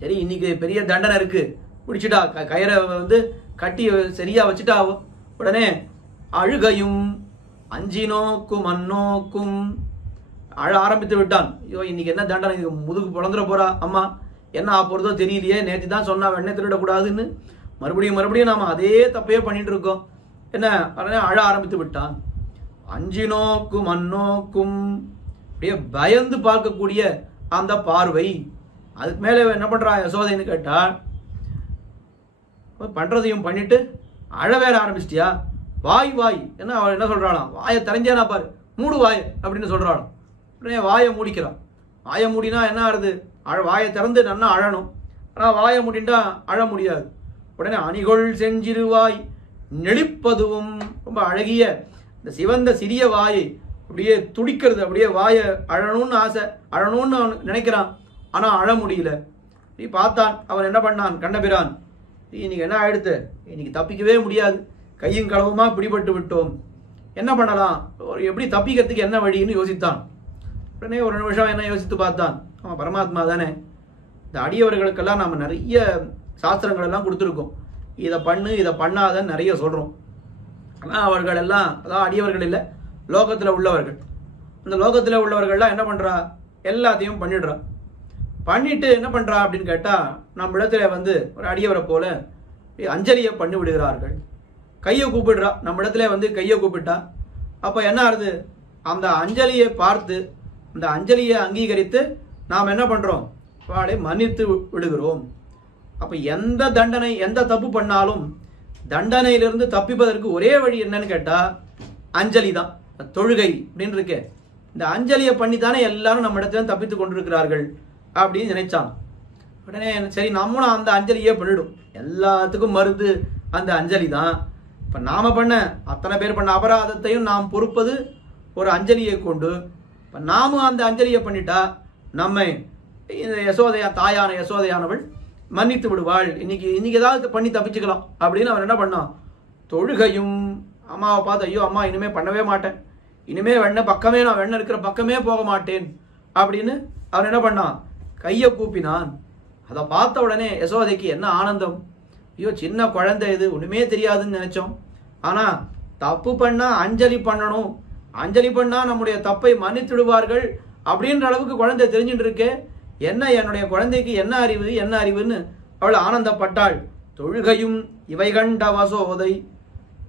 சரி, இன்னைக்கு பெரிய தண்டனை இருக்கு, பிடிச்சிட்டா கயிறை கட்டி சரியா வச்சுட்டா. உடனே அழுகையும் அஞ்சினோக்கும் அன்னோக்கும் அழ ஆரம்பித்து விட்டான். ஐயோ இன்னைக்கு என்ன தண்டனை, இது முதுகு புலந்துட போறா அம்மா, என்ன ஆப்போறதோ தெரியலையே, நேற்று தான் சொன்னா வெண்ணெய் திருடக்கூடாதுன்னு, மறுபடியும் நாம அதே தப்பையே பண்ணிட்டு இருக்கோம். என்ன உடனே அழ ஆரம்பித்து விட்டான். அஞ்சினோக்கும் அன்னோக்கும், அப்படியே பயந்து பார்க்கக்கூடிய அந்த பார்வை. அதுக்கு மேலே என்ன பண்றா யசோதைன்னு கேட்டா, பண்றதையும் பண்ணிட்டு அழ வேற ஆரம்பிச்சிட்டியா, வாய் வாய் என்ன அவள் என்ன சொல்றாளாம், வாயை திறஞ்சானா பாரு, மூடு வாய் அப்படின்னு சொல்றாளாம். உடனே வாயை மூடிக்கிறான். வாயை மூடினா என்ன ஆறுது, வாயை திறந்து நல்லா அழணும், ஆனால் வாயை மூடிண்டா அழ முடியாது. உடனே அணிகொள் செஞ்சிருவாய் நெளிப்பதுவும், ரொம்ப அழகிய இந்த சிவந்த சிறிய வாயை அப்படியே துடிக்கிறது, அப்படியே வாயை அழணும்னு ஆசை, அழணும்னு அவன் நினைக்கிறான், ஆனால் அழ முடியல. நீ பார்த்தான், அவன் என்ன பண்ணான் கண்ணபிரான், இன்னைக்கு என்ன ஆயிடுத்து, இன்னைக்கு தப்பிக்கவே முடியாது, கையும் களவுமா பிடிபட்டு விட்டோம், என்ன பண்ணலாம், எப்படி தப்பிக்கிறதுக்கு என்ன வழின்னு யோசித்தான். உடனே ஒரு நிமிஷம் என்ன யோசித்து பார்த்தான், அவன் பரமாத்மா தானே, இந்த அடியவர்களுக்கெல்லாம் நாம் நிறைய சாஸ்திரங்கள் எல்லாம் கொடுத்துருக்கோம், இதை பண்ணு இதை பண்ணாதன்னு நிறைய சொல்கிறோம். ஆனால் அவர்கள் எல்லாம், அதான் அடியவர்கள் இல்லை, லோகத்தில் உள்ளவர்கள். அந்த லோகத்தில் உள்ளவர்கள்லாம் என்ன பண்ணுறா, எல்லாத்தையும் பண்ணிடுறா. பண்ணிட்டு என்ன பண்ணுறா அப்படின்னு கேட்டால், நம்ம இடத்துல ஒரு அடியவரை போல அஞ்சலியை பண்ணி விடுகிறார்கள். கையை கூப்பிடுறா, நம்ம இடத்துல கையை கூப்பிட்டா, அப்போ என்ன ஆகுது, அந்த அஞ்சலியை பார்த்து அந்த அஞ்சலியை அங்கீகரித்து நாம் என்ன பண்ணுறோம், அவளை மன்னித்து விடுகிறோம். அப்போ எந்த தண்டனை எந்த தப்பு பண்ணாலும் தண்டனையிலிருந்து தப்பிப்பதற்கு ஒரே வழி என்னன்னு கேட்டால் அஞ்சலி தான், தொழுகை அப்படின்னு இருக்கு. இந்த அஞ்சலியை பண்ணி தானே எல்லாரும் நம்ம இடத்துல தப்பித்து கொண்டிருக்கிறார்கள் அப்படின்னு நினைச்சான். உடனே சரி நம்மளும் அந்த அஞ்சலியே பண்ணிடும், எல்லாத்துக்கும் மருந்து அந்த அஞ்சலி தான். இப்போ நாம் பண்ண அத்தனை பேர் பண்ண அபராதத்தையும் நாம் பொறுப்பது ஒரு அஞ்சலியை கொண்டு. இப்போ நாமும் அந்த அஞ்சலியை பண்ணிட்டா நம்மை இந்த யசோதையா தாயான யசோதையானவள் மன்னித்து விடுவாள், இன்னைக்கு ஏதாவது பண்ணி தப்பிச்சுக்கலாம் அப்படின்னு அவன் என்ன பண்ணான், தொழுகையும். அம்மாவை பார்த்து ஐயோ அம்மா இனிமே பண்ணவே மாட்டேன், இனிமே வெண்ணெய் பக்கமே நான் வெண்ணெய் இருக்கிற பக்கமே போக மாட்டேன் அப்படின்னு அவன் என்ன பண்ணான், கையை கூப்பினான். அதை பார்த்த உடனே யசோதைக்கு என்ன ஆனந்தம், ஐயோ சின்ன குழந்தை இது ஒண்ணுமே தெரியாதுன்னு நினைச்சோம், ஆனா தப்பு பண்ணா அஞ்சலி பண்ணணும், அஞ்சலி பண்ணா நம்முடைய தப்பை மன்னித்து விடுவார்கள் அப்படின்ற அளவுக்கு குழந்தை தெரிஞ்சுட்டு இருக்கே, என்ன என்னுடைய குழந்தைக்கு என்ன அறிவுன்னு அவள் ஆனந்தப்பட்டாள். தொழுகையும் இவை கண்ட வசோதை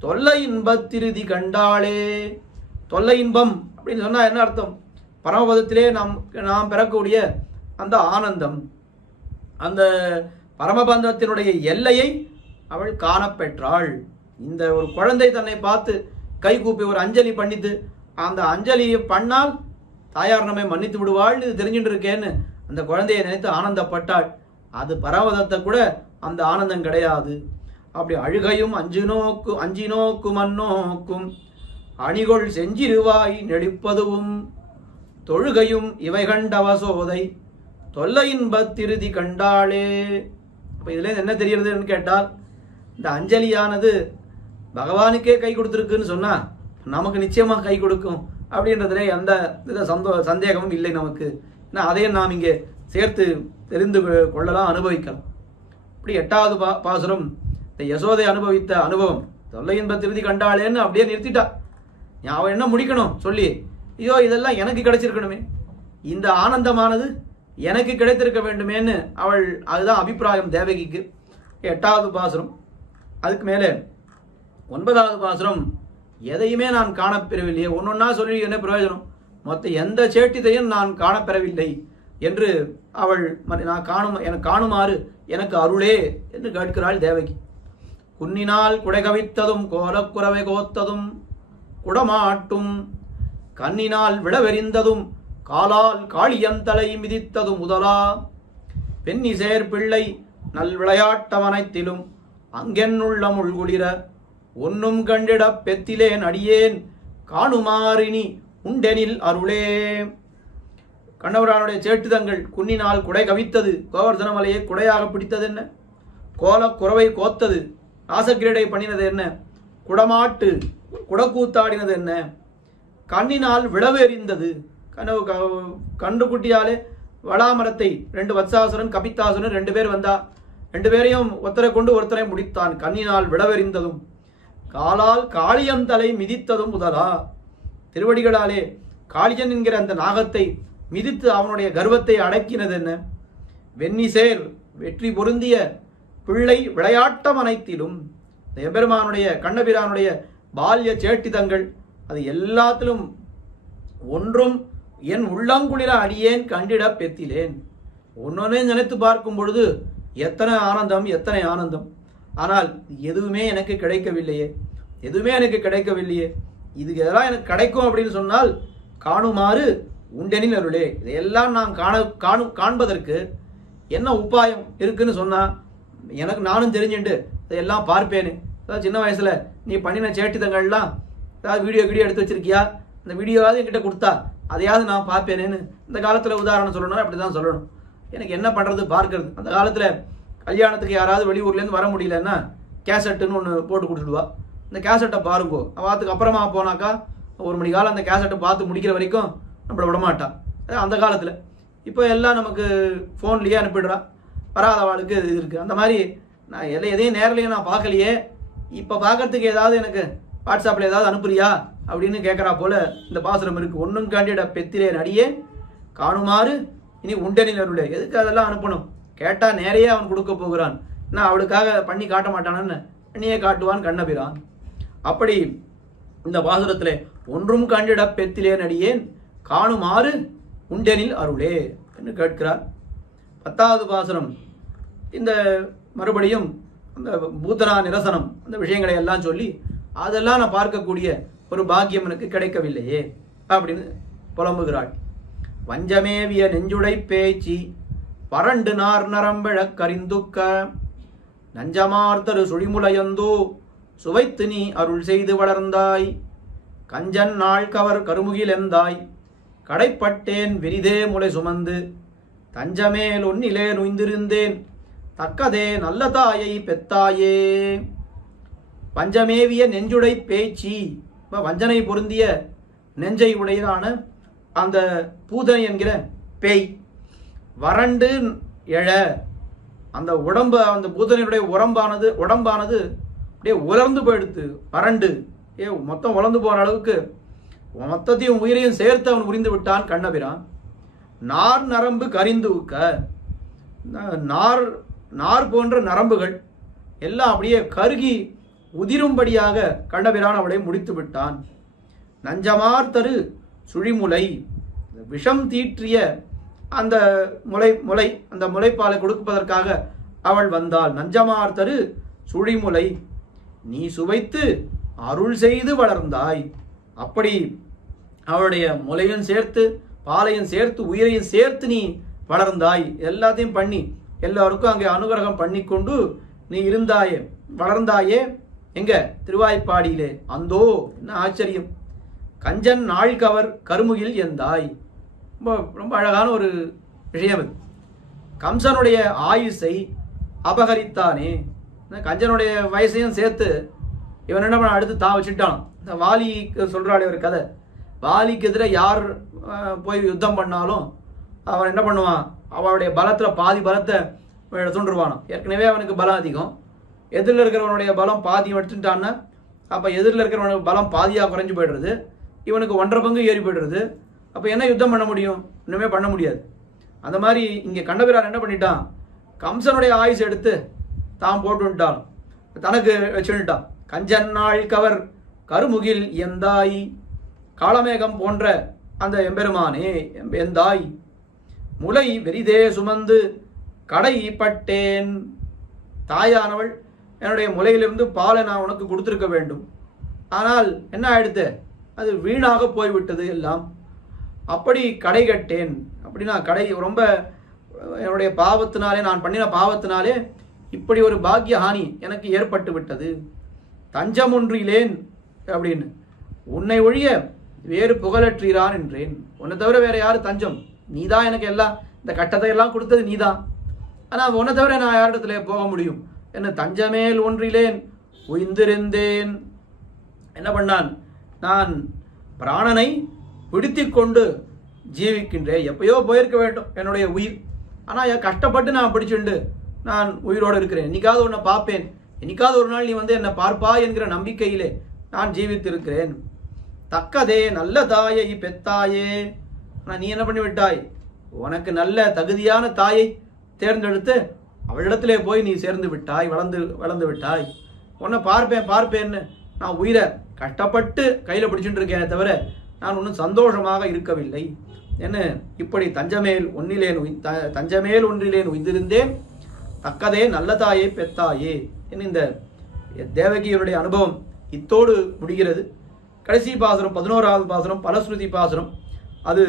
தொல்லை இன்பத்திருதி கண்டாளே. தொல்லை இன்பம் அப்படின்னு சொன்னா என்ன அர்த்தம், பரமபதத்திலே நாம் பெறக்கூடிய அந்த ஆனந்தம், அந்த பரமபந்தத்தினுடைய எல்லையை அவள் காணப்பெற்றாள். இந்த ஒரு குழந்தை தன்னை பார்த்து கை கூப்பி ஒரு அஞ்சலி பண்ணித்து, அந்த அஞ்சலியை பண்ணால் தாயார் நம்மை மன்னித்து விடுவாள் இது தெரிஞ்சுட்டு இருக்கேன்னு அந்த குழந்தையை நினைத்து ஆனந்தப்பட்டாள். அது பரமபதத்தை கூட அந்த ஆனந்தம் கிடையாது. அப்படி அழுகையும் அஞ்சினோக்கும் அன்னோக்கும் அணிகொள் செஞ்சிருவாய் நெளிப்பதுவும் தொழுகையும் இவை கண்டவசோதை தொல்லை இன்பத்திருதி கண்டாளே. அப்ப இதுல என்ன தெரியுதுன்னு கேட்டால், இந்த அஞ்சலியானது பகவானுக்கே கை கொடுத்துருக்குன்னு சொன்னா நமக்கு நிச்சயமா கை கொடுக்கும் அப்படின்றதுல எந்த சந்தேகமும் இல்லை நமக்கு. அதையும் நாம் இங்கே சேர்த்து தெரிந்து கொள்ளலாம், அனுபவிக்கலாம். இப்படி 8வது பாசுரம் இந்த யசோதை அனுபவித்த அனுபவம் தொல்லை இன்பத்திருதி கண்டாளேன்னு அப்படியே நிறுத்திட்டா. அவன் என்ன முடிக்கணும் சொல்லி, ஐயோ இதெல்லாம் எனக்கு கிடைச்சிருக்கணுமே, இந்த ஆனந்தமானது எனக்கு கிடைத்திருக்க வேண்டுமேன்னு அவள், அதுதான் அபிப்பிராயம் தேவகிக்கு. 8வது பாசுரம். அதுக்கு மேலே 9வது பாசுரம், எதையுமே நான் காணப்பெறவில்லையே, ஒன்னொன்னா சொல்லி என்ன பிரயோஜனம், மொத்த எந்த சேட்டித்தையும் நான் காணப்பெறவில்லை, என்று அவள் எனக்கு காணுமாறு எனக்கு அருளே என்று கேட்கிறாள் தேவகி. குன்னினால் குடைகவித்ததும் கோலக்குறவை கோத்ததும் குடமாட்டும் கண்ணினால் விளவெறிந்ததும் காலால் காளியந்தலை மிதித்ததும் முதலா பெண்ணிசேர் பிள்ளை நல் விளையாட்டவனைத்திலும் அங்கென்னுள்ள முள்குளிர ஒன்னும் கண்டிடப் பெத்திலேன் அடியேன் காணுமாறினி உண்டெனில் அருளே. கண்ணவரானுடைய சேட்டுதங்கள் குன்னினால் குடை கவித்தது, கோவர்தன மலையை குடையாக பிடித்தது என்ன? கோலக்குறவை கோத்தது, ராசக்கிரீடை பண்ணினது என்ன? குடமாட்டு குடக்கூத்தாடினது என்ன? கண்ணினால் விளவு எறிந்தது, கன்று குட்டியாலே வளாமரத்தை 2 வத்சாசுரன் கபித்தாசுரன் 2 பேர் வந்தா, 2 பேரையும் ஒருத்தரை கொண்டு ஒருத்தரை முடித்தான். கண்ணினால் விளவெறிந்ததும் காலால் காளியந்தலை மிதித்ததும் முதலா, திருவடிகளாலே காளியன் என்கிற அந்த நாகத்தை மிதித்து அவனுடைய கர்வத்தை அடக்கினது என்ன? வெண்ணிசேர் வெற்றி பொருந்திய பிள்ளை விளையாட்டம் அனைத்திலும், எபெருமானுடைய கண்ணபிரானுடைய பால்ய சேட்டிதங்கள் அது எல்லாத்திலும் ஒன்றும் என் உள்ளங்குளிர அடியேன் கண்டிட பெத்திலேன். ஒன்னொன்னே நினைத்து பார்க்கும் பொழுது எத்தனை ஆனந்தம், எத்தனை ஆனந்தம். ஆனால் எதுவுமே எனக்கு கிடைக்கவில்லையே, எதுவுமே எனக்கு கிடைக்கவில்லையே. இதுக்கு எதெல்லாம் எனக்கு கிடைக்கும் அப்படின்னு சொன்னால் காணுமாறு உண்டெனில் அருளே. இதையெல்லாம் நான் காண்பதற்கு என்ன உபாயம் இருக்குன்னு சொன்னா எனக்கு நானும் தெரிஞ்சுட்டு இதையெல்லாம் பார்ப்பேனே. அதாவது சின்ன வயசுல நீ பண்ணின சேட்டிதங்கள்லாம் ஏதாவது வீடியோ எடுத்து வச்சிருக்கியா, அந்த வீடியோவாவது என்கிட்ட கொடுத்தா அதையாவது நான் பார்ப்பேனேன்னு இந்த காலத்துல உதாரணம் சொல்லணும், அப்படிதான் சொல்லணும். எனக்கு என்ன பண்றது பார்க்கறது. அந்த காலத்துல கல்யாணத்துக்கு யாராவது வெளியூர்லேருந்து வர முடியலன்னா கேசட்டுன்னு ஒன்று போட்டு கொடுத்துடுவா. இந்த கேசட்டை பாருங்கோ, வாரத்துக்கு அப்புறமா போனாக்கா 1 மணி காலம் அந்த கேசட்டை பார்த்து முடிக்கிற வரைக்கும் நம்மளை விடமாட்டான். அந்த காலத்தில். இப்போ எல்லாம் நமக்கு ஃபோன்லேயே அனுப்பிடுறா, வராதவாளுக்கு இது இருக்குது. அந்த மாதிரி நான் எதையும் நேரிலையும் நான் பார்க்கலையே, இப்போ பார்க்கறதுக்கு ஏதாவது எனக்கு வாட்ஸ்அப்பில் ஏதாவது அனுப்புறியா அப்படின்னு கேட்குறா போல இந்த பாசுரம் இருக்குது. ஒன்றும் காண்டிட பெத்திலேன் அடியேன் காணுமாறு இனி உண்டெனில் அருளே. எதுக்கு அதெல்லாம் அனுப்பணும்? கேட்டால் நேரையே அவன் கொடுக்க போகிறான். நான் அவளுக்காக பண்ணி காட்ட மாட்டானு பண்ணியே காட்டுவான் கண்ணபிரான். அப்படி இந்த பாசுரத்தில் ஒன்றும் கண்டிட பெத்திலேன் அடியேன் காணுமாறு உண்டெனில் அருளே என்று கேட்கிறார். 10வது பாசுரம் இந்த மறுபடியும் அந்த பூதனா நிரசனம் அந்த விஷயங்களை எல்லாம் சொல்லி அதெல்லாம் நான் பார்க்கக்கூடிய ஒரு பாக்கியம் எனக்கு கிடைக்கவில்லையே அப்படின்னு புலம்புகிறாள். வஞ்சமேவிய நெஞ்சுடை பேச்சி பரண்டு நார் நரம்பிழக் கரிந்துக்க நஞ்சமார்த்தரு சுழிமுலையந்தோ சுவைத்து நீ அருள் செய்து வளர்ந்தாய். கஞ்சன் நாள் கவர் கருமுகில் எந்தாய் கடைப்பட்டேன் விரிதே முளை சுமந்து தஞ்சமேல் ஒன்னிலே நுய்ந்திருந்தேன் தக்கதே நல்ல தாயை பெத்தாயே. வஞ்சமேவிய நெஞ்சுடை பேச்சி, வஞ்சனை பொருந்திய நெஞ்சை உடையதான அந்த பூதனை என்கிற பேய் வறண்டு எழ, அந்த உடம்பு அந்த பூதனையுடைய உடம்பானது அப்படியே உலர்ந்து போயிடுத்து. வறண்டு மொத்தம் உலர்ந்து போற அளவுக்கு மொத்தத்தையும் உயிரையும் சேர்த்து அவன் உரிந்து விட்டான் கண்ணபிரான். நார் நரம்பு கரிந்துக்க, நார் போன்ற நரம்புகள் எல்லாம் அப்படியே கருகி உதிரும்படியாக கண்ணபிரான் அவளை முடித்து விட்டான். நஞ்சமார் தரு சுழிமுலை, விஷம் தீற்றிய அந்த முளை அந்த முளைப்பாலை கொடுப்பதற்காக அவள் வந்தாள். நஞ்சமார் தரு சுழிமுலை நீ சுவைத்து அருள் செய்து வளர்ந்தாய். அப்படி அவளுடைய முலையும் சேர்த்து பாலையும் சேர்த்து உயிரையும் சேர்த்து நீ வளர்ந்தாய். எல்லாத்தையும் பண்ணி எல்லாருக்கும் அங்கே அனுகிரகம் பண்ணி கொண்டு நீ இருந்தாயே, வளர்ந்தாயே. எங்க? திருவாய்ப்பாடியிலே. அந்தோ என்ன ஆச்சரியம்! கஞ்சன் நாள் கவர் கருமுகில் எந்தாய். ரொம்ப அழகான ஒரு விஷயம் இது. கம்சனுடைய ஆயுசை அபகரித்தானே, கஞ்சனுடைய வயசையும் சேர்த்து இவன் என்ன பண்ண அடுத்து தான் வச்சுட்டான். இந்த வாலிக்கு சொல்றாள் ஒரு கதை. வாலிக்கு எதிராக யார் போய் யுத்தம் பண்ணாலும் அவன் என்ன பண்ணுவான், அவனுடைய பலத்தில் பாதி பலத்தை எடுத்துருவான். ஏற்கனவே அவனுக்கு பலம் அதிகம், எதிரில் இருக்கிறவனுடைய பலம் பாதி எடுத்துட்டான்னா அப்போ எதிரில் இருக்கிறவனுக்கு பலம் பாதியாக குறைஞ்சி போய்டுறது, இவனுக்கு 1.5 பங்கு ஏறி போய்டுறது. அப்போ என்ன யுத்தம் பண்ண முடியும்? இன்னுமே பண்ண முடியாது. அந்த மாதிரி இங்கே கண்ணபிரான் என்ன பண்ணிட்டான், கம்சனுடைய ஆயுசு எடுத்து தான் போட்டுட்டான், தனக்கு வச்சுட்டான். கஞ்சன் நாள் கவர் கருமுகில் எந்தாய், காளமேகம் போன்ற அந்த எம்பெருமானே எந்தாய். முலை வெறிதே சுமந்து கடைப்பட்டேன். தாயானவள் என்னுடைய முலையிலிருந்து பாலை நான் உனக்கு கொடுத்திருக்க வேண்டும். ஆனால் என்ன ஆயிடுத்து, அது வீணாக போய்விட்டது எல்லாம். அப்படி கடை கட்டேன். அப்படின்னா கடை ரொம்ப என்னுடைய பாவத்தினாலே, நான் பண்ணின பாவத்தினாலே இப்படி ஒரு பாக்கிய ஹானி எனக்கு ஏற்பட்டு விட்டது. தஞ்சம் ஒன்றிலேன் அப்படின்னு, உன்னை ஒழிய வேறு புகழற்றீரான் என்றேன். உன்னை தவிர வேற யாரு தஞ்சம்? நீதான் எனக்கு எல்லாம் இந்த கட்டத்தை எல்லாம் கொடுத்தது நீதான். ஆனால் உன்னை தவிர நான் யாரிடத்துல போக முடியும்? என்ன தஞ்சமேல் ஒன்றிலேன் உய்ந்திருந்தேன். என்ன பண்ணான்? நான் பிராணனை பிடித்து கொண்டு ஜீவிக்கின்றேன். எப்பயோ போயிருக்க வேண்டும் என்னுடைய உயிர். ஆனால் கஷ்டப்பட்டு நான் பிடிச்சுண்டு நான் உயிரோடு இருக்கிறேன். என்னைக்காவது உன்னை பார்ப்பேன், என்னைக்காவது ஒரு நாள் நீ வந்து என்னை பார்ப்பா என்கிற நம்பிக்கையிலே நான் ஜீவித்திருக்கிறேன். தக்கதே நல்ல தாயை பெத்தாயே. ஆனால் நீ என்ன பண்ணி விட்டாய்? உனக்கு நல்ல தகுதியான தாயை தேர்ந்தெடுத்து அவளிடத்திலே போய் நீ சேர்ந்து விட்டாய், வளர்ந்து விட்டாய். உன்னை பார்ப்பேன்னு நான் உயிரை கஷ்டப்பட்டு கையில் பிடிச்சுட்டு இருக்கேனே தவிர நான் ஒன்றும் சந்தோஷமாக இருக்கவில்லை. என்ன இப்படி தஞ்சமேல் ஒன்றிலேன் உய்ந்திருந்தேன். தக்கதே நல்ல தாயை பெத்தாயே என்ன இந்த தேவகியருடைய அனுபவம் இத்தோடு முடிகிறது. கடைசி பாசுரம் 11வது பாசுரம் பலஸ்ருதி பாசுரம். அது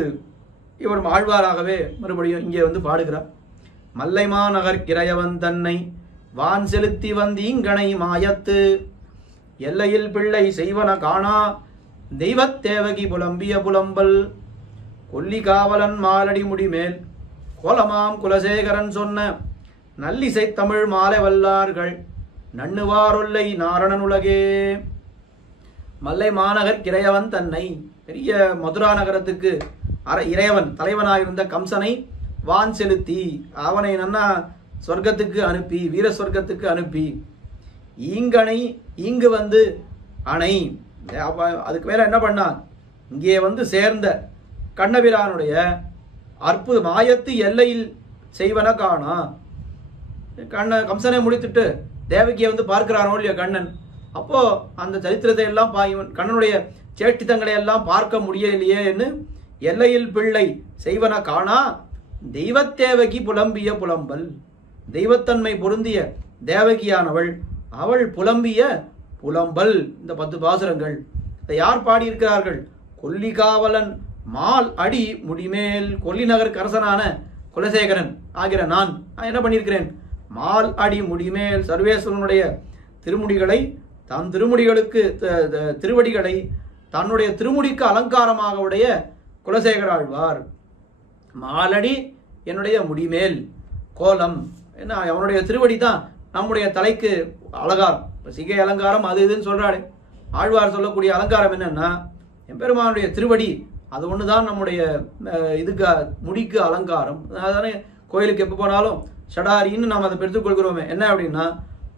இவர் ஆழ்வாராகவே மறுபடியும் இங்கே வந்து பாடுகிறார். மல்லைமா நகர் கிரையவன் தன்னை வான் செலுத்தி வந்தீங்கனை மாயத்து எல்லையில் பிள்ளை செய்வன காணா தெய்வத் தேவகி புலம்பிய புலம்பல் கொல்லி காவலன் மாலடி முடிமேல் கோலமாம் குலசேகரன் சொன்ன நல்லிசை தமிழ் மாலை வல்லார்கள் நண்ணுவாரொல்லை நாரணன் உலகே. மல்லை மாநகர் கிரையவன் தன்னை, பெரிய மதுரா நகரத்துக்கு இறையவன் தலைவனாயிருந்த கம்சனை வான் செலுத்தி அவனை நன்னா சொர்க்கத்துக்கு அனுப்பி, வீர சொர்க்கத்துக்கு அனுப்பி, ஈங்கனை இங்கு வந்து அணை, அதுக்கு மேல என்ன பண்ணான்? இங்கே வந்து சேர்ந்த கண்ணபிரானுடைய அற்புத மாயத்து எல்லையில் செய்வன காணா. கம்சனை முடித்துட்டு தேவகியை வந்து பார்க்கிறானோ இல்லையா கண்ணன். அப்போ அந்த சரித்திரத்தை எல்லாம் கண்ணனுடைய சேட்டித்தங்களை எல்லாம் பார்க்க முடியலையேன்னு எல்லையில் பிள்ளை செய்வன காணா தெய்வத்தேவகி புலம்பிய புலம்பல். தெய்வத்தன்மை பொருந்திய தேவகியானவள் அவள் புலம்பிய புலம்பல். இந்த 10 பாசுரங்கள் இதை யார் பாடியிருக்கிறார்கள்? கொல்லி காவலன் மால் அடி முடிமேல், கொல்லி நகர் கரசனான குலசேகரன் ஆகிற நான் என்ன பண்ணியிருக்கிறேன்? மால் அடி முடிமேல் சர்வேஸ்வரனுடைய திருமுடிகளை, தன் திருவடிகளை தன்னுடைய திருமுடிக்கு அலங்காரமாக உடைய குலசேகராழ்வார். மாலடி என்னுடைய முடிமேல் கோலம் என்ன, அவனுடைய திருவடி தான் நம்முடைய தலைக்கு அலங்காரம். சிகை அலங்காரம் அது இதுன்னு சொல்றாரு. ஆழ்வார் சொல்லக்கூடிய அலங்காரம் என்னன்னா எம்பெருமானுடைய திருவடி, அது ஒண்ணுதான் நம்முடைய இதுக்கு முடிக்கு அலங்காரம். அதானே கோயிலுக்கு எப்போ போனாலும் சடாரின்னு நாம் அதை பெருத்துக் கொள்கிறோமே. என்ன அப்படின்னா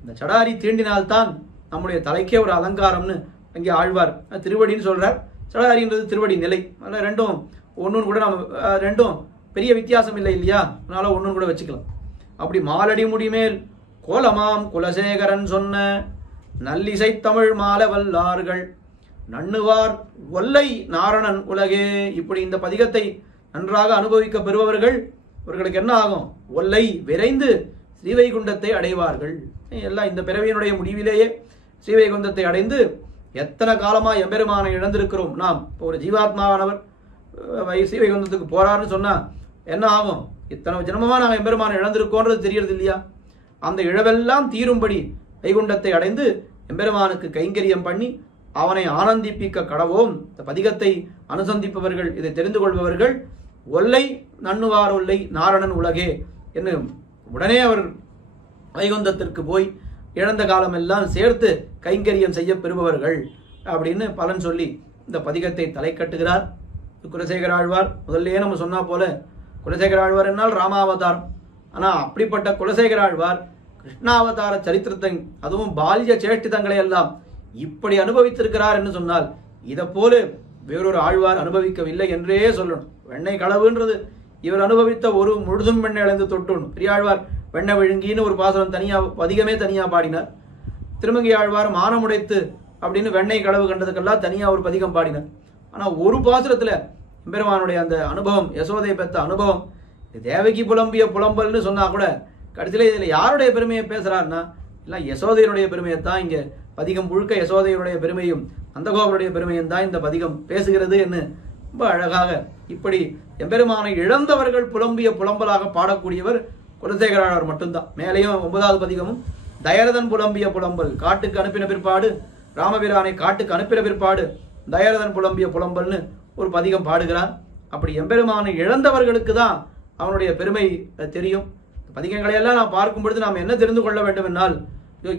இந்த சடாரி தீண்டினால்தான் நம்முடைய தலைக்கே ஒரு அலங்காரம்னு அங்கே ஆழ்வார் திருவடின்னு சொல்றார். சடாரின்றது திருவடி நிலை. அதனால ரெண்டும் ஒன்றுன்னு கூட நம்ம ரெண்டும் பெரிய வித்தியாசம் இல்லை இல்லையா? அதனால ஒன்றுன்னு கூட வச்சுக்கலாம். அப்படி மாலடி முடிமேல் கோலமாம் குலசேகரன் சொன்ன நல்லிசை தமிழ் மாலை வல்லார்கள் நண்ணுவார் ஒல்லை நாரணன் உலகே. இப்படி இந்த பதிகத்தை நன்றாக அனுபவிக்க பெறுபவர்கள் இவர்களுக்கு என்ன ஆகும்? ஒல்லை விரைந்து ஸ்ரீவைகுண்டத்தை அடைவார்கள். எல்லாம் இந்த பிறவியினுடைய முடிவிலேயே ஸ்ரீவைகுண்டத்தை அடைந்து எத்தனை காலமா எம்பெருமானை இழந்திருக்கிறோம் நாம். இப்போ ஒரு ஜீவாத்மாவானவர் ஸ்ரீவைகுண்டத்துக்கு போறாருன்னு சொன்னா என்ன ஆகும்? இத்தனை ஜென்மமா நாங்கள் எம்பெருமானை இழந்திருக்கோன்றது தெரியறது இல்லையா? அந்த இழவெல்லாம் தீரும்படி வைகுண்டத்தை அடைந்து எம்பெருமானுக்கு கைங்கரியம் பண்ணி அவனை ஆனந்திப்பிக்க கடவோம். இந்த பதிகத்தை அனுசந்திப்பவர்கள், இதை தெரிந்து கொள்பவர்கள் ஒல்லை நண்ணுவார் ஒல்லை நாரணன் உலகே என்று உடனே அவர் வைகுந்தத்திற்கு போய் இழந்த காலம் எல்லாம் சேர்த்து கைங்கரியம் செய்ய பெறுபவர்கள் அப்படின்னு பலன் சொல்லி இந்த பதிகத்தை தலை கட்டுகிறார் குலசேகர ஆழ்வார். முதல்ல நம்ம சொன்னா போல குலசேகர ஆழ்வார் என்னால் ராமாவதாரம். ஆனா அப்படிப்பட்ட குலசேகர ஆழ்வார் கிருஷ்ணாவதார சரித்திரத்தை, அதுவும் பால்ய சேஷ்டிதங்களை எல்லாம் இப்படி அனுபவித்திருக்கிறார் என்று சொன்னால் இதை போல வேறொரு ஆழ்வார் அனுபவிக்கவில்லை என்றே சொல்லணும். வெண்ணெய் களவுன்றது இவர் அனுபவித்த ஒரு முழுதும் வெண்ணெய் அடைந்து தொட்டுணும். பெரியாழ்வார் வெண்ணெய் விழுங்கின்னு ஒரு பாசுரம் தனியா அதிகமே தனியா பாடினார். திருமங்கை ஆழ்வார் மானமுடைத்து அப்படின்னு வெண்ணெய் களவு கண்டதுக்கெல்லாம் தனியா ஒரு பதிகம் பாடினார். ஆனா ஒரு பாசுரத்துல எம்பெருமானுடைய அந்த அனுபவம், யசோதை பெற்ற அனுபவம் தேவகி புலம்பிய புலம்பல்னு சொன்னா கூட கடைசியில் இதில் யாருடைய பெருமையை பேசுறாருன்னா இல்லை யசோதையனுடைய பெருமையை தான் இங்கே பதிகம் முழுக்க யசோதையனுடைய பெருமையும் நந்தகோபருடைய பெருமையும் தான் இந்த பதிகம் பேசுகிறது என்று ரொம்ப அழகாக இப்படி எம்பெருமானை இழந்தவர்கள் புலம்பிய புலம்பலாக பாடக்கூடியவர் குலசேகராழ்வார் மட்டும்தான். மேலேயும் 9வது பதிகமும் தயரதன் புலம்பிய புலம்பல், காட்டுக்கு அனுப்பின பிற்பாடு ராமபிரானை காட்டுக்கு அனுப்பின பிற்பாடு தயரதன் புலம்பிய புலம்பல்னு ஒரு பதிகம் பாடுகிறார். அப்படி எம்பெருமானை இழந்தவர்களுக்கு தான் அவனுடைய பெருமை தெரியும். பதிகங்களை எல்லாம் நாம் பார்க்கும் பொழுது நாம் என்ன தெரிந்து கொள்ள வேண்டும் என்னால்,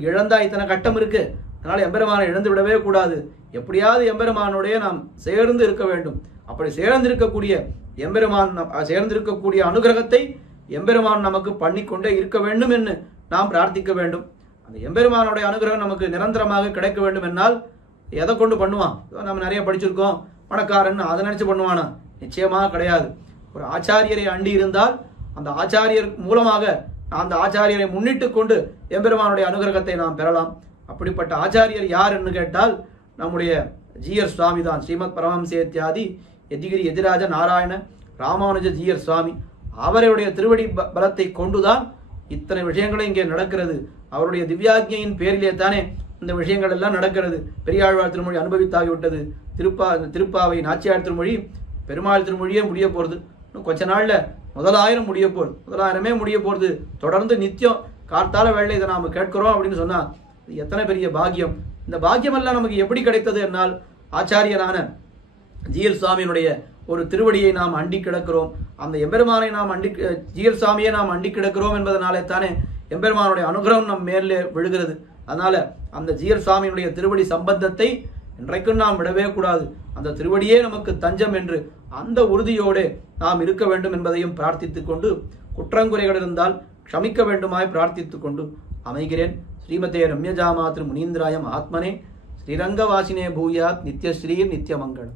இழந்தா இத்தனை கட்டம் இருக்கு, அதனால எம்பெருமானை இழந்து விடவே கூடாது, எப்படியாவது எம்பெருமானுடைய நாம் சேர்ந்து இருக்க வேண்டும். அப்படி சேர்ந்திருக்கக்கூடிய சேர்ந்திருக்கக்கூடிய அனுகிரகத்தை எம்பெருமான் நமக்கு பண்ணிக்கொண்டே இருக்க வேண்டும் என்று நாம் பிரார்த்திக்க வேண்டும். அந்த எம்பெருமானுடைய அனுகிரகம் நமக்கு நிரந்தரமாக கிடைக்க வேண்டும் என்னால் எதை கொண்டு பண்ணுவான்? நம்ம நிறைய படிச்சிருக்கோம், பணக்காரன் அதை நினைச்சு பண்ணுவானா? நிச்சயமாக கிடையாது. ஒரு ஆச்சாரியரை அண்டி இருந்தால் அந்த ஆச்சாரியர் மூலமாக அந்த ஆச்சாரியரை முன்னிட்டு கொண்டு எம்பெருமானுடைய அனுகிரகத்தை நாம் பெறலாம். அப்படிப்பட்ட ஆச்சாரியர் யார் என்று கேட்டால் நம்முடைய ஜீயர் சுவாமி தான். ஸ்ரீமத் பரமஹம்சேத்யாதி யதிகிரி யதிராஜ நாராயண ராமானுஜ ஜீயர் சுவாமி. அவருடைய திருவடி பலத்தை கொண்டுதான் இத்தனை விஷயங்களும் இங்கே நடக்கிறது. அவருடைய திவ்யாக்ஞையின் பேரிலே தானே இந்த விஷயங்கள் எல்லாம் நடக்கிறது. பெரியாழ்வார் திருமொழி அனுபவித்தாகிவிட்டது. திருப்பாவை நாச்சியார் திருமொழி, பெருமாள் திருமொழியே முடிய போகிறது. இன்னும் கொஞ்ச நாள்ல 1000 முடிய போகுது. 1000மே முடிய போகிறது. தொடர்ந்து நித்தியம் கார்த்தால வேளை இதை நாம் கேட்கிறோம் அப்படின்னு சொன்னா எத்தனை பெரிய பாக்கியம். இந்த பாக்கியம் எல்லாம் நமக்கு எப்படி கிடைத்தது என்னால் ஆச்சாரியனான ஜீயர் சுவாமியினுடைய ஒரு திருவடியை நாம் அண்டி கிடக்கிறோம். அந்த எம்பெருமானை நாம் ஜீயர் சுவாமியை நாம் அண்டி கிடக்கிறோம் என்பதனாலே தானே எம்பெருமானுடைய அனுகிரகம் நம் மேலே விழுகிறது. அதனால அந்த ஜீயர் சுவாமியினுடைய திருவடி சம்பந்தத்தை இன்றைக்கும் நாம் விடவே கூடாது. அந்த திருவடியே நமக்கு தஞ்சம் என்று அந்த உறுதியோடு நாம் இருக்க வேண்டும் என்பதையும் பிரார்த்தித்துக் கொண்டு, குற்றங்குறைகள் இருந்தால் க்ஷமிக்க வேண்டுமாய் பிரார்த்தித்துக் கொண்டு அமைகிறேன். ஸ்ரீமதே ரம்யஜாமாத்ரு முனீந்திராய மகாத்மனே ஸ்ரீரங்கவாசினே பூயாத் நித்யஸ்ரீர் நித்யமங்கலம்.